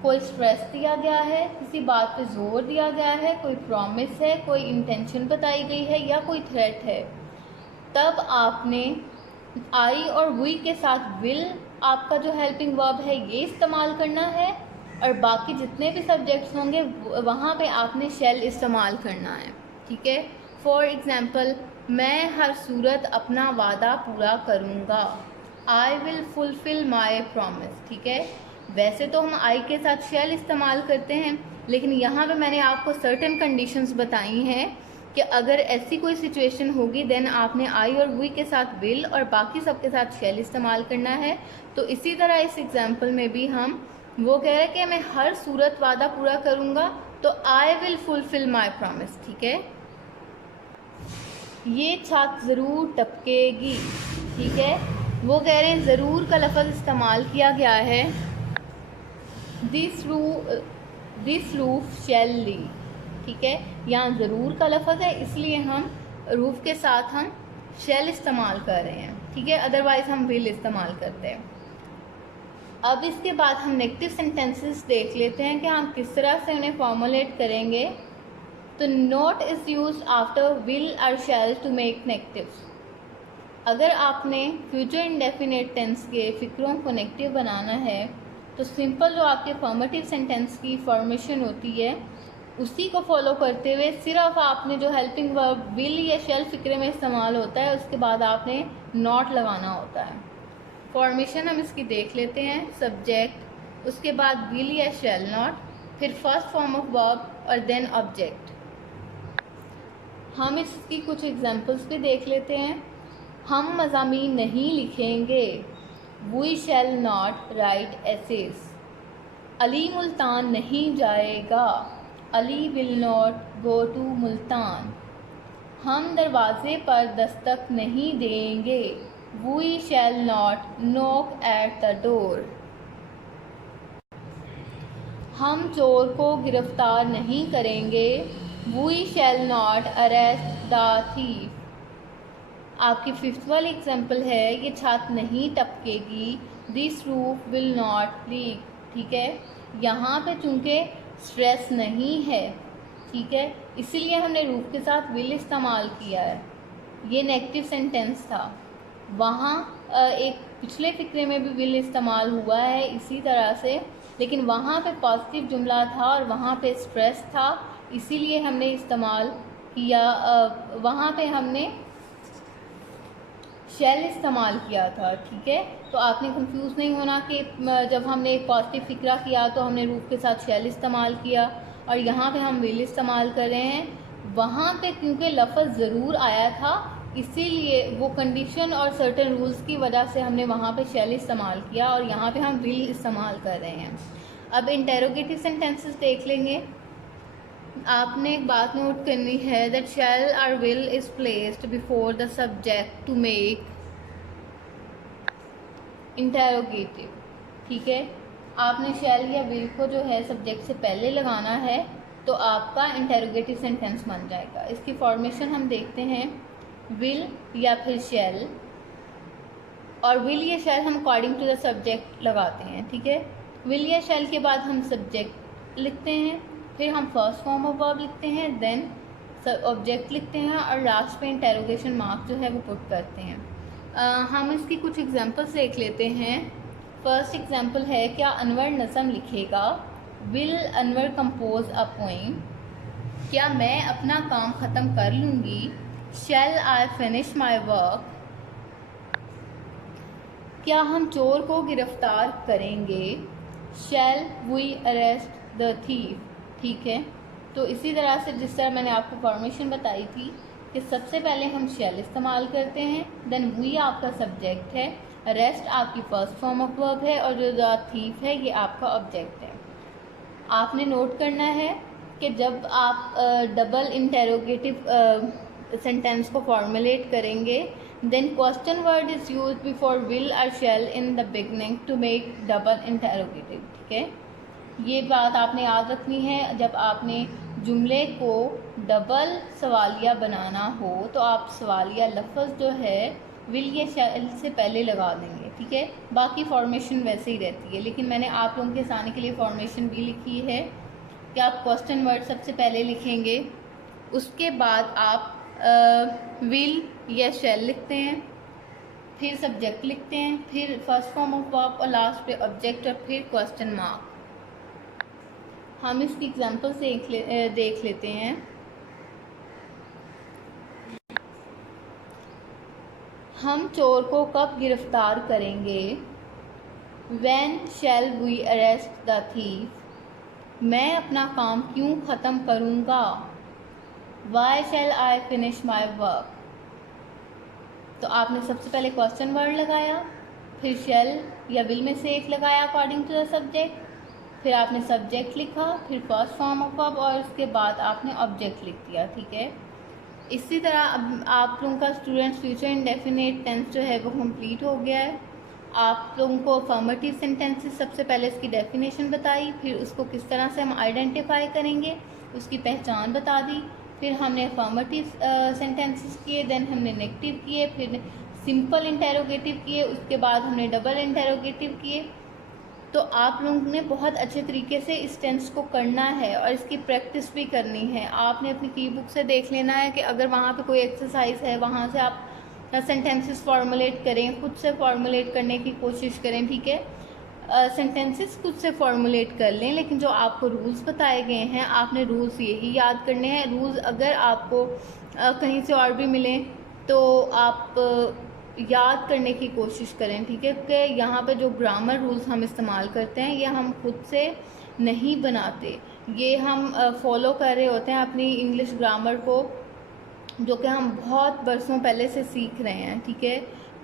कोई स्ट्रेस दिया गया है, किसी बात पे जोर दिया गया है, कोई प्रॉमिस है, कोई इंटेंशन बताई गई है या कोई थ्रेट है, तब आपने आई और वी के साथ विल आपका जो हेल्पिंग वर्ब है ये इस्तेमाल करना है और बाकी जितने भी सब्जेक्ट्स होंगे वहाँ पे आपने शेल इस्तेमाल करना है, ठीक है। फॉर एग्ज़ाम्पल मैं हर सूरत अपना वादा पूरा करूँगा, I will fulfil my promise, ठीक है। वैसे तो हम आई के साथ शेल इस्तेमाल करते हैं, लेकिन यहाँ पे मैंने आपको सर्टेन कंडीशंस बताई हैं कि अगर ऐसी कोई सिचुएशन होगी देन आपने आई और वी के साथ विल और बाकी सबके साथ शेल इस्तेमाल करना है। तो इसी तरह इस एग्जाम्पल में भी हम वो कह रहे हैं कि मैं हर सूरत वादा पूरा करूँगा, तो I will fulfil my promise, ठीक है। ये छत ज़रूर टपकेगी, ठीक है। वो कह रहे हैं ज़रूर का लफ्ज़ इस्तेमाल किया गया है, दिस रूफ शैल लीक, ठीक है। यहाँ ज़रूर का लफ्ज़ है इसलिए हम रूफ के साथ हम शैल इस्तेमाल कर रहे हैं, ठीक है, अदरवाइज़ हम विल इस्तेमाल करते हैं। अब इसके बाद हम नेगेटिव सेंटेंसेस देख लेते हैं कि हम किस तरह से उन्हें फॉर्मुलेट करेंगे। तो not is used after will और शैल टू मेक नेगेटिव। अगर आपने फ्यूचर इंडेफिनिट टेंस के फिक्रों को नेगेटिव बनाना है तो सिंपल जो आपके फॉर्मेटिव सेंटेंस की फॉर्मेशन होती है उसी को फॉलो करते हुए सिर्फ आपने जो हेल्पिंग वर्ब विल या शैल फिक्रे में इस्तेमाल होता है उसके बाद आपने नॉट लगाना होता है। फॉर्मेशन हम इसकी देख लेते हैं, सब्जेक्ट, उसके बाद विल या शैल नॉट, फिर फर्स्ट फॉर्म ऑफ वर्ब और देन ऑब्जेक्ट। हम इसकी कुछ एग्जांपल्स भी देख लेते हैं। हम मज़ामीन नहीं लिखेंगे, we shall not write essays. Ali Multan नहीं जाएगा, Ali will not go to Multan. हम दरवाजे पर दस्तक नहीं देंगे, we shall not knock at the door. हम चोर को गिरफ्तार नहीं करेंगे, we shall not arrest the thief. आपकी फिफ्थ वाली एग्जाम्पल है ये छत नहीं टपकेगी, this roof will not leak, ठीक है। यहाँ पे चूँकि स्ट्रेस नहीं है, ठीक है, इसीलिए हमने रूफ के साथ विल इस्तेमाल किया है। ये नेगेटिव सेंटेंस था, वहाँ एक पिछले फिक्रे में भी विल इस्तेमाल हुआ है इसी तरह से। लेकिन वहाँ पे पॉजिटिव जुमला था और वहाँ पे स्ट्रेस था, इसीलिए हमने इस्तेमाल किया, वहाँ पे हमने शेल इस्तेमाल किया था। ठीक है, तो आपने कंफ्यूज नहीं होना कि जब हमने एक पॉजिटिव फिक्रा किया तो हमने रूफ के साथ शेल इस्तेमाल किया और यहाँ पे हम विल इस्तेमाल कर रहे हैं। वहाँ पे क्योंकि लफ्ज़ ज़रूर आया था, इसीलिए वो कंडीशन और सर्टेन रूल्स की वजह से हमने वहाँ पे शेल इस्तेमाल किया और यहाँ पे हम विल इस्तेमाल कर रहे हैं। अब इंटेरोगेटिव सेंटेंसेस देख लेंगे। आपने एक बात नोट करनी है, दैट शैल और will is placed before the subject to make interrogative. ठीक है, आपने शैल या विल को जो है सब्जेक्ट से पहले लगाना है तो आपका इंटेरोगेटिव सेंटेंस बन जाएगा। इसकी फॉर्मेशन हम देखते हैं, विल या फिर शैल, और विल या शैल हम अकॉर्डिंग टू द सब्जेक्ट लगाते हैं। ठीक है, विल या शैल के बाद हम सब्जेक्ट लिखते हैं, फिर हम फर्स्ट फॉर्म ऑफ वर्ब लिखते हैं, देन ऑब्जेक्ट लिखते हैं और लास्ट पे इंटेरोगेशन मार्क जो है वो पुट करते हैं। हम इसकी कुछ एग्जांपल्स देख लेते हैं। फर्स्ट एग्जांपल है, क्या अनवर नज़म लिखेगा? Will Anwar compose a poem? क्या मैं अपना काम ख़त्म कर लूँगी? Shall I finish my work? क्या हम चोर को गिरफ्तार करेंगे? Shall we arrest the thief? ठीक है, तो इसी तरह से जिस तरह मैंने आपको फॉर्मेशन बताई थी कि सबसे पहले हम शैल इस्तेमाल करते हैं, देन वी आपका सब्जेक्ट है, अरेस्ट आपकी फर्स्ट फॉर्म ऑफ वर्ब है और जो द थीफ है ये आपका ऑब्जेक्ट है। आपने नोट करना है कि जब आप डबल इंटेरोगेटिव सेंटेंस को फॉर्मुलेट करेंगे, then question word is use before will और shall in the beginning to make double interrogative. ठीक है, ये बात आपने याद रखनी है। जब आपने जुमले को डबल सवालिया बनाना हो तो आप सवालिया लफ्ज़ जो है विल या शैल से पहले लगा देंगे। ठीक है, बाकी फॉर्मेशन वैसे ही रहती है, लेकिन मैंने आप लोगों के आसानी के लिए फॉर्मेशन भी लिखी है कि आप क्वेश्चन वर्ड सबसे पहले लिखेंगे, उसके बाद आप विल या शैल लिखते हैं, फिर सब्जेक्ट लिखते हैं, फिर फर्स्ट फॉर्म ऑफ वर्ब और लास्ट पे ऑब्जेक्ट और फिर क्वेश्चन मार्क। हम इसकी एग्जांपल से देख लेते हैं। हम चोर को कब गिरफ्तार करेंगे? When shall we arrest the thief? मैं अपना काम क्यों ख़त्म करूँगा? Why shall I finish my work? तो आपने सबसे पहले क्वेश्चन वर्ड लगाया, फिर शैल या विल में से एक लगाया अकॉर्डिंग टू द सब्जेक्ट, फिर आपने सब्जेक्ट लिखा, फिर फर्स्ट फॉर्म ऑफ वर्ब और उसके बाद आपने ऑब्जेक्ट लिख दिया। ठीक है, इसी तरह अब आप लोगों का स्टूडेंट्स फ्यूचर इंडेफिनिट टेंस जो है वो कंप्लीट हो गया है। आप लोगों को अफर्मेटिव सेंटेंसेस सबसे पहले इसकी डेफिनेशन बताई, फिर उसको किस तरह से हम आइडेंटिफाई करेंगे उसकी पहचान बता दी, फिर हमने अफर्मेटिव सेंटेंसेस किए, देन हमने नेगेटिव किए, फिर सिंपल इंटेरोगेटिव किए, उसके बाद हमने डबल इंटेरोगेटिव किए। तो आप लोगों ने बहुत अच्छे तरीके से इस टेंस को करना है और इसकी प्रैक्टिस भी करनी है। आपने अपनी की बुक से देख लेना है कि अगर वहाँ पे कोई एक्सरसाइज है वहाँ से आप सेंटेंसेस फॉर्मुलेट करें, खुद से फॉर्मुलेट करने की कोशिश करें। ठीक है, सेंटेंसेस खुद से फॉर्मुलेट कर लें, लेकिन जो आपको रूल्स बताए गए हैं आपने रूल्स यही याद करने हैं। रूल्स अगर आपको कहीं से और भी मिलें तो आप याद करने की कोशिश करें। ठीक है, कि यहाँ पे जो ग्रामर रूल्स हम इस्तेमाल करते हैं ये हम खुद से नहीं बनाते, ये हम फॉलो कर रहे होते हैं अपनी इंग्लिश ग्रामर को, जो कि हम बहुत बरसों पहले से सीख रहे हैं। ठीक है,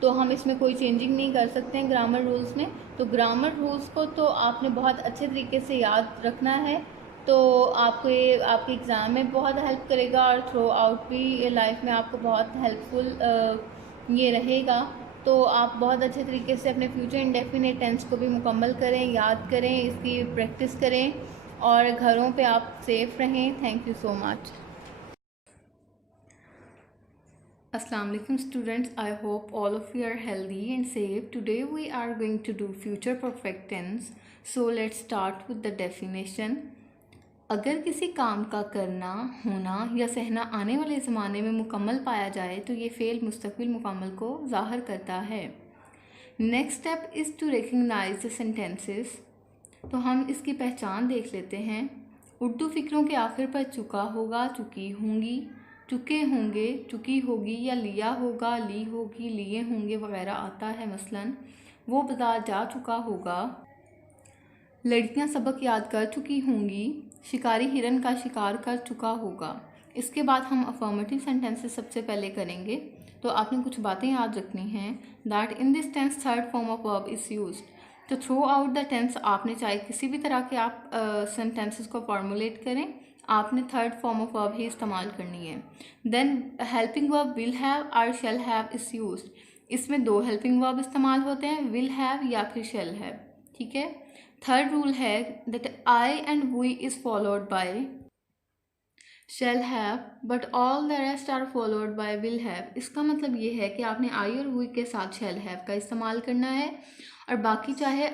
तो हम इसमें कोई चेंजिंग नहीं कर सकते हैं ग्रामर रूल्स में। तो ग्रामर रूल्स को तो आपने बहुत अच्छे तरीके से याद रखना है, तो आपको ये आपके एग्ज़ाम में बहुत हेल्प करेगा और थ्रू आउट भी लाइफ में आपको बहुत हेल्पफुल ये रहेगा। तो आप बहुत अच्छे तरीके से अपने फ्यूचर इंडेफिनिट टेंस को भी मुकम्मल करें, याद करें, इसकी प्रैक्टिस करें और घरों पे आप सेफ रहें। Thank you so much. Assalamu alaikum students, I hope all of you are healthy and safe. Today we are going to do future perfect tense. So let's start with the definition. अगर किसी काम का करना, होना या सहना आने वाले ज़माने में मुकम्मल पाया जाए तो ये फ़ेल मुस्तक़बिल मुकम्मल को ज़ाहिर करता है। Next step is to recognise the sentences तो हम इसकी पहचान देख लेते हैं। उर्दू फ़िक्रों के आखिर पर चुका होगा, चुकी होंगी, चुके होंगे, चुकी होगी या लिया होगा, ली होगी, लिए होंगे वगैरह आता है। मसलन वो बाजार जा चुका होगा, लड़कियां सबक याद कर चुकी होंगी, शिकारी हिरन का शिकार कर चुका होगा। इसके बाद हम अफर्मेटिव सेंटेंसेस सबसे पहले करेंगे। तो आपने कुछ बातें याद रखनी हैं। That in this tense third form of verb is used. तो थ्रू आउट द टेंस आपने चाहे किसी भी तरह के आप सेंटेंसेस को फॉर्मुलेट करें, आपने थर्ड फॉर्म ऑफ वर्ब ही इस्तेमाल करनी है। Then helping verb will have और शैल हैव इज़ यूज्ड। इसमें दो हेल्पिंग वर्ब इस्तेमाल होते हैं, विल हैव या फिर शैल हैव। ठीक है। थर्ड रूल है that I and we is followed by shall have but all the rest are followed by will have. इसका मतलब ये है कि आपने आई और वी के साथ शैल हैव का इस्तेमाल करना है, और बाकी चाहे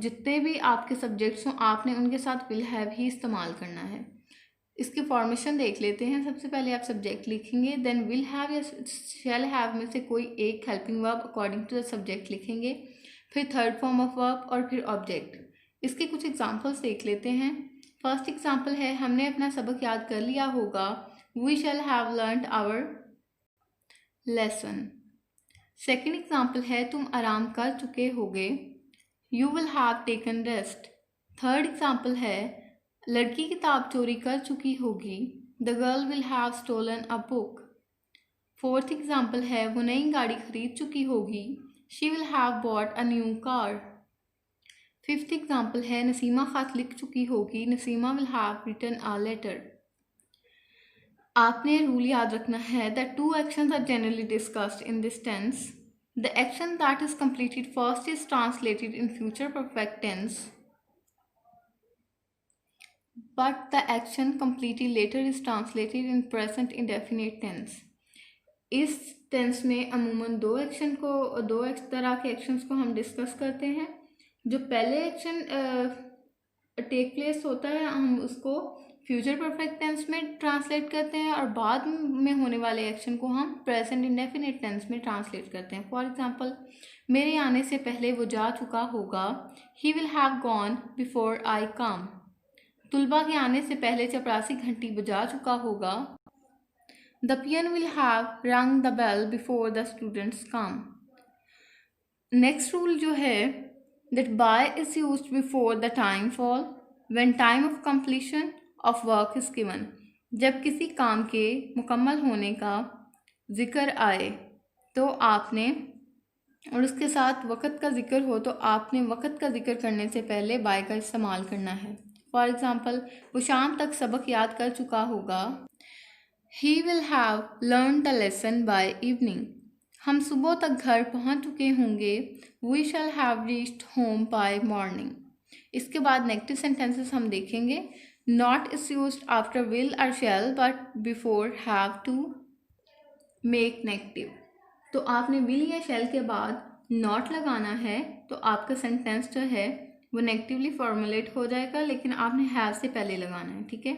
जितने भी आपके सब्जेक्ट्स हों आपने उनके साथ विल हैव ही इस्तेमाल करना है। इसकी फॉर्मेशन देख लेते हैं। सबसे पहले आप सब्जेक्ट लिखेंगे, देन विल हैव या शैल हैव में से कोई एक helping verb according to the subject लिखेंगे, फिर थर्ड फॉर्म ऑफ वर्ब और फिर ऑब्जेक्ट। इसके कुछ एग्जांपल्स देख लेते हैं। फर्स्ट एग्जांपल है, हमने अपना सबक याद कर लिया होगा, we shall have learned our lesson. Second example है, तुम आराम कर चुके होगे, you will have taken rest. Third example है, लड़की किताब चोरी कर चुकी होगी, the girl will have stolen a book. Fourth example है, वो नई गाड़ी खरीद चुकी होगी, she will have bought a new car. Fifth example है, नसीमा खत लिख चुकी होगी, Nasima will have written a letter. आपने रूल याद रखना है that two actions are generally discussed in this tense. The action that is completed first is translated in future perfect tense, but the action completed later is translated in present indefinite tense. इस tense में अमूमन दो तरह के actions को हम discuss करते हैं। जो पहले एक्शन टेक प्लेस होता है हम उसको फ्यूचर परफेक्ट टेंस में ट्रांसलेट करते हैं, और बाद में होने वाले एक्शन को हम प्रेजेंट इंडेफिनिट टेंस में ट्रांसलेट करते हैं। फॉर एग्जांपल, मेरे आने से पहले वो जा चुका होगा, he will have gone before I come. तुलबा के आने से पहले चपरासी घंटी बजा चुका होगा, the peon will have rung the bell before the students come. Next rule जो है, that by is used before the time fall when time of completion of work is given. जब किसी काम के मुकम्मल होने का जिक्र आए तो आपने, और उसके साथ वक़्त का जिक्र हो तो आपने वक़्त का जिक्र करने से पहले बाय का इस्तेमाल करना है। फॉर एग्ज़ाम्पल, वो शाम तक सबक याद कर चुका होगा, he will have learn the lesson by evening. हम सुबह तक घर पहुंच चुके होंगे, we shall have reached home by morning. इसके बाद नेगेटिव सेंटेंसेस हम देखेंगे। Not is used after will और shall but before have to make negative. तो आपने विल या शैल के बाद नॉट लगाना है तो आपका सेंटेंस जो है वो नेगेटिवली फॉर्मुलेट हो जाएगा, लेकिन आपने हैव से पहले लगाना है। ठीक है।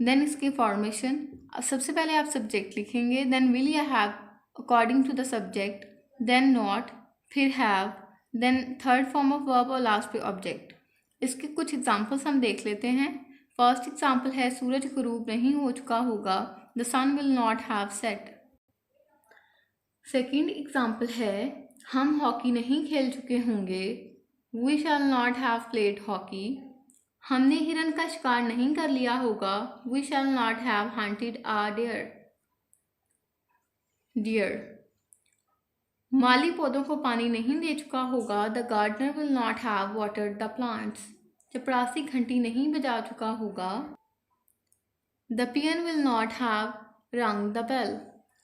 देन इसकी फॉर्मेशन, सबसे पहले आप सब्जेक्ट लिखेंगे, देन विल या have according to the subject, then not, फिर have, then third form of verb और लास्ट पे ऑब्जेक्ट। इसके कुछ एग्जांपल्स हम देख लेते हैं। फर्स्ट एग्जांपल है, सूरज गुरूब नहीं हो चुका होगा, the sun will not have set. Second example है, हम हॉकी नहीं खेल चुके होंगे, we shall not have played hockey. हमने हिरन का शिकार नहीं कर लिया होगा, we shall not have hunted a deer. माली पौधों को पानी नहीं दे चुका होगा, the gardener will not have watered the plants. चपरासी घंटी नहीं बजा चुका होगा, the peon will not have rung the bell.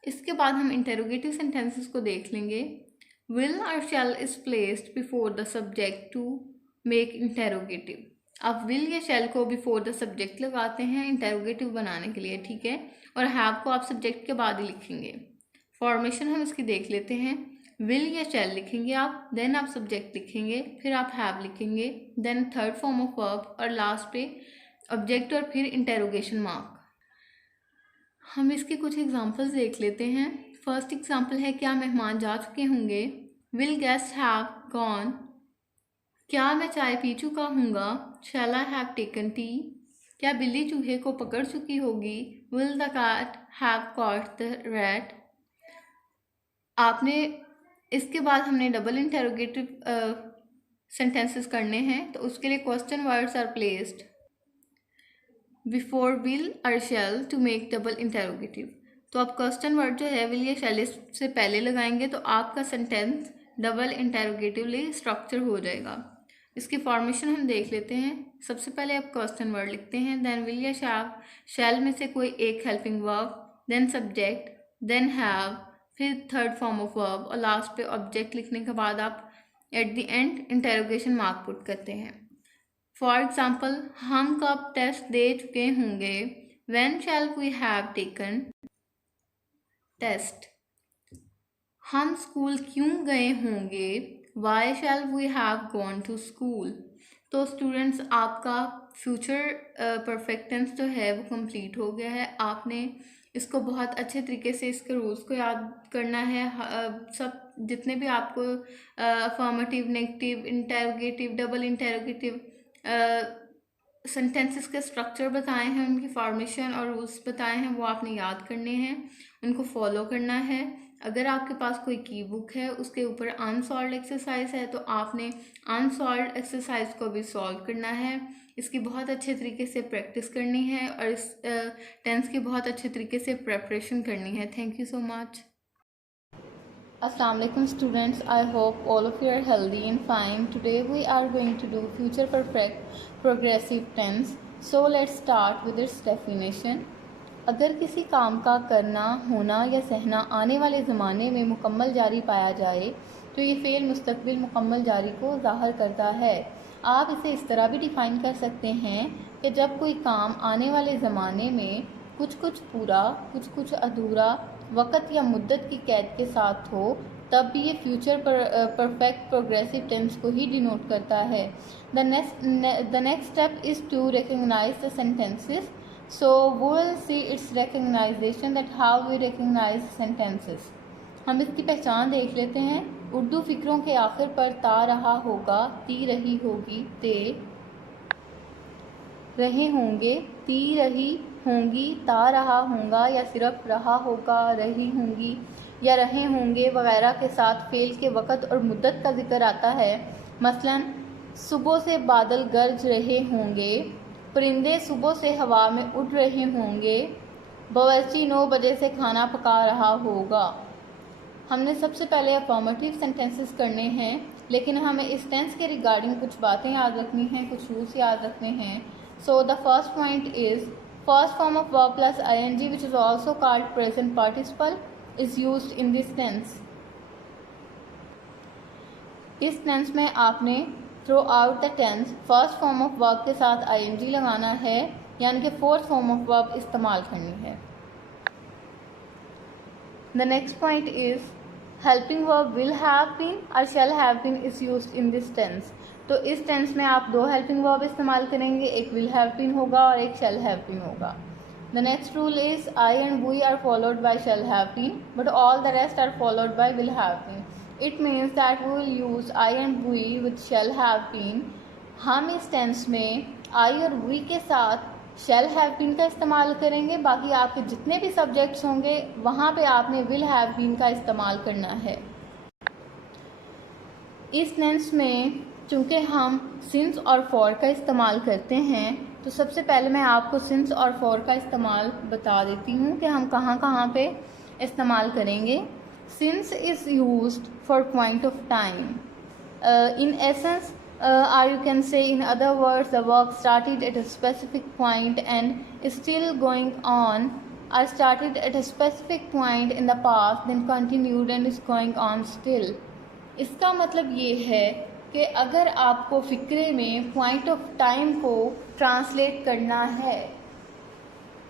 इसके बाद हम इंटेरोगेटिव सेंटेंसेस को देख लेंगे। विल और shall is placed before the subject to make interrogative. आप विल या शैल को बिफोर द सब्जेक्ट लगाते हैं इंटेरोगेटिव बनाने के लिए। ठीक है। और हैव को आप सब्जेक्ट के बाद ही लिखेंगे। फॉर्मेशन हम इसकी देख लेते हैं। विल या शैल लिखेंगे आप, देन आप सब्जेक्ट लिखेंगे, फिर आप हैव लिखेंगे, then third form of verb और लास्ट पे ऑब्जेक्ट और फिर इंटेरोगेशन मार्क। हम इसके कुछ एग्जांपल्स देख लेते हैं। फर्स्ट एग्जांपल है, क्या मेहमान जा चुके होंगे, विल गेस्ट हैव गॉन। क्या मैं चाय पी चुका हूँगा? Shall I have taken tea? क्या बिल्ली चूहे को पकड़ चुकी होगी? Will the cat have caught the rat? आपने इसके बाद हमने डबल इंटेरोगेटिव सेंटेंसेस करने हैं, तो उसके लिए question words are placed before will और shall to make double interrogative. तो आप क्वेश्चन वर्ड जो है विल या शैल से पहले लगाएंगे तो आपका सेंटेंस डबल इंटेरोगेटिवली स्ट्रक्चर हो जाएगा। इसकी फॉर्मेशन हम देख लेते हैं। सबसे पहले आप क्वेश्चन वर्ड लिखते हैं, देन विल या शैल में से कोई एक helping verb, then subject, then have, फिर थर्ड फॉर्म ऑफ वर्ब और लास्ट पे ऑब्जेक्ट लिखने के बाद आप at the end interrogation mark put करते हैं। फॉर एग्जाम्पल, हम कब टेस्ट दे चुके होंगे? When shall we have taken test. हम स्कूल क्यों गए होंगे? Why shall we have gone to school. तो स्टूडेंट्स, आपका फ्यूचर परफेक्ट टेंस जो है वो कंप्लीट हो गया है। आपने इसको बहुत अच्छे तरीके से इसके रूल्स को याद करना है। सब जितने भी आपको affirmative, negative, interrogative, double interrogative sentences के स्ट्रक्चर बताए हैं, उनकी फॉर्मेशन और रूल्स बताए हैं, वो आपने याद करने हैं, उनको फॉलो करना है। अगर आपके पास कोई की बुक है, उसके ऊपर अनसॉल्व्ड एक्सरसाइज है, तो आपने अनसॉल्व्ड एक्सरसाइज को भी सॉल्व करना है। इसकी बहुत अच्छे तरीके से प्रैक्टिस करनी है और इस टेंस की बहुत अच्छे तरीके से प्रेपरेशन करनी है। Thank you so much. Assalamu alaikum students, I hope all of you are healthy and fine. Today we are going to do future perfect progressive tense. So let's start with its definition. अगर किसी काम का करना, होना या सहना आने वाले ज़माने में मुकम्मल जारी पाया जाए तो ये फ़ेल मुस्तक़बिल मुकम्मल जारी को ज़ाहिर करता है। आप इसे इस तरह भी डिफ़ाइन कर सकते हैं कि जब कोई काम आने वाले ज़माने में कुछ कुछ पूरा, कुछ कुछ अधूरा, वक़्त या मुद्दत की कैद के साथ हो, तब भी ये फ्यूचर परफेक्ट प्रोग्रेसिव टेंस को ही डिनोट करता है। The next step is to recognise the sentences. So we will see its recognition, that how we recognize sentences. हम इसकी पहचान देख लेते हैं। उर्दू फ़िक्रों के आखिर पर ता रहा होगा, ती रही होगी, ते रहे होंगे, ती रही होंगी, ता रहा होगा, या सिर्फ रहा होगा, रही होंगी या रहे होंगे वगैरह के साथ फ़ेल के वक़्त और मुद्दत का जिक्र आता है। मसलन, सुबह से बादल गरज रहे होंगे, परिंदे सुबह से हवा में उड़ रहे होंगे, बावर्ची 9 बजे से खाना पका रहा होगा। हमने सबसे पहले अफर्मेटिव सेंटेंसेस करने हैं, लेकिन हमें इस टेंस के रिगार्डिंग कुछ बातें याद रखनी हैं, कुछ रूल्स याद रखने हैं। So the first point is first form of verb plus ing which is also called present participle is used in this tense. इस टेंस में आपने throughout the tense first form of verb के साथ ing लगाना है, यानी कि fourth form of verb इस्तेमाल करनी है। The next point is helping verb will have been और shall have been is used in this tense. तो इस टेंस में आप 2 हेल्पिंग वर्ब इस्तेमाल करेंगे, एक विल हैव बीन होगा और एक शैल हैव बीन होगा। The next rule is I and we are followed by shall have been, but all the rest are followed by will have been. It means that we will use I and we with shall have been. हम इस tense में I और we के साथ shall have been का इस्तेमाल करेंगे। बाकी आपके जितने भी सब्जेक्ट्स होंगे वहाँ पे आपने will have been का इस्तेमाल करना है। इस टेंस में चूँकि हम since और for का इस्तेमाल करते हैं, तो सबसे पहले मैं आपको since और for का इस्तेमाल बता देती हूँ कि हम कहाँ कहाँ पे इस्तेमाल करेंगे। Since is used for point of time. In essence, or you can say in other words, the work started at a specific point and is still going on, or started at a specific point in the past, then continued and is going on still. इसका मतलब ये है कि अगर आपको फ़िक्रे में point of time को translate करना है,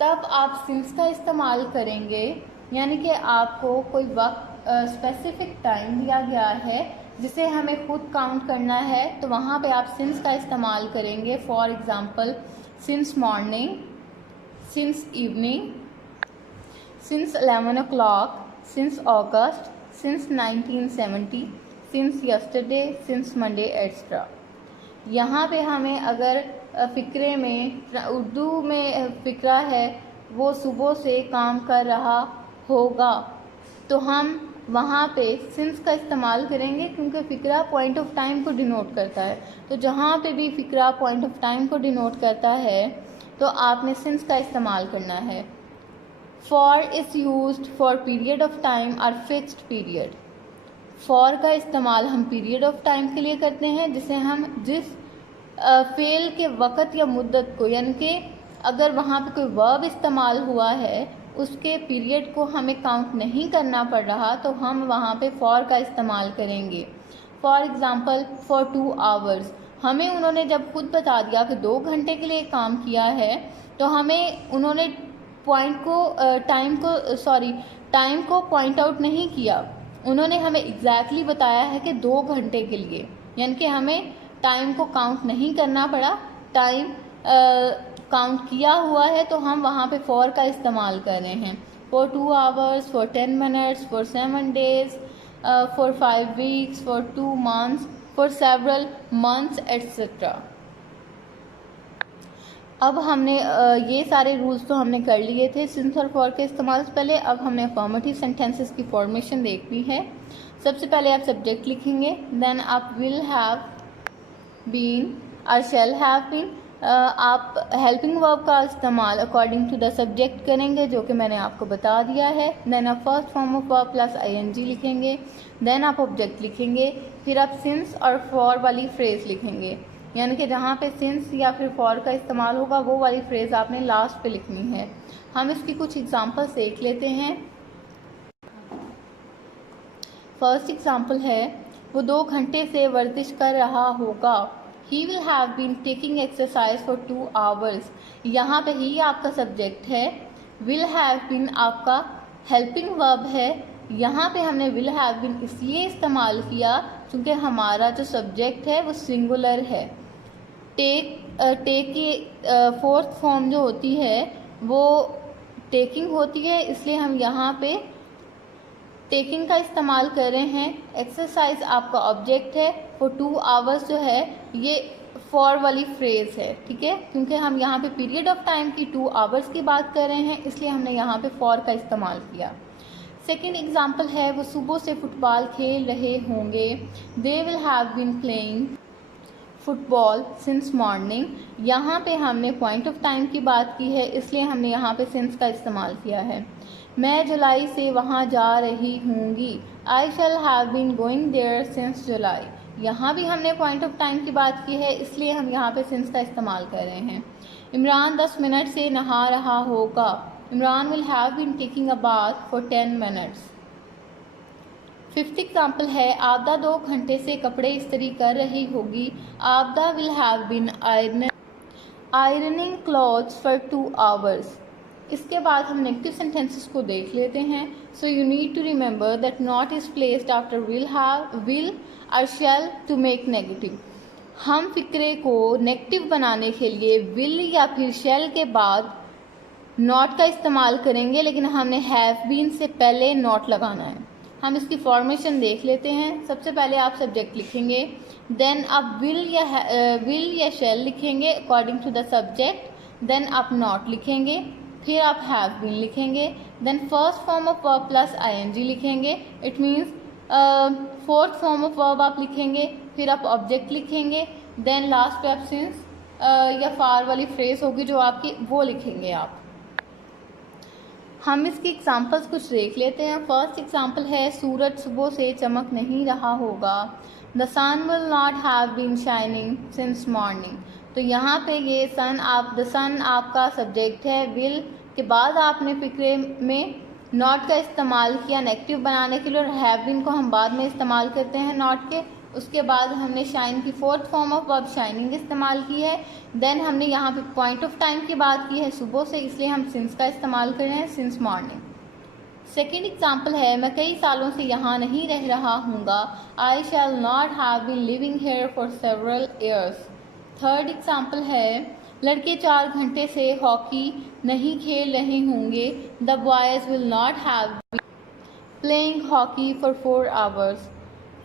तब आप since का इस्तेमाल करेंगे, यानी कि आपको कोई वक्त स्पेसिफिक टाइम दिया गया है जिसे हमें खुद काउंट करना है, तो वहाँ पे आप सिंस का इस्तेमाल करेंगे। For example, since morning, since evening, since 11 o'clock, since August, since 1970, since yesterday, since Monday, etcetera. यहाँ पे हमें अगर फ़िक्रे में उर्दू में फ़िक्रा है वो सुबह से काम कर रहा होगा, तो हम वहाँ पे सिंस का इस्तेमाल करेंगे क्योंकि फ़िक्रा पॉइंट ऑफ टाइम को डिनोट करता है। तो जहाँ पे भी फ़िक्रा पॉइंट ऑफ टाइम को डिनोट करता है तो आपने सिंस का इस्तेमाल करना है। For is used for period of time और फिक्स्ड पीरियड। फॉर का इस्तेमाल हम पीरियड ऑफ टाइम के लिए करते हैं, जिसे हम जिस फ़ेल के वक़्त या मुद्दत को, यानी कि अगर वहाँ पे कोई वर्ब इस्तेमाल हुआ है उसके पीरियड को हमें काउंट नहीं करना पड़ रहा, तो हम वहाँ पे फॉर का इस्तेमाल करेंगे। फॉर एग्ज़ाम्पल फॉर 2 आवर्स, हमें उन्होंने जब खुद बता दिया कि 2 घंटे के लिए काम किया है, तो हमें उन्होंने टाइम को पॉइंट आउट नहीं किया, उन्होंने हमें एग्जैक्टली बताया है कि 2 घंटे के लिए, यानी कि हमें टाइम को काउंट नहीं करना पड़ा, टाइम काउंट किया हुआ है, तो हम वहाँ पे फॉर का इस्तेमाल कर रहे हैं। For 2 hours, for 10 minutes, for 7 days, for 5 weeks, for 2 months, for several months etcetera. अब हमने ये सारे रूल्स तो हमने कर लिए थे सिंस और फॉर के इस्तेमाल से पहले। अब हमने अफर्मेटिव सेंटेंसेस की फॉर्मेशन देखनी है। सबसे पहले आप सब्जेक्ट लिखेंगे, देन आप विल हैव बीन और शैल हैव बीन। आप हेल्पिंग वर्ब का इस्तेमाल अकॉर्डिंग टू द सब्जेक्ट करेंगे, जो कि मैंने आपको बता दिया है। देन आप first form of verb plus ing लिखेंगे, देन आप ऑब्जेक्ट लिखेंगे, फिर आप सिंस और फॉर वाली फ्रेज लिखेंगे, यानी कि जहाँ पे सिंस या फिर फॉर का इस्तेमाल होगा वो वाली फ्रेज़ आपने लास्ट पे लिखनी है। हम इसकी कुछ एग्जांपल्स देख लेते हैं। फर्स्ट एग्जांपल है, वो 2 घंटे से वर्जिश कर रहा होगा। He will have been taking exercise for 2 hours. यहाँ पे ही आपका सब्जेक्ट है, विल हैव बीन आपका हेल्पिंग वर्ब है। यहाँ पे हमने विल हैव बीन इसलिए इस्तेमाल किया क्योंकि हमारा जो सब्जेक्ट है वो सिंगुलर है। टेक की फोर्थ फॉर्म जो होती है वो टेकिंग होती है, इसलिए हम यहाँ पे टेकिंग का इस्तेमाल कर रहे हैं। एक्सरसाइज आपका ऑब्जेक्ट है, फॉर 2 आवर्स जो है ये फॉर वाली फ्रेज है, ठीक है, क्योंकि हम यहाँ पे पीरियड ऑफ टाइम की 2 आवर्स की बात कर रहे हैं, इसलिए हमने यहाँ पे फॉर का इस्तेमाल किया। सेकेंड एग्जाम्पल है, वो सुबह से फुटबॉल खेल रहे होंगे। They will have been playing football since morning. यहाँ पे हमने पॉइंट ऑफ टाइम की बात की है, इसलिए हमने यहाँ पे सिंस का इस्तेमाल किया है। मैं जुलाई से वहाँ जा रही हूँगी। I shall have been going there since July. यहाँ भी हमने पॉइंट ऑफ टाइम की बात की है, इसलिए हम यहाँ पे सिंस का इस्तेमाल कर रहे हैं। इमरान 10 मिनट से नहा रहा होगा। Imran will have been taking a bath for 10 minutes. Fifth example है, आबदा 2 घंटे से कपड़े इस्त्री कर रही होगी। Abida will have been ironing clothes for 2 hours. इसके बाद हम नेगेटिव सेंटेंसेस को देख लेते हैं। So you need to remember that not is placed after will और शैल टू मेक नेगेटिव। हम फिक्रे को नेगेटिव बनाने के लिए विल या फिर शैल के बाद नॉट का इस्तेमाल करेंगे, लेकिन हमने हैव बीन से पहले नॉट लगाना है। हम इसकी फॉर्मेशन देख लेते हैं। सबसे पहले आप सब्जेक्ट लिखेंगे, देन आप विल या शैल लिखेंगे according to the subject, then आप नॉट लिखेंगे, फिर आप हैव बीन लिखेंगे, then first form of verb plus ing लिखेंगे, it means fourth form of verb आप लिखेंगे, फिर आप ऑब्जेक्ट लिखेंगे, देन लास्ट पे आप सिंस या फार वाली फ्रेज होगी जो आपकी, वो लिखेंगे आप। हम इसकी एग्जांपल्स कुछ देख लेते हैं। फर्स्ट एग्जांपल है, सूरज सुबह से चमक नहीं रहा होगा। The sun will not have been shining since morning. तो यहाँ पे ये द सन आपका सब्जेक्ट है, विल के बाद आपने फिक्रे में नॉट का इस्तेमाल किया नेगेटिव बनाने के लिए, और हैव बीन को हम बाद में इस्तेमाल करते हैं नॉट के। उसके बाद हमने शाइन की fourth form of verb shining इस्तेमाल की है। देन हमने यहाँ पे पॉइंट ऑफ टाइम की बात की है सुबह से, इसलिए हम सिंस का इस्तेमाल कर रहे हैं, सिंस मॉर्निंग। सेकेंड एग्जाम्पल है, मैं कई सालों से यहाँ नहीं रह रहा हूँगा। I shall not have been living here for several years. Third example है, लड़के 4 घंटे से हॉकी नहीं खेल रहे होंगे। The boys will not have been playing hockey for 4 hours.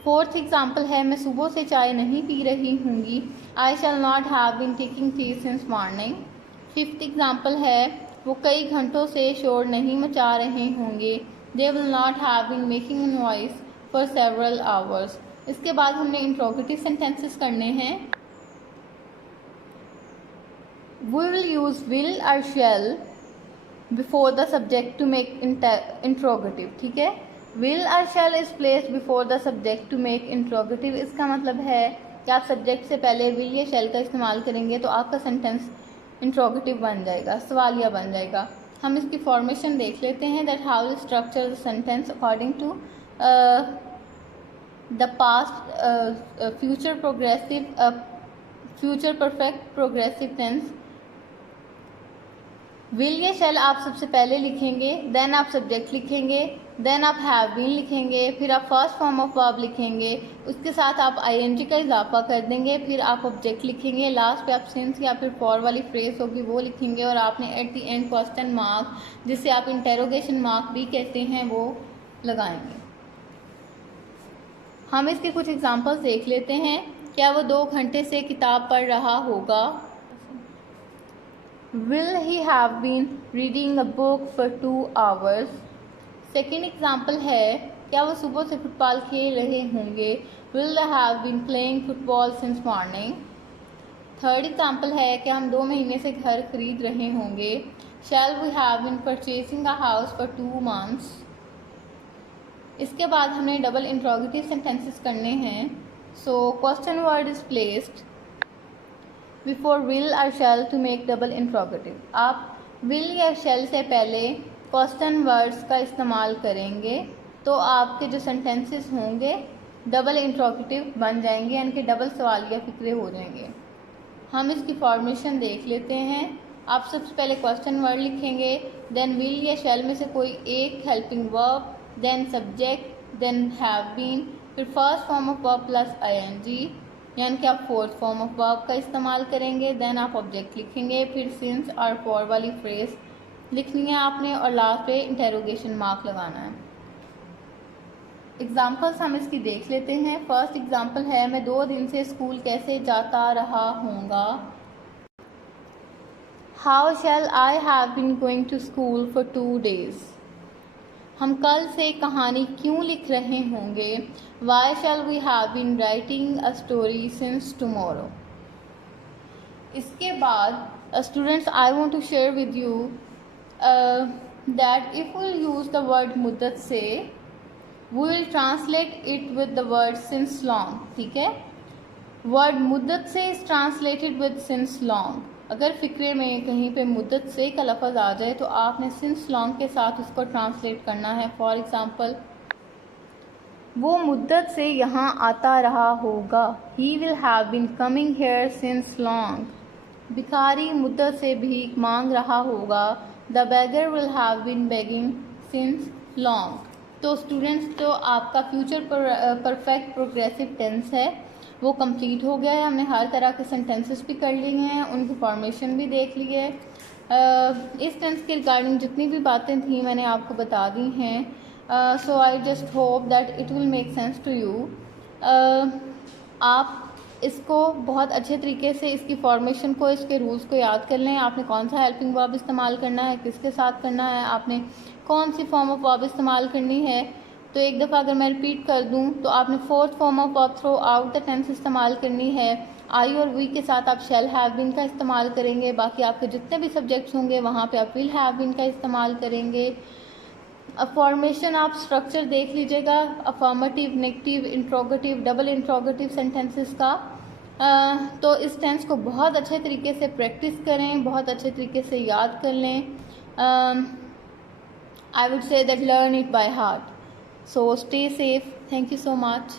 Fourth example है मैं सुबह से चाय नहीं पी रही हूँगी, I shall not have been taking tea since morning. Fifth example है वो कई घंटों से शोर नहीं मचा रहे होंगे, they will not have been making noise for several hours. इसके बाद हमने इंट्रोगेटिव सेंटेंसेस करने हैं। वी विल यूज विल और shall before the subject to make interrogative, ठीक है। विल और shall is placed before the subject to make interrogative. इसका मतलब है कि आप सब्जेक्ट से पहले विल या शैल का इस्तेमाल करेंगे तो आपका सेंटेंस इंट्रोगेटिव बन जाएगा, सवालिया बन जाएगा। हम इसकी फॉर्मेशन देख लेते हैं, that how will structure the sentence according to the past future perfect progressive tense. Will या शैल आप सबसे पहले लिखेंगे, देन आप सब्जेक्ट लिखेंगे, देन आप हैव बीन लिखेंगे, फिर आप फर्स्ट फॉर्म ऑफ वर्ब लिखेंगे, उसके साथ आप आईएनजी का इजाफा कर देंगे, फिर आप ऑब्जेक्ट लिखेंगे, लास्ट पे आप सिंस या फिर फॉर वाली फ्रेज होगी वो लिखेंगे, और आपने eight the and question mark, जिसे आप इंटेरोगेशन मार्क भी कहते हैं, वो लगाएंगे। हम इसके कुछ एग्जांपल्स देख लेते हैं। क्या वो 2 घंटे से किताब पढ़ रहा होगा? Will he have been reading a book for 2 hours? Second example है क्या वो सुबह से फुटबॉल खेल रहे होंगे? Will they have been playing football since morning? Third example है कि हम 2 महीने से घर खरीद रहे होंगे। Shall we have been purchasing a house for 2 months? इसके बाद हमने डबल इंट्रोगेटिव सेंटेंसेस करने हैं। So question word is placed before will और shall to make double interrogative. आप विल या शैल से पहले क्वेश्चन वर्ड्स का इस्तेमाल करेंगे तो आपके जो सेंटेंसेस होंगे डबल इंट्रोगेटिव बन जाएंगे, यानी कि डबल सवालिया फिक्रे हो जाएंगे। हम इसकी फॉर्मेशन देख लेते हैं। आप सबसे पहले क्वेश्चन वर्ड लिखेंगे, देन विल या शैल में से कोई एक helping verb, then subject, then have been, फिर first form of verb plus ING, यानी कि आप फोर्थ फॉर्म ऑफ वर्ब का इस्तेमाल करेंगे, देन आप ऑब्जेक्ट लिखेंगे, फिर सिंस और फॉर वाली फ्रेज लिखनी है आपने, और लास्ट पे इंटेरोगेशन मार्क लगाना है। एग्जाम्पल्स हम इसकी देख लेते हैं। फर्स्ट एग्जाम्पल है मैं 2 दिन से स्कूल कैसे जाता रहा हूँगा। How shall I have been going to school for 2 days। हम कल से कहानी क्यों लिख रहे होंगे? Why shall we have been writing a story since tomorrow. इसके बाद students I want to share with you that if we use the word मुद्दत से we will translate it with the word since long, ठीक है। Word मुद्दत से is translated with since long. अगर फ़िक्रे में कहीं पे मुद्दत से का लफ्ज़ आ जाए तो आपने सिंस लॉन्ग के साथ उसको ट्रांसलेट करना है। फॉर एग्ज़ाम्पल, वो मुद्दत से यहाँ आता रहा होगा, he will have been coming here since long. भिखारी मुद्दत से भीख मांग रहा होगा, the beggar will have been begging since long. तो स्टूडेंट्स, जो आपका फ्यूचर परफेक्ट प्रोग्रेसिव टेंस है वो कंप्लीट हो गया है। हमने हर तरह के सेंटेंसेस भी कर लिए हैं, उनकी फॉर्मेशन भी देख ली है। इस टेंस के रिगार्डिंग जितनी भी बातें थी मैंने आपको बता दी हैं। So I just hope that it will make sense to you. आप इसको बहुत अच्छे तरीके से इसकी फॉर्मेशन को, इसके रूल्स को याद कर लें। आपने कौन सा हेल्पिंग वर्ब इस्तेमाल करना है, किसके साथ करना है, आपने कौन सी फॉर्म ऑफ वर्ब इस्तेमाल करनी है। तो एक दफ़ा अगर मैं रिपीट कर दूं तो आपने fourth form of verb throughout the tense इस्तेमाल करनी है। आई और वी के साथ आप शैल हैव बीन का इस्तेमाल करेंगे। बाकी आपके जितने भी सब्जेक्ट्स होंगे वहाँ पे आप विल हैव बीन का इस्तेमाल करेंगे। अब फॉर्मेशन आप स्ट्रक्चर देख लीजिएगा, affirmative, negative, interrogative, double interrogative sentences का। तो इस टेंस को बहुत अच्छे तरीके से प्रैक्टिस करें, बहुत अच्छे तरीके से याद कर लें। I would say that learn it by heart. So stay safe. Thank you so much.